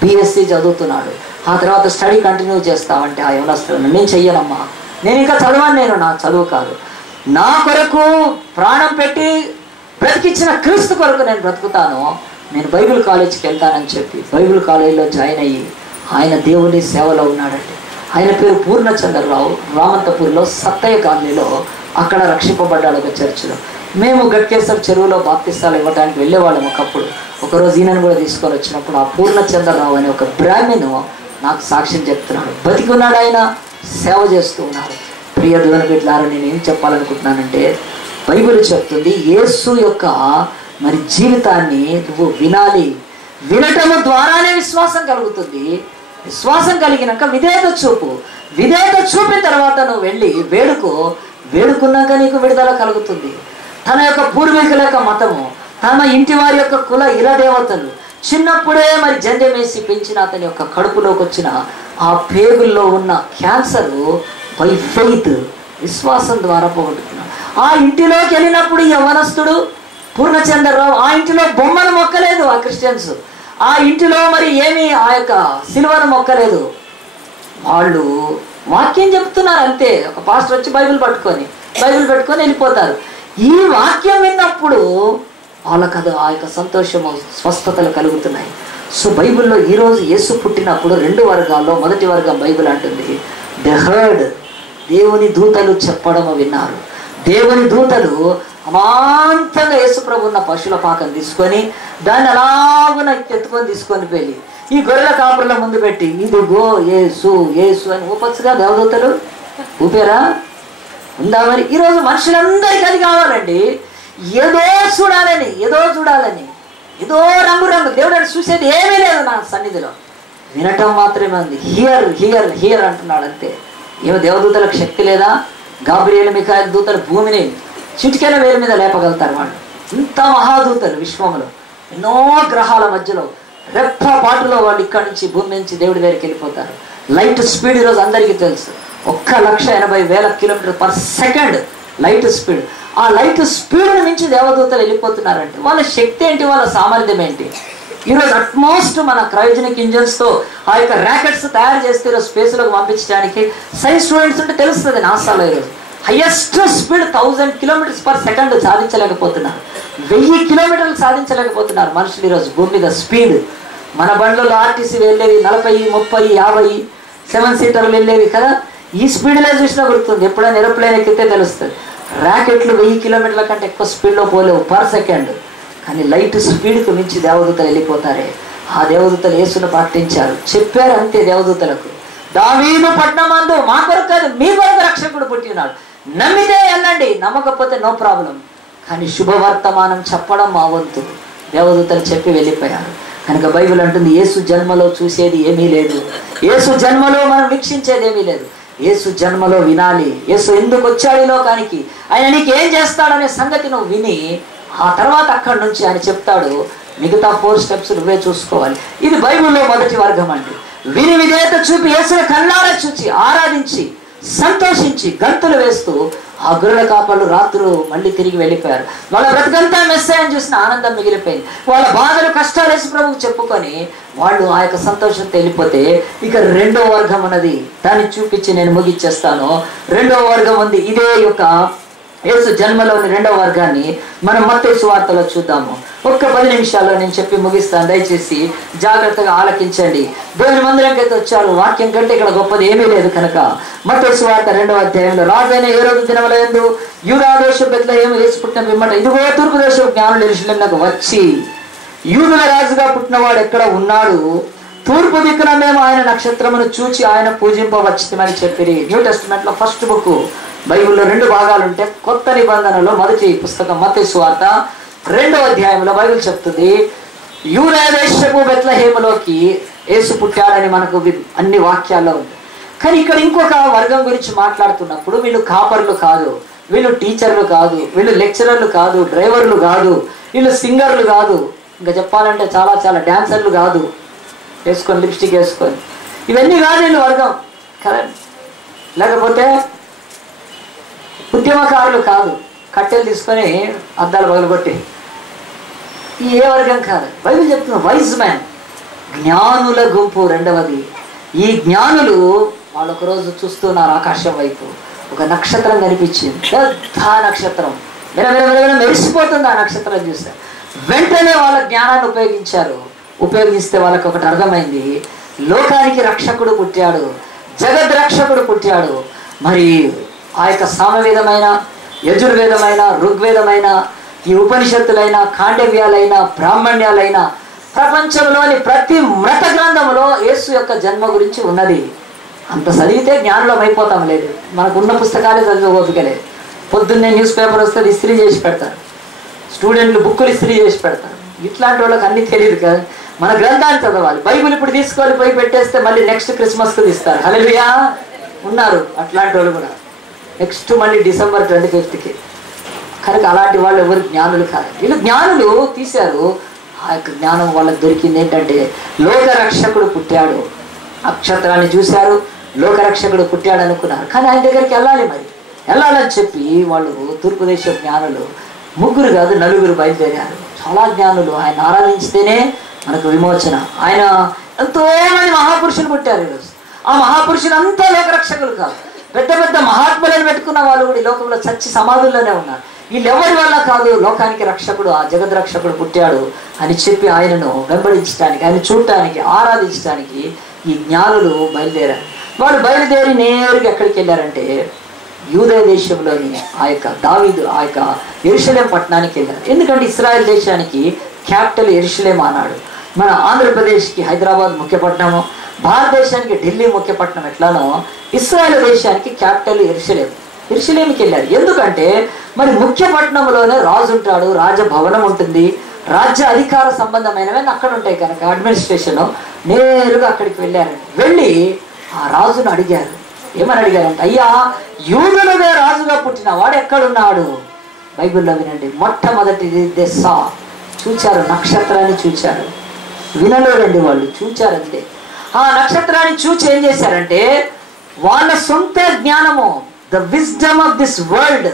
బిఎస్సి చదువుతున్నాడు. ఆ తర్వాత స్టడీ కంటిన్యూ చేస్తామంటే ఆ యవనస్తులను నేను చెయ్యనమ్మా, నేను ఇంకా చదవను, నేను నా చదువు కాదు, నా కొరకు ప్రాణం పెట్టి బ్రతికించిన క్రీస్తు కొరకు నేను బ్రతుకుతాను, నేను బైబిల్ కాలేజ్కి వెళ్తానని చెప్పి బైబిల్ కాలేజీలో జాయిన్ అయ్యి ఆయన దేవుని సేవలో ఉన్నాడండి. ఆయన పేరు పూర్ణచంద్రరావు. రామంతపూర్లో సత్తయ్య కాలనీలో అక్కడ రక్షింపబడ్డాడు ఒక చర్చిలో. మేము గట్కేశ్వర్ చెరువులో బాప్తిస్తాలు ఇవ్వడానికి వెళ్ళేవాళ్ళం. ఒకప్పుడు ఒకరోజు ఈయనను కూడా తీసుకొని వచ్చినప్పుడు ఆ పూర్ణచంద్రరావు అనే ఒక బ్రాహ్మణు నాకు సాక్ష్యం చెప్తున్నాడు. బతికున్నాడు, ఆయన సేవ చేస్తూ ఉన్నాడు. ప్రియ దేవుని బిడ్డలారా, నేను ఏం చెప్పాలనుకుంటున్నానంటే బైబిల్ చెప్తుంది యేసు యొక్క మరి జీవితాన్ని నువ్వు వినాలి. వినటము ద్వారానే విశ్వాసం కలుగుతుంది. విశ్వాసం కలిగినాక విధేయత చూపు. విధేయత చూపిన తర్వాత నువ్వు వెళ్ళి వేడుకున్నాక నీకు విడుదల కలుగుతుంది. తన యొక్క పూర్వీకుల యొక్క మతము, తన ఇంటి వారి యొక్క కుల ఇలదేవతలు చిన్నప్పుడే మరి జంధ్యం వేసి పెంచిన అతని యొక్క కడుపులోకి వచ్చిన ఆ పేగుల్లో ఉన్న క్యాన్సరు బై ఫెయిత్, విశ్వాసం ద్వారా పోగొట్టుకున్నాడు. ఆ ఇంటిలోకి వెళ్ళినప్పుడు యవనస్తుడు పూర్ణచంద్రరావు ఆ ఇంటిలో బొమ్మను మొక్కలేదు. ఆ క్రిస్టియన్స్ ఆ ఇంటిలో మరి ఏమి ఆ యొక్క సిలువను మొక్కలేదు. వాళ్ళు వాక్యం చెప్తున్నారు అంతే. ఒక పాస్టర్ వచ్చి బైబిల్ పెట్టుకొని వెళ్ళిపోతారు. ఈ వాక్యం విన్నప్పుడు వాళ్ళకు అది ఆ యొక్క సంతోషము, స్వస్థతలు కలుగుతున్నాయి. సో బైబిల్లో ఈరోజు యేసు పుట్టినప్పుడు 2 వర్గాల్లో మొదటి వర్గం బైబిల్ అంటుంది ద హర్డ్, దేవుని దూతలు చెప్పడము విన్నారు. దేవుని దూతలు అమాంతంగా యేసుప్రభు ఉన్న పశువుల పాకం తీసుకొని దాన్ని అలాగున ఎత్తుకొని తీసుకొని వెళ్ళి ఈ గొర్రెల కాపురుల ముందు పెట్టి ఇదిగో యేసు యేసు అని ఊపచ్చుగా దేవదూతలు ఊపేరా ఉందా? మరి ఈరోజు మనుషులందరికీ అది కావాలండి. ఏదో చూడాలని ఏదో రంగు దేవుడు అని చూసేది ఏమీ లేదు నా సన్నిధిలో. వినటం మాత్రమే ఉంది. హియర్ హియర్ హియర్ అంటున్నాడు అంతే. ఏమో దేవదూతలకు శక్తి లేదా? గాబ్రియేలు మిఖాయేలు దూతలు భూమిని చిటికెల వేల మీద లేపగలుగుతారు. వాళ్ళు ఇంత మహాదూతలు విశ్వంలో ఎన్నో గ్రహాల మధ్యలో రెప్పపాటులో వాళ్ళు ఇక్కడి నుంచి భూమి నుంచి దేవుడి దగ్గరికి వెళ్ళిపోతారు. లైట్ స్పీడ్ ఈరోజు అందరికీ తెలుసు. 1,80,000 km/s లైట్ స్పీడ్. ఆ లైట్ స్పీడ్ని మించి దేవదూతలు వెళ్ళిపోతున్నారంటే వాళ్ళ శక్తి ఏంటి, వాళ్ళ సామర్థ్యం ఏంటి? ఈరోజు అట్మోస్ట్ మన క్రయోజనిక్ ఇంజన్స్తో ఆ యొక్క ర్యాకెట్స్ తయారు చేస్తే ఈరోజు స్పేస్లోకి పంపించడానికి సైన్స్ స్టూడెంట్స్ ఉంటే తెలుస్తుంది. నాసాలో ఈరోజు హైయెస్ట్ స్పీడ్ 1000 km/s సాధించలేకపోతున్నారు. 1000 కిలోమీటర్లు సాధించలేకపోతున్నారు మనుషులు ఈరోజు భూమి మీద స్పీడ్. మన బండ్లలో ఆర్టీసీ వెళ్ళేవి 40, 30, 50 7 సీటర్లు వెళ్ళేవి కదా. ఈ స్పీడ్లో చూసినా గుర్తుంది. ఎప్పుడైనా ఏరోప్లేన్ ఎక్కితే తెలుస్తుంది. ర్యాకెట్లు 1000 కిలోమీటర్ల కంటే ఎక్కువ స్పీడ్లో పోలేవు పర్ సెకండ్. కానీ లైట్ స్పీడ్కు మించి దేవదూతలు వెళ్ళిపోతారే. ఆ దేవదూతలు యేసును ప్రకటించారు, చెప్పారు అంతే. దేవదూతలకు దావీదు పట్టణమందు మా కొరకు కాదు మీ కొరకు రక్షకుడు పుట్టినాడు, నమ్మితే వెళ్ళండి, నమ్మకపోతే నో ప్రాబ్లం, కానీ శుభవర్తమానం చెప్పడం మా వంతు. దేవదూతలు చెప్పి వెళ్ళిపోయారు. కనుక బైబిల్ అంటుంది యేసు జన్మలో చూసేది ఏమీ లేదు, యేసు జన్మలో మనం వీక్షించేది ఏమీ లేదు. యేసు జన్మలో వినాలి. యేసు ఎందుకు వచ్చాడు ఈ లోకానికి, ఆయన నీకు ఏం చేస్తాడనే సంగతి నువ్వు విని ఆ తర్వాత అక్కడి నుంచి ఆయన చెప్తాడు. మిగతా 4 స్టెప్స్ నువ్వే చూసుకోవాలి. ఇది బైబిల్లో మొదటి వర్గం అండి. విని విధేయత చూపి యేసుని కళ్ళారా చూచి ఆరాధించి సంతోషించి గంతులు వేస్తూ ఆ గొర్రెల కాపళ్ళు రాత్రులు మళ్ళీ తిరిగి వెళ్ళిపోయారు. వాళ్ళ బ్రతుకంతా మెస్సయ్యను చూసిన ఆనందం మిగిలిపోయింది. వాళ్ళ బాధలు కష్టాలు యేసు ప్రభువుకు చెప్పుకొని వాళ్ళు ఆ యొక్క సంతోషంతో వెళ్ళిపోతే ఇక 2వ వర్గం ఉన్నది. దాన్ని చూపించి నేను ముగిచ్చేస్తాను. 2వ వర్గం ఉంది. ఇదే యొక్క యేసు జన్మలోని 2వ వర్గాన్ని మనం మత్తయి సువార్తలో చూద్దాము. ఒక్క 10 నిమిషాల్లో నేను చెప్పి ముగిస్తాను. దయచేసి జాగ్రత్తగా ఆలకించండి. దేవుని మందిరంకి అయితే వచ్చారు. వాక్యం కంటే ఇక్కడ గొప్పది ఏమీ లేదు. కనుక మత్తయి సువార్త 2వ అధ్యాయంలో రాజైన హేరోదు దినములందు యూదా దేశపు బెత్లెహేము యేసు పుట్టిన పిమ్మట ఇదిగో తూర్పు దేశపు జ్ఞానులు యెరూషలేమునకు వచ్చి యూదుల రాజుగా పుట్టినవాడు ఎక్కడ ఉన్నాడు, తూర్పు దిక్కున మేము ఆయన నక్షత్రమును చూచి ఆయన పూజింపవచ్చిమని చెప్పిరి. న్యూ టెస్టిమెంట్ లో ఫస్ట్ బుక్. బైబిల్లో 2 భాగాలు ఉంటే కొత్త నిబంధనలో మొదటి పుస్తకం మత్తయి సువార్త 2వ అధ్యాయంలో బైబిల్ చెప్తుంది యూదా దేశపు బెత్లెహేములోకి యేసు పుట్టాడని మనకు అన్ని వాక్యాల్లో ఉంది. కానీ ఇక్కడ ఇంకొక వర్గం గురించి మాట్లాడుతున్నప్పుడు వీళ్ళు కాపర్లు కాదు, వీళ్ళు టీచర్లు కాదు, వీళ్ళు లెక్చరర్లు కాదు, డ్రైవర్లు కాదు, వీళ్ళు సింగర్లు కాదు, ఇంకా చెప్పాలంటే చాలా చాలా డ్యాన్సర్లు కాదు, వేసుకొని లిప్స్టిక్ వేసుకొని, ఇవన్నీ కాదు వీళ్ళు వర్గం కదా. లేకపోతే ఉద్యమకారులు కాదు, కట్టెలు తీసుకొని అద్దాలు పగలగొట్టి, ఈ ఏ వర్గం కాదు. బైబిల్ చెప్తున్న వైజ్ మ్యాన్, జ్ఞానుల గుంపు. రెండవది, ఈ జ్ఞానులు వాళ్ళు ఒకరోజు చూస్తున్నారు ఆకాశం వైపు, ఒక నక్షత్రం కనిపించింది, పెద్ద నక్షత్రం, మెరిసిపోతుంది. ఆ నక్షత్రం చూస్తే వెంటనే వాళ్ళ జ్ఞానాన్ని ఉపయోగిస్తే వాళ్ళకి ఒకటి అర్థమైంది, లోకానికి రక్షకుడు పుట్టాడు, జగద్రక్షకుడు పుట్టాడు. మరి ఆ యొక్క సామవేదమైన, యజుర్వేదమైన, ఋగ్వేదమైన, ఈ ఉపనిషత్తులైన, కాండవ్యాలైన, బ్రాహ్మణ్యాలైన, ప్రపంచంలోని ప్రతి మత గ్రంథంలో యేసు యొక్క జన్మ గురించి ఉన్నది. అంత చదివితే జ్ఞానులం అయిపోతాం. లేదు, మనకు ఉన్న పుస్తకాలే చదివే ఓపిక లేదు. పొద్దున్నే న్యూస్ పేపర్ వస్తే ఇస్త్రీ చేసి పెడతారు, స్టూడెంట్లు బుక్కులు ఇస్త్రీ చేసి పెడతారు. ఇట్లాంటి వాళ్ళకి అన్నీ తెలియదు కదా. మన గ్రంథాన్ని చదవాలి. బైబిల్ ఇప్పుడు తీసుకొని పోయి పెట్టేస్తే మళ్ళీ నెక్స్ట్ క్రిస్మస్కి తీస్తారు. హల్లెలూయా, ఉన్నారు అట్లాంటి వాళ్ళు కూడా. నెక్స్ట్ మళ్ళీ December 25కి. కనుక అలాంటి వాళ్ళు ఎవరు జ్ఞానులు కాదు. వీళ్ళు జ్ఞానులు తీశారు. ఆ యొక్క జ్ఞానం వాళ్ళకి దొరికింది ఏంటంటే, లోకరక్షకుడు పుట్టాడు. నక్షత్రాన్ని చూశారు, లోకరక్షకుడు పుట్టాడు అనుకున్నారు. కానీ ఆయన దగ్గరికి వెళ్ళాలి. మరి వెళ్ళాలని చెప్పి వాళ్ళు తూర్పు దేశ జ్ఞానులు 3 కాదు 4 బయలుదేరారు. చాలా జ్ఞానులు. ఆయన ఆరాధించితేనే మనకు విమోచన. ఆయన ఎంతో మంది మహాపురుషులు పుట్టారు ఈరోజు. ఆ మహాపురుషులు అంతా లోకరక్షకులు కాదు. పెద్ద పెద్ద మహాత్ములను పెట్టుకున్న వాళ్ళు కూడా ఈ లోకంలో చచ్చి సమాధుల్లోనే ఉన్నారు. వీళ్ళెవరి వల్ల కాదు, లోకానికి రక్షకుడు, ఆ జగద్రక్షకుడు పుట్టాడు అని చెప్పి ఆయనను వెంబడించడానికి, ఆయన చూడటానికి, ఆరాధించడానికి ఈ జ్ఞానులు బయలుదేరారు. వాళ్ళు బయలుదేరి నేరుగా ఎక్కడికి వెళ్ళారంటే, యూదయ దేశంలోని ఆ యొక్క దావీదు, ఆ యొక్క యెరూషలేం పట్టణానికి వెళ్ళారు. ఎందుకంటే ఇశ్రాయేల్ దేశానికి క్యాపిటల్ యెరూషలేం అన్నాడు. మన ఆంధ్రప్రదేశ్కి హైదరాబాద్ ముఖ్యపట్నము, భారతదేశానికి ఢిల్లీ ముఖ్యపట్నం ఎట్లానో ఇశ్రాయేల్ దేశానికి క్యాపిటల్ యెరూషలేంకి వెళ్ళారు. ఎందుకంటే మరి ముఖ్యపట్నంలోనే రాజు ఉంటాడు, రాజభవనం ఉంటుంది, రాజ్య అధికార సంబంధమైనవన్నీ అక్కడ ఉంటాయి. కనుక అడ్మినిస్ట్రేషన్ నేరుగా అక్కడికి వెళ్ళారండి. వెళ్ళి ఆ రాజును అడిగారు. ఏమని అడిగారంటే, అయ్యా, యూదులుగా రాజుగా పుట్టిన వాడు ఎక్కడున్నాడు? బైబిల్లో వినండి. మొట్టమొదటిది చూచారు, నక్షత్రాన్ని చూచారు. వినలేదండి, వాళ్ళు చూచారంతే. ఆ నక్షత్రాన్ని చూచి ఏం చేశారంటే, వాళ్ళ సొంత జ్ఞానము, the wisdom of this world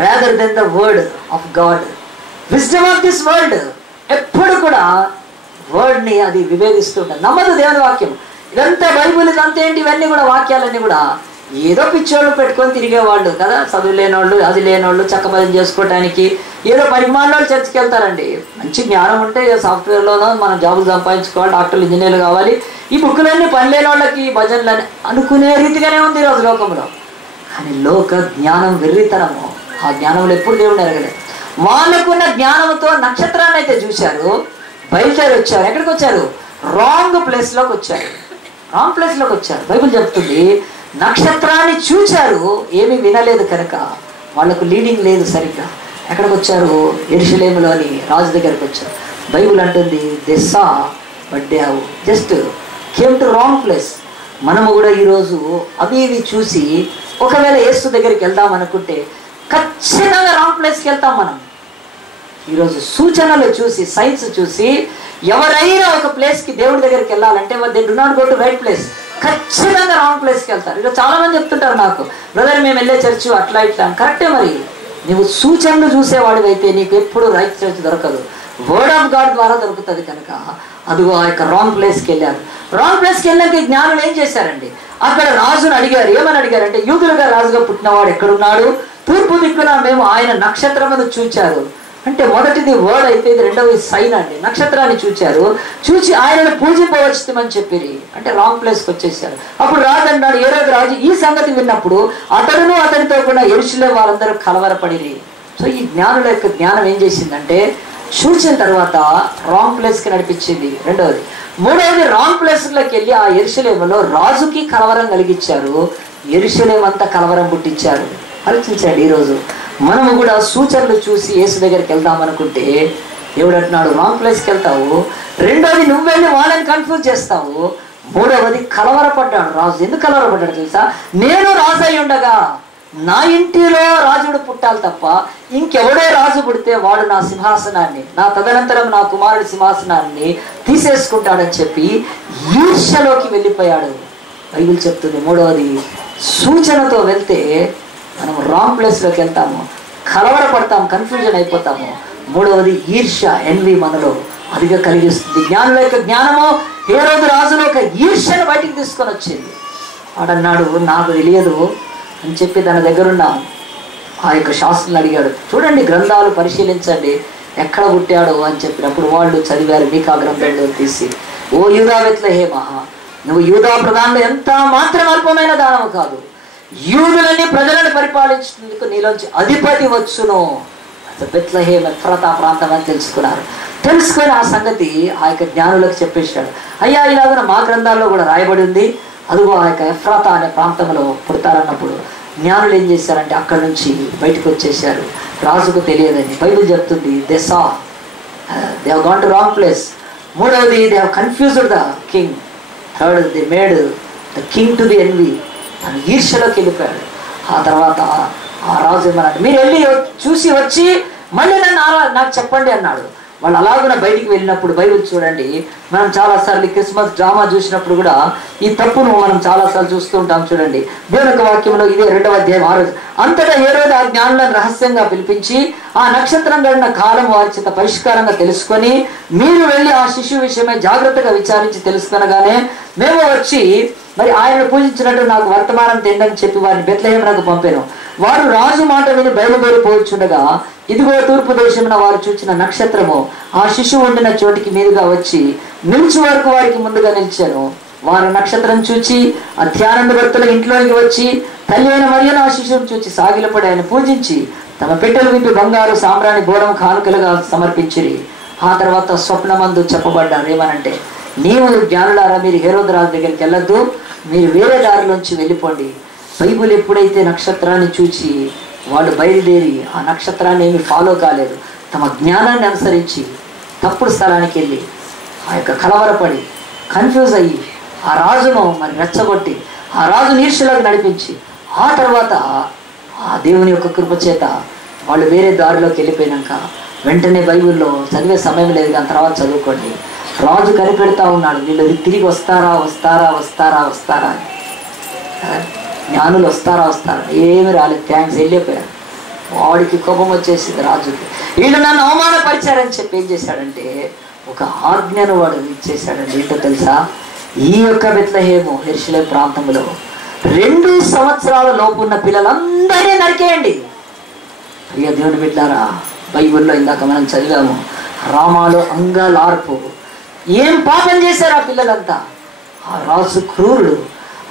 rather than the word of God. Wisdom of this world ఎప్పుడు కూడా వర్డ్ని అది విభేదిస్తుంటారు, నమ్మదు దేవుని వాక్యం. ఇదంతా బైబుల్, ఇదంతా ఏంటి, ఇవన్నీ కూడా వాక్యాలన్నీ కూడా ఏదో పిచ్చోళ్ళు పెట్టుకొని తిరిగేవాళ్ళు కదా. చదువు లేనోళ్ళు, అది లేనోళ్ళు, చక్కపదం చేసుకోవడానికి ఏదో పరిమాణాలు చర్చకి వెళ్తారండి. మంచి జ్ఞానం ఉంటే సాఫ్ట్వేర్లోనో మనం జాబులు సంపాదించుకోవాలి, డాక్టర్లు, ఇంజనీర్లు కావాలి. ఈ బుక్కులన్నీ పని లేని వాళ్ళకి భజనలని అనుకునే రీతిగానే ఉంది ఈరోజు లోకంలో. కానీ లోక జ్ఞానం వెర్రితనము. ఆ జ్ఞానంలో ఎప్పుడు దేవుడు ఎరగలేదు. వాళ్ళకున్న జ్ఞానంతో నక్షత్రాన్ని అయితే చూశారు, బయలుదేరి వచ్చారు. ఎక్కడికి వచ్చారు? రాంగ్ ప్లేస్లోకి వచ్చారు. రాంగ్ ప్లేస్లోకి వచ్చారు. బైబిల్ చెప్తుంది, నక్షత్రాన్ని చూచారు, ఏమీ వినలేదు కనుక వాళ్ళకు లీడింగ్ లేదు సరిగ్గా. ఎక్కడికి వచ్చారు? యెరూషలేములోని రాజు దగ్గరికి వచ్చారు. బైబిల్ అంటుంది, they saw but they have just came to wrong place. మనము కూడా ఈరోజు అవి ఇవి చూసి ఒకవేళ యేసు దగ్గరికి వెళ్దాం అనుకుంటే ఖచ్చితంగా రాంగ్ ప్లేస్కి వెళ్తాం మనం. ఈరోజు సూచనలు చూసి, సైన్స్ చూసి ఎవరైనా ఒక ప్లేస్కి దేవుడి దగ్గరికి వెళ్ళాలంటే they do not go to right place, ఖచ్చితంగా రాంగ్ ప్లేస్కి వెళ్తారు. ఇలా చాలా మంది చెప్తుంటారు నాకు, బ్రదర్ మేము వెళ్ళే చర్చ్ అట్లా ఇట్లా. కరెక్టే, మరి నువ్వు సూచనలు చూసేవాడివి అయితే నీకు ఎప్పుడు రైట్ చర్చ్ దొరకదు, వర్డ్ ఆఫ్ గాడ్ ద్వారా దొరుకుతుంది. కనుక అదిగో ఆ యొక్క రాంగ్ ప్లేస్కి వెళ్ళారు. రాంగ్ ప్లేస్కి వెళ్ళాక జ్ఞానులు ఏం చేశారండి, అక్కడ రాజును అడిగారు. ఏమని అడిగారంటే, యూదులుగా రాజుగా పుట్టినవాడు ఎక్కడున్నాడు? తూర్పు దిక్కున మేము ఆయన నక్షత్రమును చూచారు. అంటే మొదటిది వర్డ్ అయితే, ఇది రెండవది సైన్ అండి. నక్షత్రాన్ని చూచారు, చూచి ఆయనను పూజింపవచ్చుమని చెప్పిరి. అంటే రాంగ్ ప్లేస్కి వచ్చేసారు. అప్పుడు రాజు అన్నాడు, ఏ రోజు రాజు ఈ సంగతి విన్నప్పుడు అతడును అతనితో కూడా యెరూషలేము వారందరూ కలవరపడిరి. సో ఈ జ్ఞానుల యొక్క జ్ఞానం ఏం చేసిందంటే, చూసిన తర్వాత రాంగ్ ప్లేస్కి నడిపించింది. రెండవది. మూడవది, రాంగ్ ప్లేస్లోకి వెళ్ళి ఆ యెరూషలేములో రాజుకి కలవరం కలిగించారు, యెరూషలేము అంతా కలవరం పుట్టించారు. ఆలోచించండి, ఈరోజు మనము కూడా సూచనలు చూసి యేసు దగ్గరికి వెళ్దాం అనుకుంటే దేవుడు అంటున్నాడు రాంగ్ ప్లేస్కి వెళ్తావు. రెండోది, నువ్వు వెళ్ళి వాళ్ళని కన్ఫ్యూజ్ చేస్తావు. మూడవది, కలవరపడ్డాడు రాజు. ఎందుకు కలవరపడ్డాడు తెలుసా? నేను రాజు అయి ఉండగా నా ఇంటిలో రాజుడు పుట్టాలి తప్ప ఇంకెవడే రాజు పుడితే వాడు నా సింహాసనాన్ని, నా తదనంతరం నా కుమారుడి సింహాసనాన్ని తీసేసుకుంటాడని చెప్పి ఈర్ష్యలోకి వెళ్ళిపోయాడు. బైబిల్ చెప్తుంది. మూడవది, సూచనతో వెళ్తే మనం రాంగ్ ప్లేస్లోకి వెళ్తాము, కలవరపడతాము, కన్ఫ్యూజన్ అయిపోతాము. మూడవది ఈర్ష్య, ఎన్వి మనలో అదిగా కలిగిస్తుంది. జ్ఞానుల యొక్క జ్ఞానము హేరోదు రాజులో ఒక ఈర్ష్యను బయటికి తీసుకొని వచ్చింది. వాడన్నాడు నాకు తెలియదు అని చెప్పి తన దగ్గరున్న ఆ యొక్క శాస్త్రులను అడిగాడు. చూడండి, గ్రంథాలు పరిశీలించండి, ఎక్కడ పుట్టాడు అని చెప్పినప్పుడు వాళ్ళు చదివారు మీకా గ్రంథంలో తీసి, ఓ యూదా బెత్లెహేమ, నువ్వు యూదా ప్రధానంలో ఎంత మాత్రం అల్పమైన దానము కాదు, యూదులని ప్రజలను పరిపాలించేందుకు నీలోంచి అధిపతి వచ్చును. బెత్లెహేమ్ ఎఫ్రాతా ప్రాంతం అని తెలుసుకొని ఆ సంగతి ఆ యొక్క జ్ఞానులకు చెప్పేశాడు. అయ్యా, ఇలాగ మా గ్రంథాల్లో కూడా రాయబడి ఉంది, అదిగో ఆ యొక్క ఎఫ్రాతా అనే ప్రాంతంలో పుడతారన్నప్పుడు జ్ఞానులు ఏం చేశారంటే అక్కడి నుంచి బయటకు వచ్చేసారు. రాజుకు తెలియదని బైబిల్ చెప్తుంది. They have gone to wrong place. మూడవది, they have confused the king. Third, they made the king to the envy. తను ఈర్ష్యలోకి వెళ్ళిపోయాడు. ఆ తర్వాత ఆ రాజు ఏమన్నాడు, మీరు వెళ్ళి చూసి వచ్చి మళ్ళీ నాకు చెప్పండి అన్నాడు. వాళ్ళు అలాగున బయటికి వెళ్ళినప్పుడు బైబిల్ చూడండి, మనం చాలాసార్లు క్రిస్మస్ డ్రామా చూసినప్పుడు కూడా ఈ తప్పును మనం చాలాసార్లు చూస్తూ ఉంటాం. చూడండి, దేవుని యొక్క వాక్యంలో ఇదే 2వ అధ్యాయం 6. అంతటా హేరోదు ఆ జ్ఞానులను రహస్యంగా పిలిపించి ఆ నక్షత్రం గడిన కాలం వారి చేత పరిష్కారంగా తెలుసుకొని, మీరు వెళ్ళి ఆ శిశువు విషయమై జాగ్రత్తగా విచారించి తెలుసుకొనగానే మేము వచ్చి మరి ఆయన పూజించినట్టు నాకు వర్తమానం తెండని చెప్పి వారిని బెత్లెహేమునకు పంపాను. వారు రాజు మాట విని బయలుదేరిపోవచ్చుండగా ఇదిగో తూర్పు దేశమున వారు చూచిన నక్షత్రము ఆ శిశువు ఉండిన చోటికి మీదుగా వచ్చి నిలిచి వరకు వారికి ముందుగా నిలిచాను. వారు నక్షత్రం చూచి అత్యానంద భర్తల ఇంట్లోకి వచ్చి తల్లి అయిన మరియను ఆ శిశువును చూచి సాగిలపడి ఆయన పూజించి తమ పెట్టెలు విప్పి బంగారు సాంబ్రాణి బోరం కానుకలుగా సమర్పించిరి. ఆ తర్వాత స్వప్నమందు చెప్పబడ్డారు ఏమనంటే, నీవు జ్ఞానులారా, మీరు హేరోదు రాజు దగ్గరికి వెళ్ళొద్దు, మీరు వేరే దారిలోంచి వెళ్ళిపోండి. బైబిల్ ఎప్పుడైతే నక్షత్రాన్ని చూచి వాళ్ళు బయలుదేరి ఆ నక్షత్రాన్ని ఏమి ఫాలో కాలేదు, తమ జ్ఞానాన్ని అనుసరించి తప్పుడు స్థలానికి వెళ్ళి ఆ యొక్క కలవరపడి కన్ఫ్యూజ్ అయ్యి ఆ రాజును మరి రెచ్చగొట్టి ఆ రాజు ఈర్ష్యలోకి నడిపించి ఆ తర్వాత ఆ దేవుని యొక్క కృప చేత వాళ్ళు వేరే దారిలోకి వెళ్ళిపోయినాక వెంటనే బైబిల్లో చదివే సమయం లేదు, కానీ తర్వాత చదువుకోండి. రాజు కనిపెడతా ఉన్నాడు, వీళ్ళు తిరిగి వస్తారా వస్తారా వస్తారా వస్తారా అని. జ్ఞానులు వస్తారా వస్తారా, ఏమి రాలేదు, థ్యాంక్స్, వెళ్ళిపోయారు. వాడికి కోపం వచ్చేసింది రాజుకి. వీళ్ళు నన్ను అవమానపరిచారని చెప్పి ఏం చేశాడంటే ఒక ఆజ్ఞను వాడు ఇచ్చేశాడండి. ఏంటో తెలుసా, ఈ యొక్క బెత్లెహేము యెరూషలేము ప్రాంతంలో 2 సంవత్సరాల లోపు ఉన్న పిల్లలందరినీ నరికేయండి. ప్రియ దేవుని బిడ్డలారా, బైబిల్లో ఇందాక మనం చదివాము, రామాలో అంగలార్పు. ఏం పాపం చేశారు ఆ పిల్లలంతా? ఆ రాజు క్రూరుడు,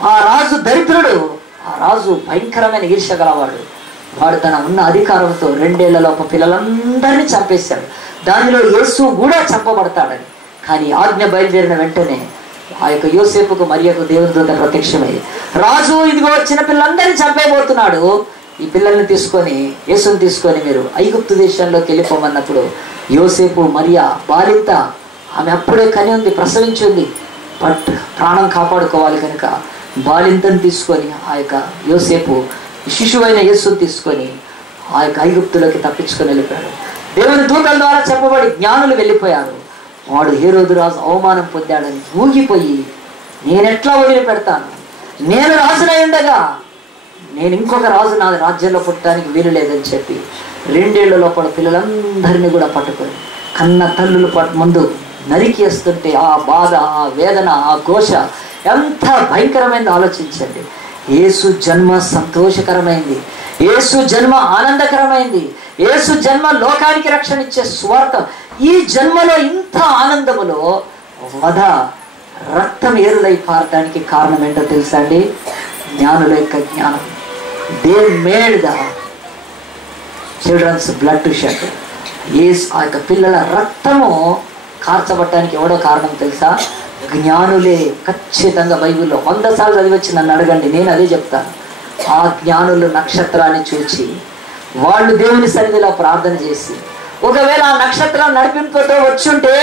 ఆ రాజు దరిద్రుడు, ఆ రాజు భయంకరమైన ఈర్ష్య గలవాడు. వాడు తన ఉన్న అధికారంతో 2 ఏళ్లలోపు పిల్లలందరినీ చంపేశాడు. దానిలో యేసు కూడా చంపబడతాడని. కానీ ఆజ్ఞ బయలుదేరిన వెంటనే ఆ యొక్క యోసేపుకు మరియకు దేవుని దూత ప్రత్యక్షమై, రాజు ఇదిగో చిన్న పిల్లలందరినీ చంపేయబోతున్నాడు, ఈ పిల్లల్ని తీసుకొని యేసుని తీసుకొని మీరు ఐగుప్తు దేశంలోకి వెళ్ళిపోమన్నప్పుడు యోసేపు మరియా బాలింత, ఆమె అప్పుడే కని ఉంది, ప్రసవించి ఉంది, బట్ ప్రాణం కాపాడుకోవాలి కనుక బాలింతను తీసుకొని ఆ యొక్క యోసేపు శిశువైన యేసుని తీసుకొని ఆ యొక్క ఐగుప్తులోకి తప్పించుకొని వెళ్ళిపోయాడు. దేవుని దూతల ద్వారా చెప్పబడి జ్ఞానులు వెళ్ళిపోయారు. వాడు హేరోదు రాజు అవమానం పొందాడని ఊగిపోయి, నేనెట్లా వదిలిపెడతాను, నేను రాజునై ఉండగా నేను ఇంకొక రాజు నా రాజ్యంలో పుట్టడానికి వీలు లేదని చెప్పి 2 ఏళ్ల లోపల పిల్లలందరినీ కూడా పట్టుకొని కన్న తల్లులు ముందు నరికేస్తుంటే ఆ బాధ, ఆ వేదన, ఆ ఘోష ఎంత భయంకరమైంది ఆలోచించండి. యేసు జన్మ సంతోషకరమైంది, యేసు జన్మ ఆనందకరమైంది, యేసు జన్మ లోకానికి రక్షణ ఇచ్చే స్వార్థం. ఈ జన్మలో ఇంత ఆనందములో వధ, రక్తం ఏరులై పారడానికి కారణం ఏంటో తెలుసా అండి? జ్ఞానుల యొక్క జ్ఞానం. They made the children's blood to shed. ఆ యొక్క పిల్లల రక్తము కార్చబట్టడానికి ఎవడో కారణం తెలుసా? జ్ఞానులే. ఖచ్చితంగా బైబిల్లో 100 సార్లు చదివచ్చి నన్ను అడగండి, నేను అదే చెప్తాను. ఆ జ్ఞానులు నక్షత్రాన్ని చూచి వాళ్ళు దేవుని సన్నిధిలో ప్రార్థన చేసి, ఒకవేళ ఆ నక్షత్రం నడిపింపుతో వచ్చుంటే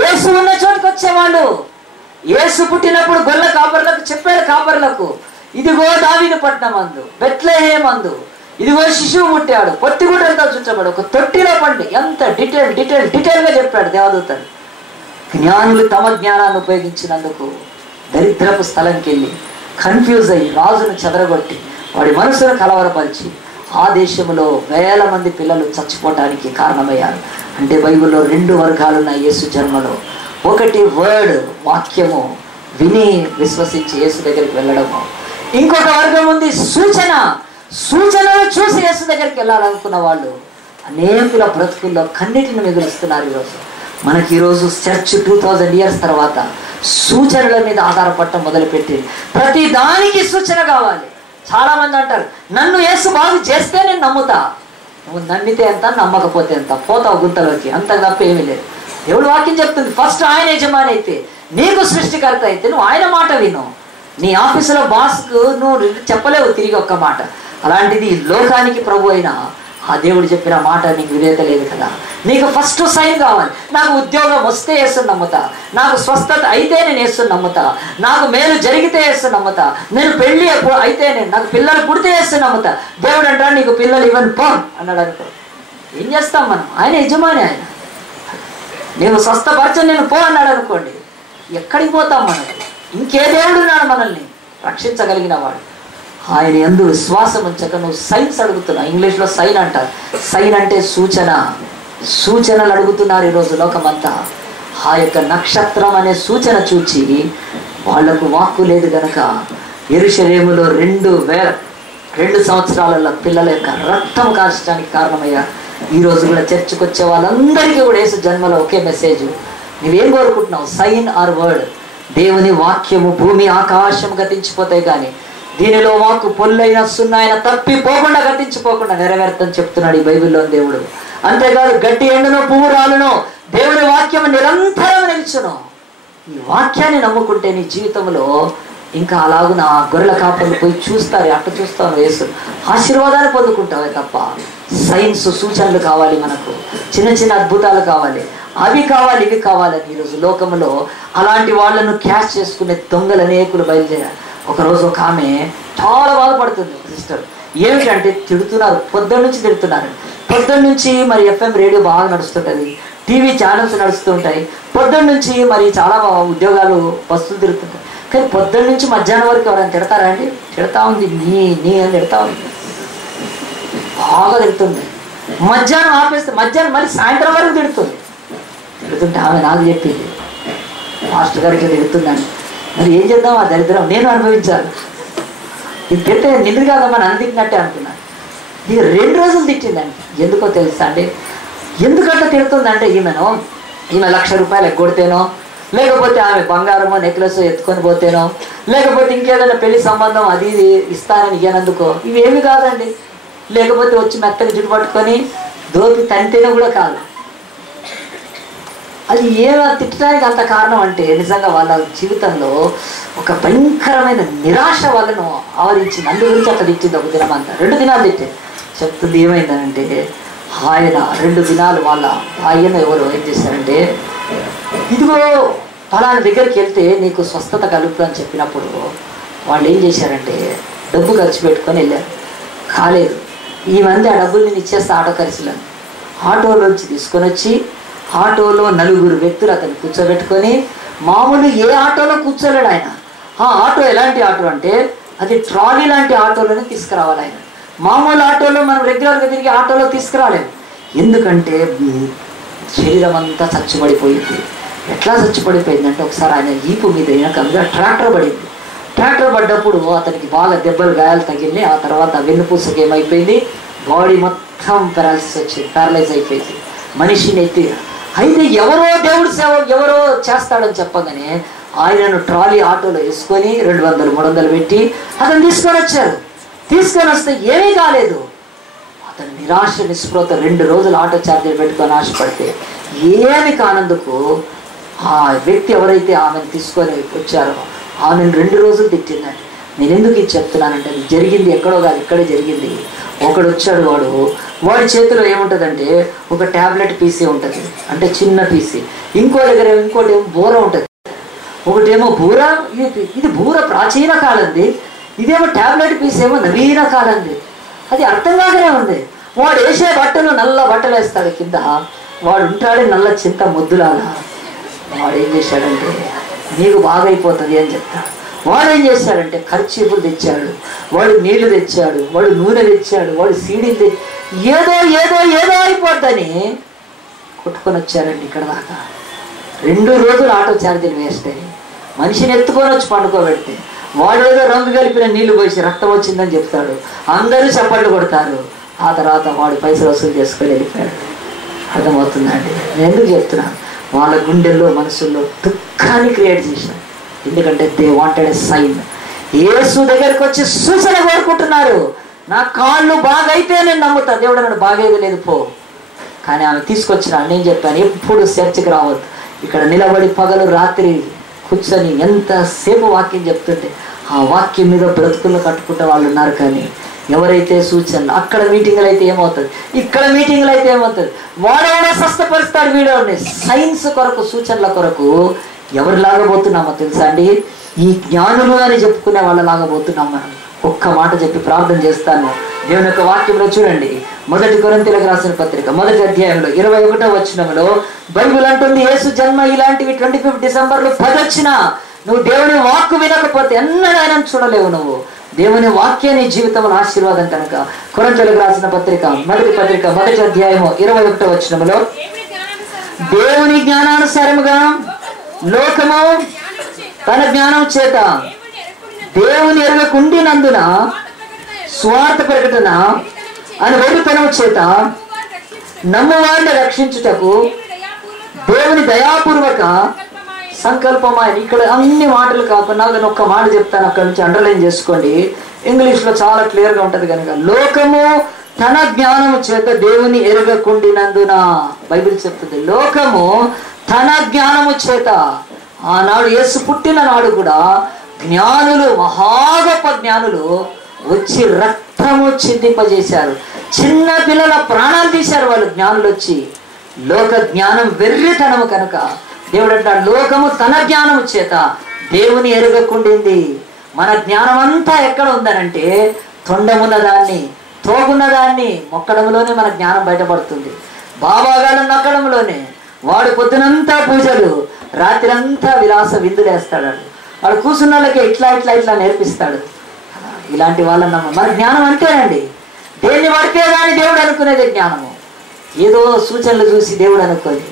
యేసు ఉన్న చోటుకు వచ్చేవాళ్ళు. యేసు పుట్టినప్పుడు గొల్ల కాపర్లకు చెప్పాడు, కాపర్లకు ఇదిగో దావీదు పట్టణమందు, బెత్లెహేమందు ఇదిగో శిశువు పుట్టాడు, పొత్తిగుడ్డలతో చుట్టబడి ఒక తొట్టిలో పండి. ఎంత డీటెయిల్గా చెప్పాడు దేవదూతలు. జ్ఞానులు తమ జ్ఞానాన్ని ఉపయోగించినందుకు దరిద్రపు స్థలంకి వెళ్ళి కన్ఫ్యూజ్ అయ్యి రాజును చెదరగొట్టి వాడి మనసును కలవరపరిచి ఆ దేశంలో వేల మంది పిల్లలు చచ్చిపోవటానికి కారణమయ్యారు. అంటే బైబిల్లో 2 వర్గాలు ఉన్నాయి యేసు జన్మలో. ఒకటి వర్డ్, వాక్యము విని విశ్వసించి యేసు దగ్గరికి వెళ్ళడము. ఇంకొక వర్గం ఉంది సూచనలు చూసి యేసు దగ్గరికి వెళ్ళాలనుకున్న వాళ్ళు. అనేకుల బ్రతుకుల్లో కన్నిటిని మిగులుస్తున్నారు. ఈరోజు మనకి ఈరోజు చర్చ్ 2000 years తర్వాత సూచనల మీద ఆధారపడటం మొదలుపెట్టి ప్రతి దానికి సూచన కావాలి. చాలా మంది అంటారు, నన్ను యేసు బాగు చేస్తే నేను నమ్ముతా. నువ్వు నమ్మితే ఎంత, నమ్మకపోతే ఎంత, పోతావు గుంతలోకి, అంత తప్ప ఏమీ లేదు. దేవుడు వాక్యం చెప్తుంది, ఫస్ట్ ఆయన యజమాని అయితే, నీకు సృష్టికర్త అయితే నువ్వు ఆయన మాట విను. నీ ఆఫీసులో బాస్కు నువ్వు చెప్పలేవు తిరిగి ఒక్క మాట. అలాంటిది లోకానికి ప్రభు అయిన ఆ దేవుడు చెప్పిన మాట నీకు విధేయత లేదు కదా. నీకు ఫస్ట్ సైన్ కావాలి. నాకు ఉద్యోగం వస్తే యేసుని నమ్ముతా, నాకు స్వస్థత అయితే నేను యేసుని నమ్ముతా, నాకు మేలు జరిగితే యేసుని నమ్ముతా, నేను పెళ్లి అయితే నాకు పిల్లలు పుడితే యేసుని నమ్ముతా. దేవుడు అంటాడు నీకు పిల్లలు ఇవ్వను పో అన్నాడు అనుకో. ఏం చేస్తాం మనం? ఆయన యజమాని, ఆయన నీవు స్వస్థపరచని నేను పో అన్నాడు అనుకోండి, ఎక్కడికి పోతాం మనం? ఇంకే దేవుడు ఉన్నాడు మనల్ని రక్షించగలిగిన వాడు. ఆయన యందు విశ్వాసం ఉంచక నువ్వు సైన్స్ అడుగుతున్నావు. ఇంగ్లీష్లో సైన్ అంటారు. సైన్ అంటే సూచనలు అడుగుతున్నారు ఈరోజు లోకమంతా. ఆ యొక్క నక్షత్రం అనే సూచన చూచి వాళ్లకు వాక్కు లేదు గనక యెరూషలేములో 2 సంవత్సరాలలో పిల్లల యొక్క రక్తం కార్చడానికి కారణమయ్యారు. ఈరోజు కూడా చర్చకు వచ్చే వాళ్ళందరికీ కూడా యేసు జన్మలో ఒకే మెసేజ్. నువ్వేం కోరుకుంటున్నావు? Sign are word. దేవుని వాక్యము భూమి ఆకాశం గతించిపోతాయి కానీ దీనిలో వాక్కు పొల్లైన సున్నాయిన తప్పిపోకుండా గతించిపోకుండా నెరవేర్తని చెప్తున్నాడు ఈ బైబిల్లో దేవుడు. అంతేకాదు గడ్డి ఎండును పువ్వు రాలును, దేవుని వాక్యం నిరంతరం నిలుచును. ఈ వాక్యాన్ని నమ్ముకుంటే నీ జీవితంలో ఇంకా అలాగున గొర్రెల కాపర్లు పోయి చూస్తారు, అట్ట చూస్తాను యేసు ఆశీర్వాదాన్ని పొందుకుంటావే తప్ప సైన్స్ సూచనలు కావాలి మనకు, చిన్న అద్భుతాలు కావాలి, అవి కావాలి ఇవి కావాలని ఈరోజు లోకంలో అలాంటి వాళ్ళను క్యాష్ చేసుకునే దొంగలు అనేకులు బయలుదేరారు. ఒకరోజు ఒక ఆమె చాలా బాధపడుతుంది. సిస్టర్ ఏమిటంటే తిడుతున్నారు, పొద్దున్న నుంచి తిడుతున్నారు. పొద్దున్న నుంచి మరి FM రేడియో బాగా నడుస్తుంటుంది, టీవీ ఛానల్స్ నడుస్తుంటాయి, పొద్దున్న నుంచి మరి చాలా ఉద్యోగాలు బస్సులు తిరుగుతుంటాయి. కానీ పొద్దున్న నుంచి మధ్యాహ్నం వరకు ఎవరైనా తిడతారా అండి? తిడతా ఉంది, నీ అని తిడతా ఉంది, బాగా తిడుతుంది. మధ్యాహ్నం ఆపేస్తే మధ్యాహ్నం మళ్ళీ సాయంత్రం వరకు తిడుతుంటే ఆమె నాకు చెప్పింది, మాస్టర్ గారికి తిడుతుందండి. మరి ఏం చేద్దాం? ఆ దరిద్రం నేను అనుభవించాలి. ఇది తిట్టే నిన్ను కాదమ్మా నన్ను తిట్టినట్టే అనుకున్నాను. ఇది 2 రోజులు తిట్టిందండి. ఎందుకో తెలుసా అండి? ఎందుకంటే తిడుతుందంటే ఈమె 1,00,000 రూపాయలు ఎగ్గొడితేనో, లేకపోతే ఆమె బంగారమో నెక్లెస్ ఎత్తుకొని పోతేనో, లేకపోతే ఇంకేదైనా పెళ్లి సంబంధం అది ఇది ఇస్తానని ఇయ్యనందుకో, ఇవేమి కాదండి. లేకపోతే వచ్చి మెత్తని జుట్టు పట్టుకొని దోపి తంతేనో కూడా కాదు. అది తిట్టడానికి అంత కారణం అంటే నిజంగా వాళ్ళ జీవితంలో ఒక భయంకరమైన నిరాశ వాళ్ళను ఆవరించింది. అందు గురించి అట్లా తిట్టింది. ఒక దినం అంతా 2 దినాలు తిట్టింది. చెప్తుంది ఏమైందనంటే ఆయన 2 దినాలు వాళ్ళ ఆయన ఎవరు ఏం చేశారంటే, ఇదిగో ఫలానా దగ్గరికి వెళ్తే నీకు స్వస్థత కలుగుతుందని చెప్పినప్పుడు వాళ్ళు ఏం చేశారంటే డబ్బు ఖర్చు పెట్టుకొని వెళ్ళారు. కాలేదు. ఈ మంది ఆ డబ్బులు నేను ఇచ్చేస్తే ఆటో ఖర్చులను ఆటోలోంచి తీసుకొని వచ్చి ఆటోలో 4 వ్యక్తులు అతను కూర్చోబెట్టుకొని, మామూలు ఏ ఆటోలో కూర్చోలేడు ఆయన. ఆ ఆటో ఎలాంటి ఆటో అంటే అది ట్రాలీ లాంటి ఆటోలోనే తీసుకురావాలి ఆయన. మామూలు ఆటోలో మనం రెగ్యులర్గా తిరిగి ఆటోలో తీసుకురాలేము. ఎందుకంటే శరీరం అంతా చచ్చుబడిపోయింది. ఎట్లా చచ్చుబడిపోయిందంటే ఒకసారి ఆయన ఈపు మీద ట్రాక్టర్ పడింది. ట్రాక్టర్ పడ్డప్పుడు అతనికి బాగా దెబ్బలు గాయాలు తగిలి, ఆ తర్వాత వెన్నుపూసకి ఏమైపోయింది, బాడీ మొత్తం ప్యారలైజ్ అయిపోయింది. మనిషిని ఎత్తి అయితే ఎవరో దేవుడి సేవ ఎవరో చేస్తాడని చెప్పగానే ఆయనను ట్రాలీ ఆటోలో వేసుకొని 200-300 పెట్టి అతను తీసుకొని వచ్చారు. తీసుకొని వస్తే ఏమీ కాలేదు. అతను నిరాశ నిస్పృహత 2 రోజులు ఆటో ఛార్జీలు పెట్టుకొని ఆశపడితే ఏమి కానందుకు ఆ వ్యక్తి ఎవరైతే ఆమెను తీసుకొని వచ్చారో ఆమెను 2 రోజులు తిట్టిందండి. నేను ఎందుకు ఇది చెప్తున్నానంటే అది జరిగింది ఎక్కడో కాదు, ఇక్కడే జరిగింది. ఒకడు వచ్చాడు, వాడి చేతిలో ఏముంటుందంటే ఒక ట్యాబ్లెట్ పీసీ ఉంటుంది, అంటే చిన్న పీసీ. ఇంకో దగ్గర ఇంకోటి ఏమో బూర ఉంటుంది. ఒకటేమో బూర, ఇది బూర ప్రాచీన కాలంది, ఇదేమో ట్యాబ్లెట్ పీస్ ఏమో నవీన కాలంది. అది అర్థం కాగానే ఉంది. వాడు వేసే బట్టలు నల్ల బట్టలు వేస్తాడు కింద, వాడు ఉంటాడే నల్ల చింత ముద్దులాగా. వాడు ఏం చేశాడంటే నీకు బాగైపోతుంది అని చెప్తాడు. వాడు ఏం చేశాడంటే ఖర్చీపులు తెచ్చాడు, వాడు నీళ్లు తెచ్చాడు, వాడు నూనె తెచ్చాడు, వాడు సీడీలు తెచ్చి ఏదో ఏదో ఏదో అయిపోద్దని కొట్టుకొని వచ్చారండి ఇక్కడ దాకా. 2 రోజులు ఆటో ఛార్జీలు వేస్తాయి. మనిషిని ఎత్తుకొని వచ్చి పండుకోబెడితే వాడు ఏదో రంగు కలిపిన నీళ్లు పోసి రక్తం వచ్చిందని చెప్తాడు, అందరూ చప్పట్లు కొడతారు. ఆ తర్వాత వాడు పైసలు వసూలు చేసుకొని వెళ్ళిపోయాడు. అర్థమవుతుందండి నేను ఎందుకు చెప్తున్నాను? వాళ్ళ గుండెల్లో మనసుల్లో దుఃఖాన్ని క్రియేట్ చేశాను. ఎందుకంటే దే వాంటెడ్ ఎ సైన్. యేసు దగ్గరికి వచ్చి సూచన కోరుకుంటున్నారు. నా కాళ్ళు బాగైతే నేను నమ్ముతా, దేవుడు నన్ను బాగేది లేదు పో. కానీ ఆమె తీసుకొచ్చిన నేను చెప్పాను ఎప్పుడు చర్చికి రావద్దు, ఇక్కడ నిలబడి పగలు రాత్రి కూర్చొని ఎంతసేపు వాక్యం చెప్తుంటే ఆ వాక్యం మీద బ్రతుకులు కట్టుకుంటే వాళ్ళు ఉన్నారు. కానీ ఎవరైతే సూచనలు, అక్కడ మీటింగ్లు అయితే ఏమవుతుంది, ఇక్కడ మీటింగ్లు అయితే ఏమవుతుంది, వాడేవాడో స్వస్థపరుస్తాడు, వీడేవాడిని సైన్స్ కొరకు సూచనల కొరకు ఎవరు లాగబోతున్నామో తెలుసా అండి? ఈ జ్ఞానులు అని చెప్పుకునే వాళ్ళ లాగబోతున్నాం మనం. ఒక్క మాట చెప్పి ప్రార్థన చేస్తాను. దేవుని యొక్క వాక్యంలో చూడండి, 1 కొరింథీయులకు రాసిన పత్రిక 1వ అధ్యాయంలో 21వ వచనంలో బైబిల్ అంటుంది, యేసు జన్మ ఇలాంటివి 25 డిసెంబర్లు 10 వచ్చినా నువ్వు దేవుని వాక్కు వినకపోతే ఎన్నడైనా చూడలేవు. నువ్వు దేవుని వాక్యాన్ని జీవితంలో ఆశీర్వాదం కనుక. కొరింథీయులకు రాసిన పత్రిక 1వ అధ్యాయము 21వ వచనంలో దేవుని జ్ఞానానుసారముగా లోకము తన జ్ఞానం చేత దేవుని ఎరగకుండినందున స్వార్థ ప్రకటన అని వెడుతనము చేత నమ్మువారిని రక్షించుటకు దేవుని దయాపూర్వక సంకల్పమైన. ఇక్కడ అన్ని మాటలు కాకుండా నేను ఒక్క మాట చెప్తాను, అక్కడ నుంచి అండర్లైన్ చేసుకోండి. ఇంగ్లీష్లో చాలా క్లియర్గా ఉంటుంది కనుక. లోకము తన జ్ఞానము చేత దేవుని ఎరగకుండినందున బైబిల్ చెప్తుంది. లోకము తన జ్ఞానము చేత, ఆనాడు యేసు పుట్టిన నాడు కూడా జ్ఞానులు, మహాగొప్ప జ్ఞానులు వచ్చి రక్తము చిందింపజేశారు. చిన్న పిల్లల ప్రాణాలు తీశారు వాళ్ళు జ్ఞానులు వచ్చి. లోక జ్ఞానం వెర్రితనము కనుక దేవుడు అంటాడు లోకము తన జ్ఞానము చేత దేవుని ఎరగకుండింది. మన జ్ఞానం అంతా ఎక్కడ ఉందనంటే తొండమున్న దాన్ని, తోగున్న దాన్ని మొక్కడంలోనే మన జ్ఞానం బయటపడుతుంది. బాబాగాడు నక్కడంలోనే. వాడు పొద్దునంతా పూజలు, రాత్రి అంతా విలాస విందులేస్తాడు. వాడు కూర్చున్న వాళ్ళకి ఇట్లా ఇట్లా ఇట్లా నేర్పిస్తాడు. ఇలాంటి వాళ్ళని మన జ్ఞానం అంతేనండి. దేన్ని పడితే కానీ దేవుడు అనుకునేది జ్ఞానము. ఏదో సూచనలు చూసి దేవుడు అనుకోని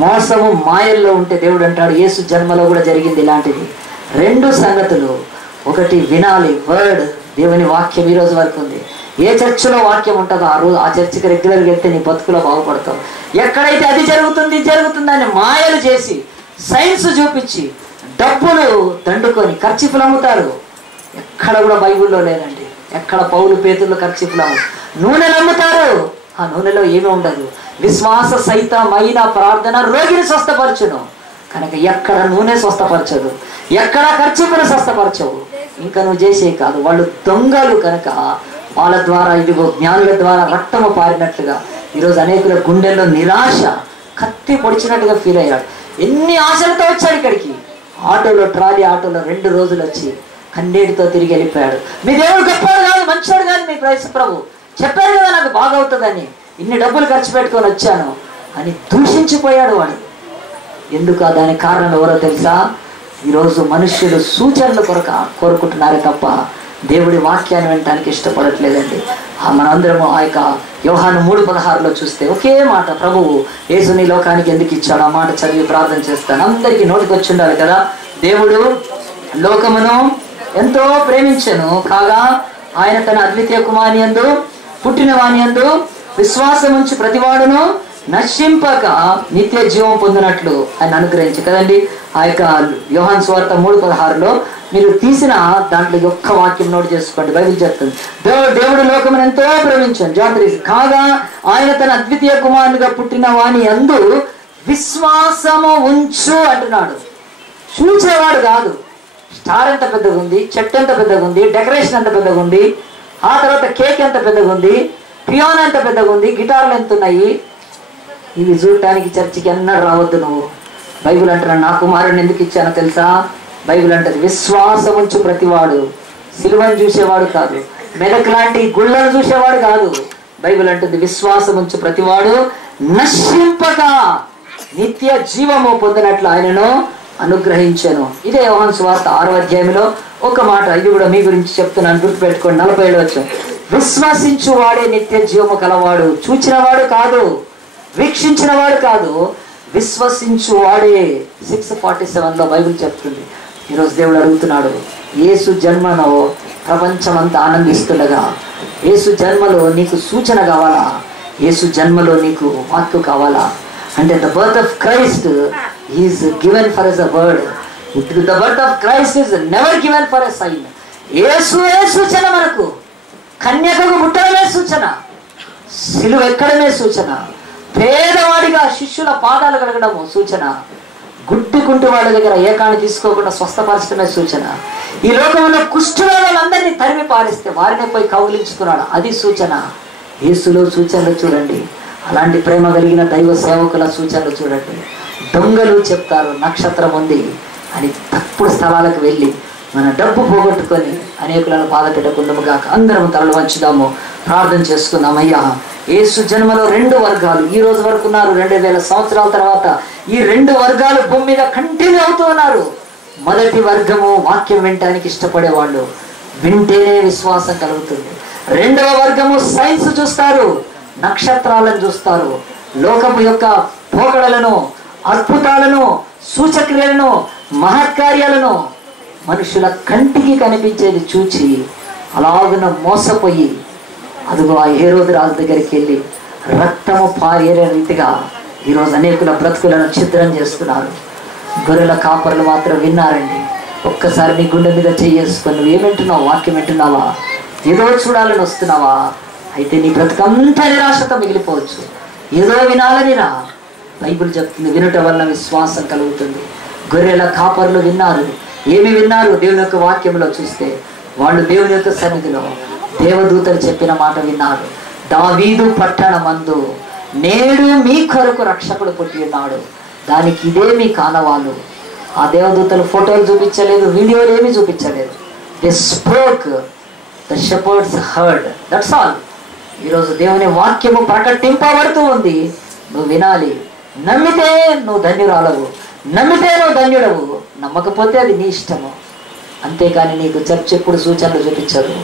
మోసము మాయల్లో ఉంటే దేవుడు అంటాడు యేసు జన్మలో కూడా జరిగింది ఇలాంటిది. 2 సంగతులు. ఒకటి వినాలి వర్డ్, దేవుని వాక్యం ఈ రోజు వరకు ఉంది. ఏ చర్చిలో వాక్యం ఉంటుందో ఆ చర్చికి రెగ్యులర్గా వెళ్తే నీ బతుకులో బాగుపడతావు. ఎక్కడైతే అది జరుగుతుందని మాయలు చేసి సైన్స్ చూపించి డబ్బులు దండుకొని కర్చీఫ్లు అమ్ముతారు. ఎక్కడ కూడా బైబిల్లో లేదండి. ఎక్కడ పౌలు పేతుల్లో కర్చీఫ్లు నూనెలు అమ్ముతారు. ఆ నూనెలో ఏమీ ఉండదు. విశ్వాస సహితమైన ప్రార్థన రోగిని స్వస్థపరచును కనుక ఎక్కడ నూనె స్వస్థపరచదు, ఎక్కడ కర్చీఫ్లు స్వస్థపరచవు. ఇంకా నువ్వు చేసే కాదు, వాళ్ళు దొంగలు కనుక వాళ్ళ ద్వారా ఇదిగో జ్ఞానుల ద్వారా రక్తము పారినట్లుగా ఈరోజు అనేకుల గుండెల్లో నిరాశ కత్తి పొడిచినట్టుగా ఫీల్ అయ్యాడు. ఎన్ని ఆశలతో వచ్చాడు ఇక్కడికి. ఆటోలో, ట్రాలీ ఆటోలో 2 రోజులు వచ్చి కన్నీటితో తిరిగి వెళ్ళిపోయాడు. మీ దేవుడు గొప్పవాడు కాదు, మంచివాడు కాదు, మీ క్రైస్త ప్రభు చెప్పారు కదా నాకు బాగవుతుందని, ఇన్ని డబ్బులు ఖర్చు పెట్టుకొని వచ్చాను అని దూషించిపోయాడు వాడు. ఎందుకు? దానికి కారణం ఎవరో తెలుసా? ఈరోజు మనుష్యులు సూచనలు కోరుకుంటున్నారే తప్ప దేవుడి వాక్యాన్ని వినడానికి ఇష్టపడట్లేదండి. మనందరము ఆ యొక్క యోహాను 3:16లో చూస్తే ఒకే మాట, ప్రభువు యేసుని లోకానికి ఎందుకు ఇచ్చాడు, ఆ మాట చదివి ప్రార్థన చేస్తాను. అందరికీ నోటికి వచ్చి ఉండాలి కదా. దేవుడు లోకమును ఎంతో ప్రేమించెను కాగా ఆయన తన అద్వితీయ కుమారుని యందు పుట్టిన వాని యందు విశ్వాసం ఉంచి ప్రతివాడును నశింపక నిత్య జీవం పొందినట్లు ఆయన అనుగ్రహించి కదండి. ఆ యొక్క యోహాను సువార్త 3:16లో మీరు తీసిన దాంట్లో ఒక్క వాక్యం నోట్ చేసుకోండి. బైబిల్ చెప్తుంది దేవుడు లోకమును ఎంతో ప్రేమించాను కాగా ఆయన తన అద్వితీయ కుమారునిగా పుట్టిన వాని యందు విశ్వాసము ఉంచు అంటున్నాడు. చూసేవాడు కాదు. స్టార్ ఎంత పెద్దగా ఉంది, చెట్టు ఎంత పెద్దగా ఉంది, డెకరేషన్ ఎంత పెద్దగా ఉంది, ఆ తర్వాత కేక్ ఎంత పెద్దగా ఉంది, పియానో ఎంత పెద్దగా ఉంది, గిటార్లు ఎంత ఉన్నాయి, ఇవి చూడటానికి చర్చికి ఎన్నడూ రావద్దు నువ్వు. బైబిల్ అంటున్నాడు నా కుమారుడిని ఎందుకు ఇచ్చానో తెలుసా? బైబిల్ అంటది విశ్వాసం ఉంచు ప్రతివాడు సిలువను చూసేవాడు కాదు, మెదక్ లాంటి గుళ్ళను చూసేవాడు కాదు. బైబిల్ అంటుంది విశ్వాసం ఉంచు ప్రతివాడు నశింపక నిత్య జీవము పొందినట్లు ఆయనను అనుగ్రహించాను. ఇదే యోహాను సువార్త 6వ అధ్యాయంలో ఒక మాట, ఇది కూడా మీ గురించి చెప్తున్నాను, గుర్తుపెట్టుకోండి. 47వ వచనం, విశ్వసించు వాడే నిత్య జీవము కలవాడు, చూచినవాడు కాదు, వీక్షించినవాడు కాదు, విశ్వసించు వాడే. 6:47లో బైబిల్ చెప్తుంది. ఈరోజు దేవుడు అడుగుతున్నాడు, యేసు జన్మను ప్రపంచమంతా ఆనందిస్తుండగా యేసు జన్మలో నీకు సూచన కావాలా? యేసు జన్మలో నీకు వాక్కు కావాలా? అంటే the birth of Christ is given for as a word. The birth of Christ is never given for a sign. యేసువే సూచన, మనకు కన్యకకు పుట్టడమే సూచన, సిలువ ఎక్కడమే సూచన, పేదవాడిగా శిష్యుల పాదాలు కడగడము సూచన, గుడ్డుకుంటూ వాళ్ళ దగ్గర ఏకాన్ని తీసుకోకుండా స్వస్థపరచడమే సూచన, ఈ లోకంలో కుష్ఠరోగులందరినీ తరిమి పారిస్తే వారిని పోయి కౌగిలించుకున్నాడు, అది సూచన. యేసులో సూచనలు చూడండి, అలాంటి ప్రేమ కలిగిన దైవ సేవకుల సూచనలు చూడండి. దొంగలు చెప్తారు నక్షత్రం ఉంది అని తప్పుడు స్థలాలకు వెళ్ళి మన డబ్బు పోగొట్టుకొని అనేకులను బాధ పెట్టకుండాముగా అందరం తలలు వంచుదాము, ప్రార్థన చేసుకుందాం. అయ్యా, యేసు జన్మలో 2 వర్గాలు ఈ రోజు వరకు ఉన్నారు. 2000 సంవత్సరాల తర్వాత ఈ 2 వర్గాలు భూమి మీద కంటిన్యూ అవుతూ ఉన్నారు. మొదటి వర్గము వాక్యం వినటానికి ఇష్టపడేవాళ్ళు, వింటేనే విశ్వాసం కలుగుతుంది. 2వ వర్గము సైన్స్ చూస్తారు, నక్షత్రాలను చూస్తారు, లోకము యొక్క పోకడలను, అద్భుతాలను, సూచక్రియలను, మహత్కార్యాలను మనుషుల కంటికి కనిపించేది చూచి అలాగున మోసపోయి అదిగో ఆ హేరోదు రాజు దగ్గరికి వెళ్ళి రక్తము పారేరే రీతిగా ఈరోజు అనేకుల బ్రతుకులను ఛిద్రం చేస్తున్నారు. గొర్రెల కాపర్లు మాత్రం విన్నారండి. ఒక్కసారి నీ గుండె మీద చేసుకొని నువ్వు ఏమింటున్నావు? వాక్యం వింటున్నావా? ఏదో చూడాలని వస్తున్నావా? అయితే నీ బ్రతుకంతా నిరాశతో మిగిలిపోవచ్చు. ఏదో వినాలని రా. బైబిల్ చెప్తుంది, వినుట వల్ల విశ్వాసం కలుగుతుంది. గొర్రెల కాపర్లు విన్నారు. ఏమి విన్నారు? దేవుని యొక్క వాక్యంలో చూస్తే వాళ్ళు దేవుని యొక్క సన్నిధిలో దేవదూతలు చెప్పిన మాట విన్నారు. దావీదు పట్టణమందు నేడు మీ కొరకు రక్షకుడు పుట్టి ఉన్నాడు, దానికి ఇదే మీ కానవాలు. ఆ దేవదూతలు ఫోటోలు చూపించలేదు, వీడియోలు ఏమీ చూపించలేదు. They spoke, the shepherd's heard, that's all. ఈరోజు దేవుని వాక్యము ప్రకటింపబడుతూ ఉంది, నువ్వు వినాలి. నమ్మితే నువ్వు ధన్యురాలవు, నమ్మితే నువ్వు ధన్యుడవు, నమ్మకపోతే అది నీ ఇష్టము. అంతేకాని నీకు చర్చ్ ఎప్పుడు సూచనలు చూపించదు.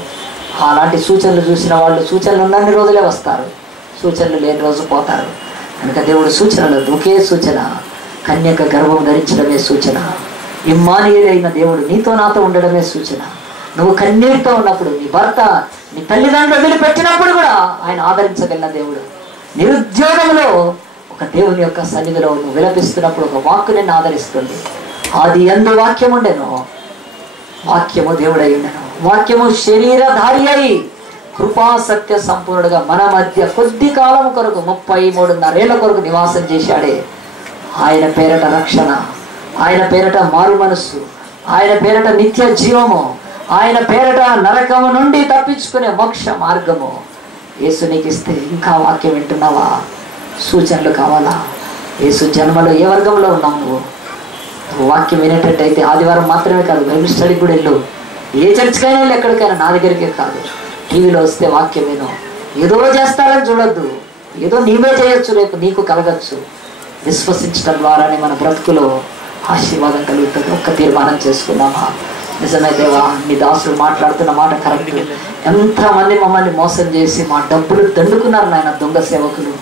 అలాంటి సూచనలు చూసిన వాళ్ళు సూచనలు ఉన్నన్ని రోజులే వస్తారు, సూచనలు లేని రోజు పోతారు. కనుక దేవుడు సూచనలు, ఒకే సూచన, కన్యక గర్భం ధరించడమే సూచన. ఇమ్మానుయేలు అయిన దేవుడు నీతో నాతో ఉండడమే సూచన. నువ్వు కన్నీటితో ఉన్నప్పుడు, నీ భర్త నీ తల్లిదండ్రులు వదిలిపెట్టినప్పుడు కూడా ఆయన ఆదరించగలిగిన దేవుడు. నిరుద్యోగంలో ఒక దేవుని యొక్క సన్నిధిలో నువ్వు విలపిస్తున్నప్పుడు ఒక వాక్కు నిన్ను ఆదరిస్తుంది. ఆది యందు వాక్యం ఉండెను, వాక్యము దేవుడై ఉండెను, వాక్యము శరీరధారి అయి కృపా సత్య సంపూర్ణుడుగా మన మధ్య కొద్ది కాలం కొరకు 33.5 ఏళ్ల కొరకు నివాసం చేశాడే. ఆయన పేరట రక్షణ, ఆయన పేరట మారు మనస్సు, ఆయన పేరట నిత్య జీవము, ఆయన పేరట నరకము నుండి తప్పించుకునే మోక్ష మార్గము యేసు నీకు ఇస్తే ఇంకా వాక్యం వింటున్నావా? సూచనలు కావాలా? యేసు జన్మలో ఏ వర్గంలో ఉన్నావు నువ్వు? వాక్యం వినేటట్టయితే ఆదివారం మాత్రమే కాదు, బైబిల్ స్టడీకి కూడా వెళ్ళు. ఏ చర్చికైనా వెళ్ళి ఎక్కడికైనా, నా దగ్గరికే కాదు. టీవీలో వస్తే వాక్యం విను. ఏదో చేస్తారని చూడొద్దు, ఏదో నీవే చేయొచ్చు, రేపు నీకు కలగచ్చు. విశ్వసించడం ద్వారానే మన బ్రతుకులో ఆశీర్వాదం కలుగుతుంది. ఒక్క తీర్మానం చేసుకుందామా? నిజమే దేవా, నీ దాసుడు మాట్లాడుతున్న మాట కరెక్ట్. ఎంతమంది మమ్మల్ని మోసం చేసి మా డబ్బులు దండుకున్నారు నాయన దొంగ సేవకులు.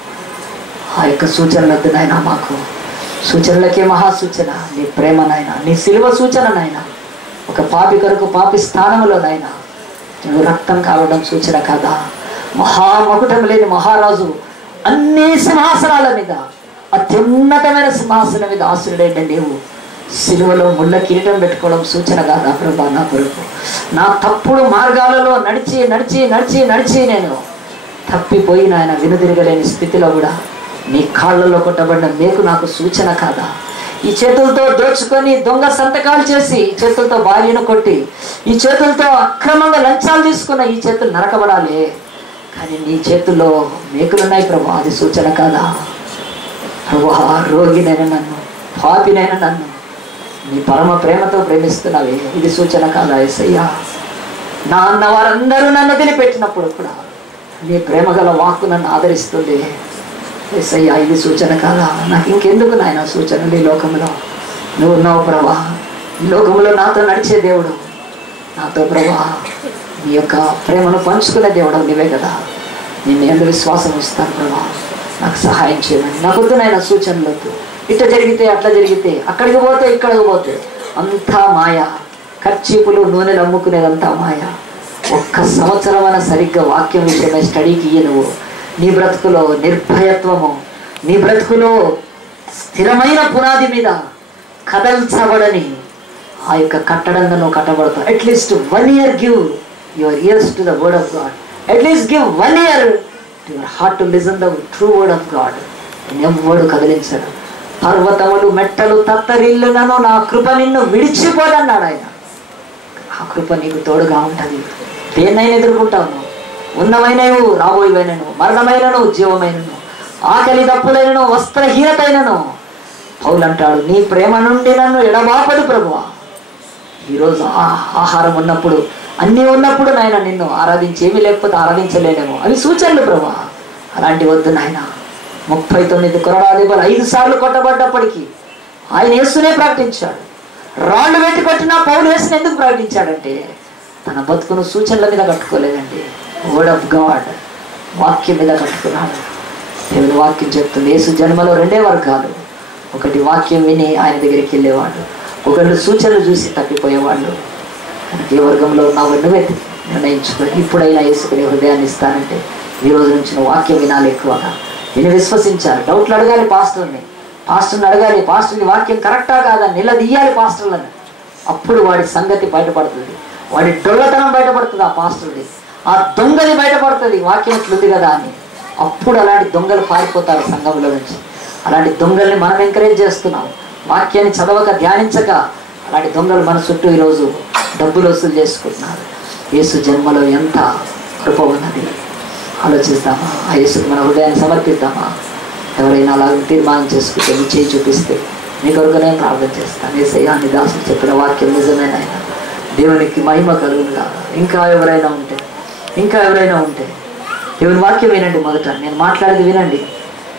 ఆ యొక్క సూచనలు వద్దు నాయన మాకు. సూచనలకే మహాసూచన నీ ప్రేమ నాయన, నీ సిలువ సూచన నాయన. ఒక పాపి కొరకు పాపి స్థానంలో నాయన నువ్వు రక్తం కావడం సూచన కాదా? మహామకుటం లేని మహారాజు అన్ని సింహాసనాల మీద, అత్యున్నతమైన సింహాసనం మీద ఆశ్రయుడైన నీవు సిలువలో ముళ్ళ కిరీటం పెట్టుకోవడం సూచన కాదా ప్రభా? నా కొరకు నా తప్పుడు మార్గాలలో నడిచి నడిచి నడిచి నడిచి నేను తప్పిపోయి నాయన వెనుదిరగలేని స్థితిలో కూడా నీ కాళ్ళలో కొట్టబడిన మేకు నాకు సూచన కాదా? ఈ చేతులతో దోచుకొని దొంగ సంతకాలు చేసి, ఈ చేతులతో భార్యను కొట్టి, ఈ చేతులతో అక్రమంగా లంచాలు తీసుకున్న ఈ చేతులు నరకబడాలి, కానీ నీ చేతుల్లో మేకులున్నాయి ప్రభా, అది సూచన కాదా? ప్రభా, రోగినైనా నన్ను, పాపినైనా నన్ను నీ పరమ ప్రేమతో ప్రేమిస్తున్నావే, ఇది సూచన కాదా యేసయ్యా? నా అన్న వారందరూ నన్ను వదిలిపెట్టినప్పుడు కూడా నీ ప్రేమగల వాక్కు నన్ను ఆదరిస్తుంది. యేసయ్యా, ఇది సూచన కాదా? నాకు ఇంకెందుకు నాయన సూచనలు? ఈ లోకంలో నువ్వు ఉన్నావు ప్రభా. ఈ లోకంలో నాతో నడిచే దేవుడు, నాతో ప్రభా నీ యొక్క ప్రేమను పంచుకునే దేవుడు నీవే కదా. నేను ఎందుకు విశ్వాసం ఇస్తాను ప్రభా, నాకు సహాయం చేయమని. నాకు వద్దు నాయన సూచనలు వద్దు. ఇట్లా జరిగితే అట్లా జరిగితే, అక్కడికి పోతే ఇక్కడికి పోతే అంతా మాయ. ఖర్చీపులు నూనెలు అమ్ముకునేదంతా మాయ. ఒక్క సంవత్సరం అన్న సరిగ్గా వాక్యం విషయమై స్టడీకి నువ్వు నీ బ్రతుకులో నిర్భయత్వము, నీ బ్రతుకులో స్థిరమైన పునాది మీద కదల్చబడని ఆ యొక్క కట్టడంగా నువ్వు కట్టబడతావు. At least 1 year give your years to the word of God. At least give 1 year to your heart to listen the true word of God. ఎవ్వడు కదిలించడు. పర్వతములు మెట్టలు తత్తరిల్లునను నా కృప నిన్ను విడిచిపోదన్నాడు ఆయన. ఆ కృప నీకు తోడుగా ఉంటుంది. దేన్నైనా ఎదుర్కొంటావు నువ్వు. ఉన్నమైనను రాబోయేవైనను, మరణమైనను జీవమైనను, ఆకలి దప్పులైనను వస్త్రహీనతైనను. పౌలు అంటాడు, నీ ప్రేమ నుండి నన్ను ఎడబాపడు ప్రభువా. ఈరోజు ఆహారం ఉన్నప్పుడు, అన్నీ ఉన్నప్పుడు నాయన నిన్ను ఆరాధించి, ఏమీ లేకపోతే ఆరాధించలేనేమో, అవి సూచనలు ప్రభువా. అలాంటి వద్దు నాయన. 39 కొరడా దెబ్బలు 5 సార్లు కొట్టబడ్డప్పటికీ ఆయన యేసునే ప్రకటించాడు. రాళ్ళు పెట్టి కొట్టినా పౌలు యేసుని ఎందుకు ప్రకటించాడంటే తన బతుకును సూచనల మీద కట్టుకోలేదండి. వర్డ్ ఆఫ్ గాడ్, వాక్యం మీద కట్టుకున్నాడు. దేవుని వాక్యం చెప్తుంది, యేసు జన్మలో 2 వర్గాలు. ఒకటి వాక్యం విని ఆయన దగ్గరికి వెళ్ళేవాడు, ఒకళ్ళు సూచనలు చూసి తప్పిపోయేవాళ్ళు. ఏ వర్గంలో ఉన్నావు నువ్వే నిర్ణయించుకొని ఇప్పుడైనా యేసుకుని హృదయాన్ని ఇస్తానంటే ఈ రోజు నుంచి నువ్వు వాక్యం వినాలి. ఎక్కువగా విని విశ్వసించాలి. డౌట్లు అడగాలి పాస్టర్ని అడగాలి. పాస్టర్ని వాక్యం కరెక్టా కాదా నిలదీయాలి పాస్టర్లను. అప్పుడు వాడి సంగతి బయటపడుతుంది, వాడి డొల్లతనం బయటపడుతుంది, ఆ పాస్టర్ది ఆ దొంగది బయటపడుతుంది. వాక్యం ఇట్లుంది కదా అని. అప్పుడు అలాంటి దొంగలు పారిపోతారు సంఘంలో నుంచి. అలాంటి దొంగల్ని మనం ఎంకరేజ్ చేస్తున్నాం. వాక్యాన్ని చదవక ధ్యానించక అలాంటి దొంగలు మన చుట్టూ ఈరోజు డబ్బులు వసూలు చేసుకుంటున్నారు. యేసు జన్మలో ఎంత కృప ఉన్నది ఆలోచిద్దామా? ఆ యేసుకు మన హృదయాన్ని సమర్పిద్దామా? ఎవరైనా అలాగే తీర్మానం చేసుకుంటే నీ చేయి చూపిస్తే నీ కొరకు నేను ప్రార్థన చేస్తాను. యేసయ్యా, నీ దాసుడు చెప్పిన వాక్యం నిజమేనా? దేవునికి మహిమ కలుగునుగా. ఇంకా ఎవరైనా ఉంటే దేవుని వాక్యం వినండి. మొదట నేను మాట్లాడేది వినండి.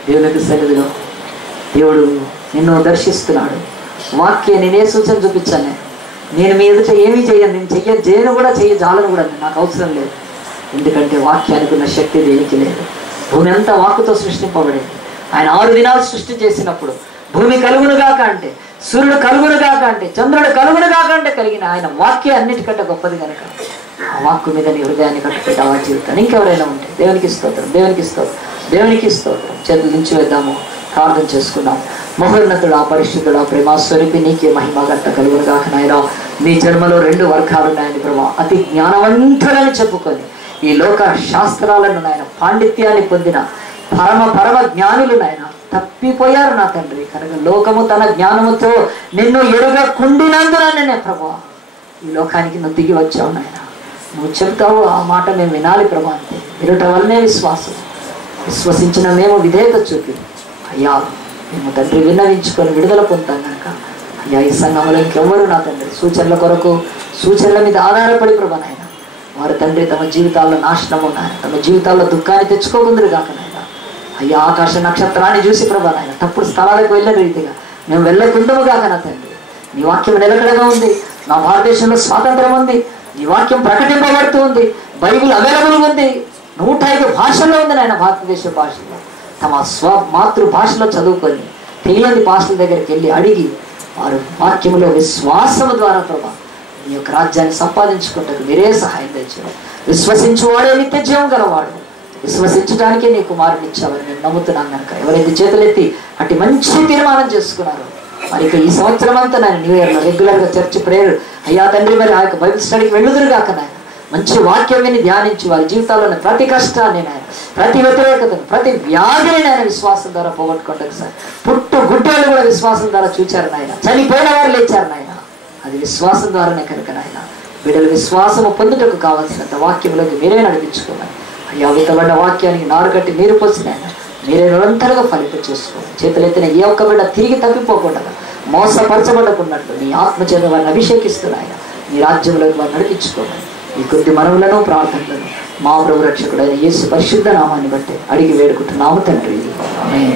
దేవునికి సన్నిధిలో దేవుడు నిన్ను దర్శిస్తున్నాడు. వాక్యం నేనే సూచన చూపించాను. నేను మీ ఎదుట ఏమీ చేయను, నేను చేయను కూడా జాలను కూడా నాకు అవసరం లేదు. ఎందుకంటే వాక్యానికి ఉన్న శక్తి దేనికి లేదు. భూమి అంతా వాక్కుతో సృష్టింపబడింది. ఆయన 6 దినాలు సృష్టి చేసినప్పుడు భూమి కలుగునుగాక అంటే, సూర్యుడు కలుగునుగాక అంటే, చంద్రుడు కలుగునుగాక అంటే కలిగిన ఆయన వాక్యం అన్నిటికంటే గొప్పది కనుక ఆ వాక్కు మీద నీ హృదయాన్ని కట్టుకుంటే ఆ జీవితాన్ని. ఇంకెవరైనా ఉంటే దేవునికి స్తోత్రం. చేతులు నుంచి వేద్దాము, ప్రార్థన చేసుకున్నాం. మహోన్నతుడు, పరిశుద్ధుడు, ప్రేమాస్వరూపి నీకే మహిమ గంట కలుగునుగాక నాయన. నీ జన్మలో 2 వర్గాలు ఉన్నాయని ప్రభా. అతి జ్ఞానవంతులని చెప్పుకొని ఈ లోక శాస్త్రాలను నాయన పాండిత్యాన్ని పొందిన పరమ జ్ఞానులు నాయన తప్పిపోయారు నా తండ్రి. కనుక లోకము తన జ్ఞానముతో నిన్ను ఎరుగకుండినందుననే ప్రభా ఈ లోకానికి నువ్వు దిగి వచ్చావు నాయన. నువ్వు చెబుతావు, ఆ మాట మేము వినాలి ప్రభా. అంతే వినుట వల్లనే విశ్వసించిన మేము విధేయత చూపి అయ్యా మేము తండ్రి విన్నవించుకొని విడుదల పొందుతాం కనుక అయ్యా ఈ సంఘంలో ఇంకెవ్వరు నా తండ్రి సూచనల కొరకు సూచనల మీద ఆధారపడి ప్రభా నాయన వారి తండ్రి తమ జీవితాల్లో నాశనం ఉన్నాయి, తమ జీవితాల్లో దుఃఖాన్ని తెచ్చుకోకుందరు కాక నాయన. అయ్యా ఆకాశ నక్షత్రాన్ని చూసి ప్రభా నాయన తప్పుడు స్థలాలకు వెళ్ళిన రీతిగా మేము వెళ్ళకుందము కాక నా తండ్రి. నీ వాక్యం నిలకడగా ఉంది. నా భారతదేశంలో స్వాతంత్రం ఉంది. నీ వాక్యం ప్రకటింపబడుతూ ఉంది. బైబిల్ అవైలబుల్ ఉంది. 105 భాషల్లో ఉంది నాయన. భారతదేశ భాషలో తమ మాతృభాషలో చదువుకొని తెలియని భాషల దగ్గరికి వెళ్ళి అడిగి వారు వాక్యములో విశ్వాసము ద్వారా ప్రభా నీ యొక్క రాజ్యాన్ని సంపాదించుకుంటకు మీరే సహాయం తెచ్చారు. విశ్వసించువాడే నిత్య జీవం గలవాడు. విశ్వసించడానికే నీ కుమారుని ఇచ్చావని నేను నమ్ముతున్నాను కనుక ఎవరైతే చేతులెత్తి అట్టి మంచి తీర్మానం చేసుకున్నారో మరి ఇక ఈ సంవత్సరం అంతా నేను న్యూ ఇయర్లో రెగ్యులర్గా చర్చ్ ప్రేయర్ అయ్యా తండ్రి మరి ఆ యొక్క బైబిల్ స్టడీకి వెళ్ళుదురు కాక నాయన మంచి వాక్యం విని ధ్యానించి వారి జీవితాల్లోని ప్రతి కష్టాన్ని నాయన ప్రతి వ్యతిరేకతను ప్రతి వ్యాధిని నాయన విశ్వాసం ద్వారా పోగొట్టుకుంటారు సార్. పుట్టు గుడ్డలు కూడా విశ్వాసం ద్వారా చూచారు నాయన. చనిపోయిన వారు లేచారు నాయన. అది విశ్వాసం ద్వారానే కనుక నాయన బిడ్డలు విశ్వాసము పొందుటకు కావాల్సినంత వాక్యంలోకి మీరే నడిపించుకున్నారు. అయ్యా వితబడ్డ వాక్యానికి నారు కట్టి నీరు పోసిన ఆయన మీరే నిరంతరంగా ఫలిత చేసుకోండి. చేతులెత్తిన ఏ ఒక్క బిడ్డ తిరిగి తప్పిపోకుండా మోసపరచబడకున్నట్లు నీ ఆత్మచేత వారిని అభిషేకిస్తున్నాయన నీ రాజ్యంలోకి వారిని నడిపించుకోమని ఈ కొద్ది మనవులను ప్రార్థనలను మా ప్రభు రక్షకుడైన యేసు పరిశుద్ధ నామాన్ని బట్టి అడిగి వేడుకుంటున్నాము తండ్రి. ఆమేన్.